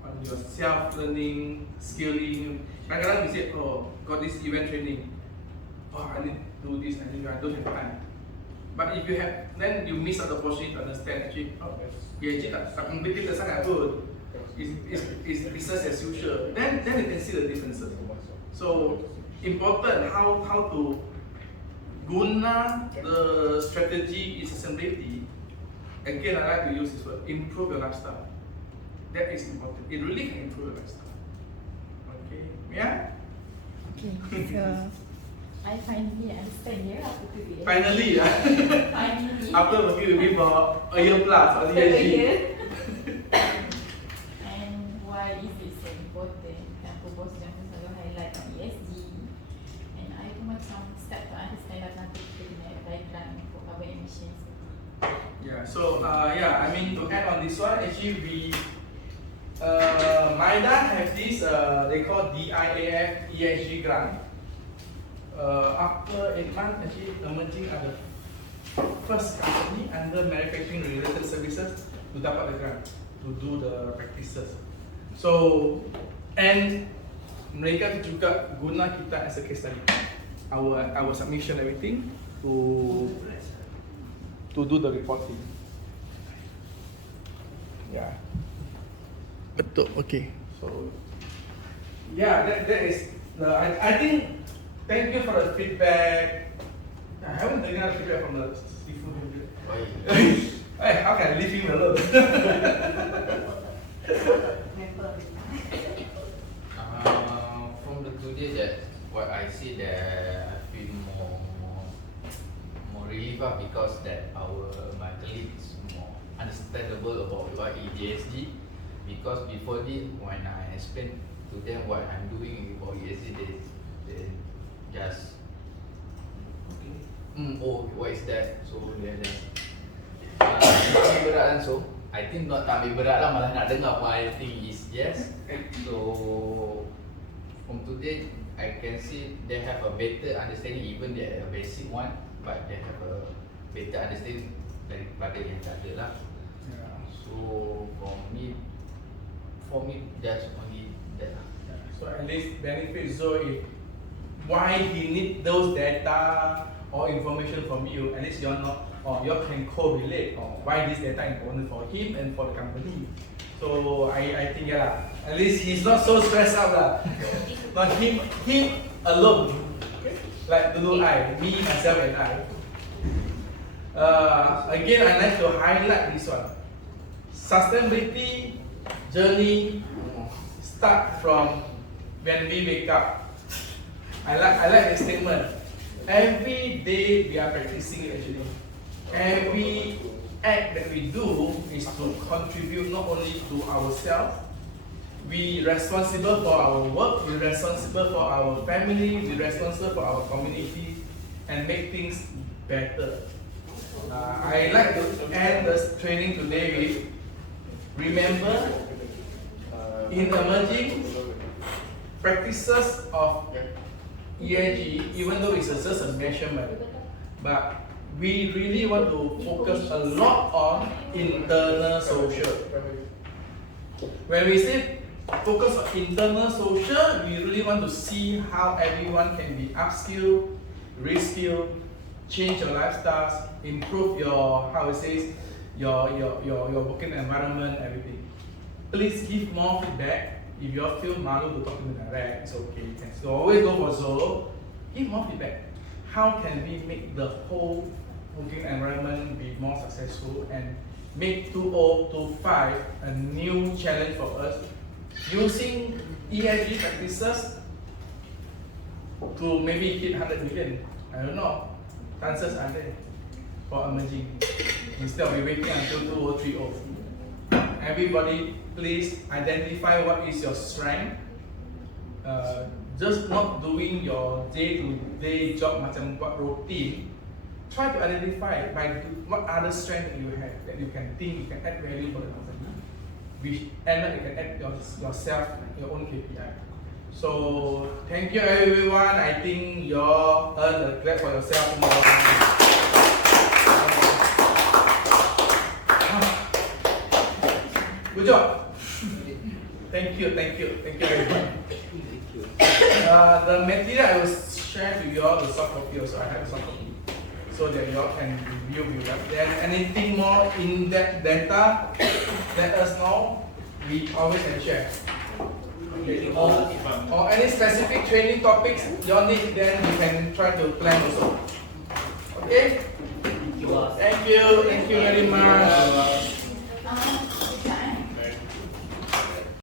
on your self-learning, skilling. Kadang-kadang we say, oh, got this event training. Oh, I need to do this, I don't have time. But if you have, then you miss out the opportunity to understand actually, oh, ESG tak complicated sangat pun. It's business as usual. Then you can see the differences. So important how to guna the strategy in sustainability. Again, I like to use this word, improve your lifestyle. That is important. It really can improve your lifestyle. Okay, yeah? Okay, so I finally understand here after today. Finally, yeah. Finally. After working with me for a year plus on ESG. And why is it so important? Kenapa bos jangan selalu highlight on ESG? And I pun macam start to understand lah nanti kita kena diagram for carbon emissions. Yeah, so yeah, I mean to add on this one, actually we MIDA have this they call DIAF ESG grant. After 8 months, actually emerging are the first company under manufacturing related services to dapat the grant to do the practices. So and mereka juga guna kita as a case study. Our submission everything to do the reporting. Yeah. Betul. Okay. So yeah, that is I think. Thank you for the feedback. I haven't taken out feedback from the seafood. Hey, how can I leave him alone? From the today that what I see that I feel more relief because that my colleagues more understandable about what is ESG because before this when I explain to them what I'm doing about ESG they just oh what is that so then berat langsung I think not tak ambil berat lah malah nak dengar apa I think is yes so from today I can see they have a better understanding even they are a basic one but they have a better understanding daripada yang tak ada lah so for me just only that lah so at least benefit Zoe why he need those data or information from you, at least you're not, or you can correlate or why this data important for him and for the company. So I think yeah, at least he's not so stressed out lah. Not him alone. Like dulu me, myself and I. Again, I like to highlight this one. sustainability journey start from when we wake up. I like the statement. Every day we are practicing it actually. Every act that we do is to contribute not only to ourselves, we responsible for our work, we responsible for our family, we responsible for our community, and make things better. I like to end this training today with, remember, in emerging practices of ESG, even though it's just a measurement, but we really want to focus a lot on internal social. When we say focus on internal social, we really want to see how everyone can be upskilled, reskilled, change your lifestyles, improve your, how it says, your working environment, everything. Please give more feedback. If you all feel malu to talk to me direct, it's okay. You can still always go for solo. Give more feedback. How can we make the whole working environment be more successful and make 2025 a new challenge for us using ESG practices to maybe hit 100 million? I don't know. Chances are there for emerging. Instead of waiting until 2030. Everybody, please identify what is your strength. Just not doing your day-to-day job macam buat routine. Try to identify by what other strength that you have that you can think you can add value for the company. Which end up you can add yourself your own KPI. So thank you everyone. I think you all earn a clap for yourself tomorrow. Good job. Thank you everyone. The material I will share to you all the soft copy also. I have a soft copy, so that you all can review it. Then anything more in-depth data, let us know. We always can share. Okay. Or any specific training topics you all need, then you can try to plan also. Okay. Thank you very much.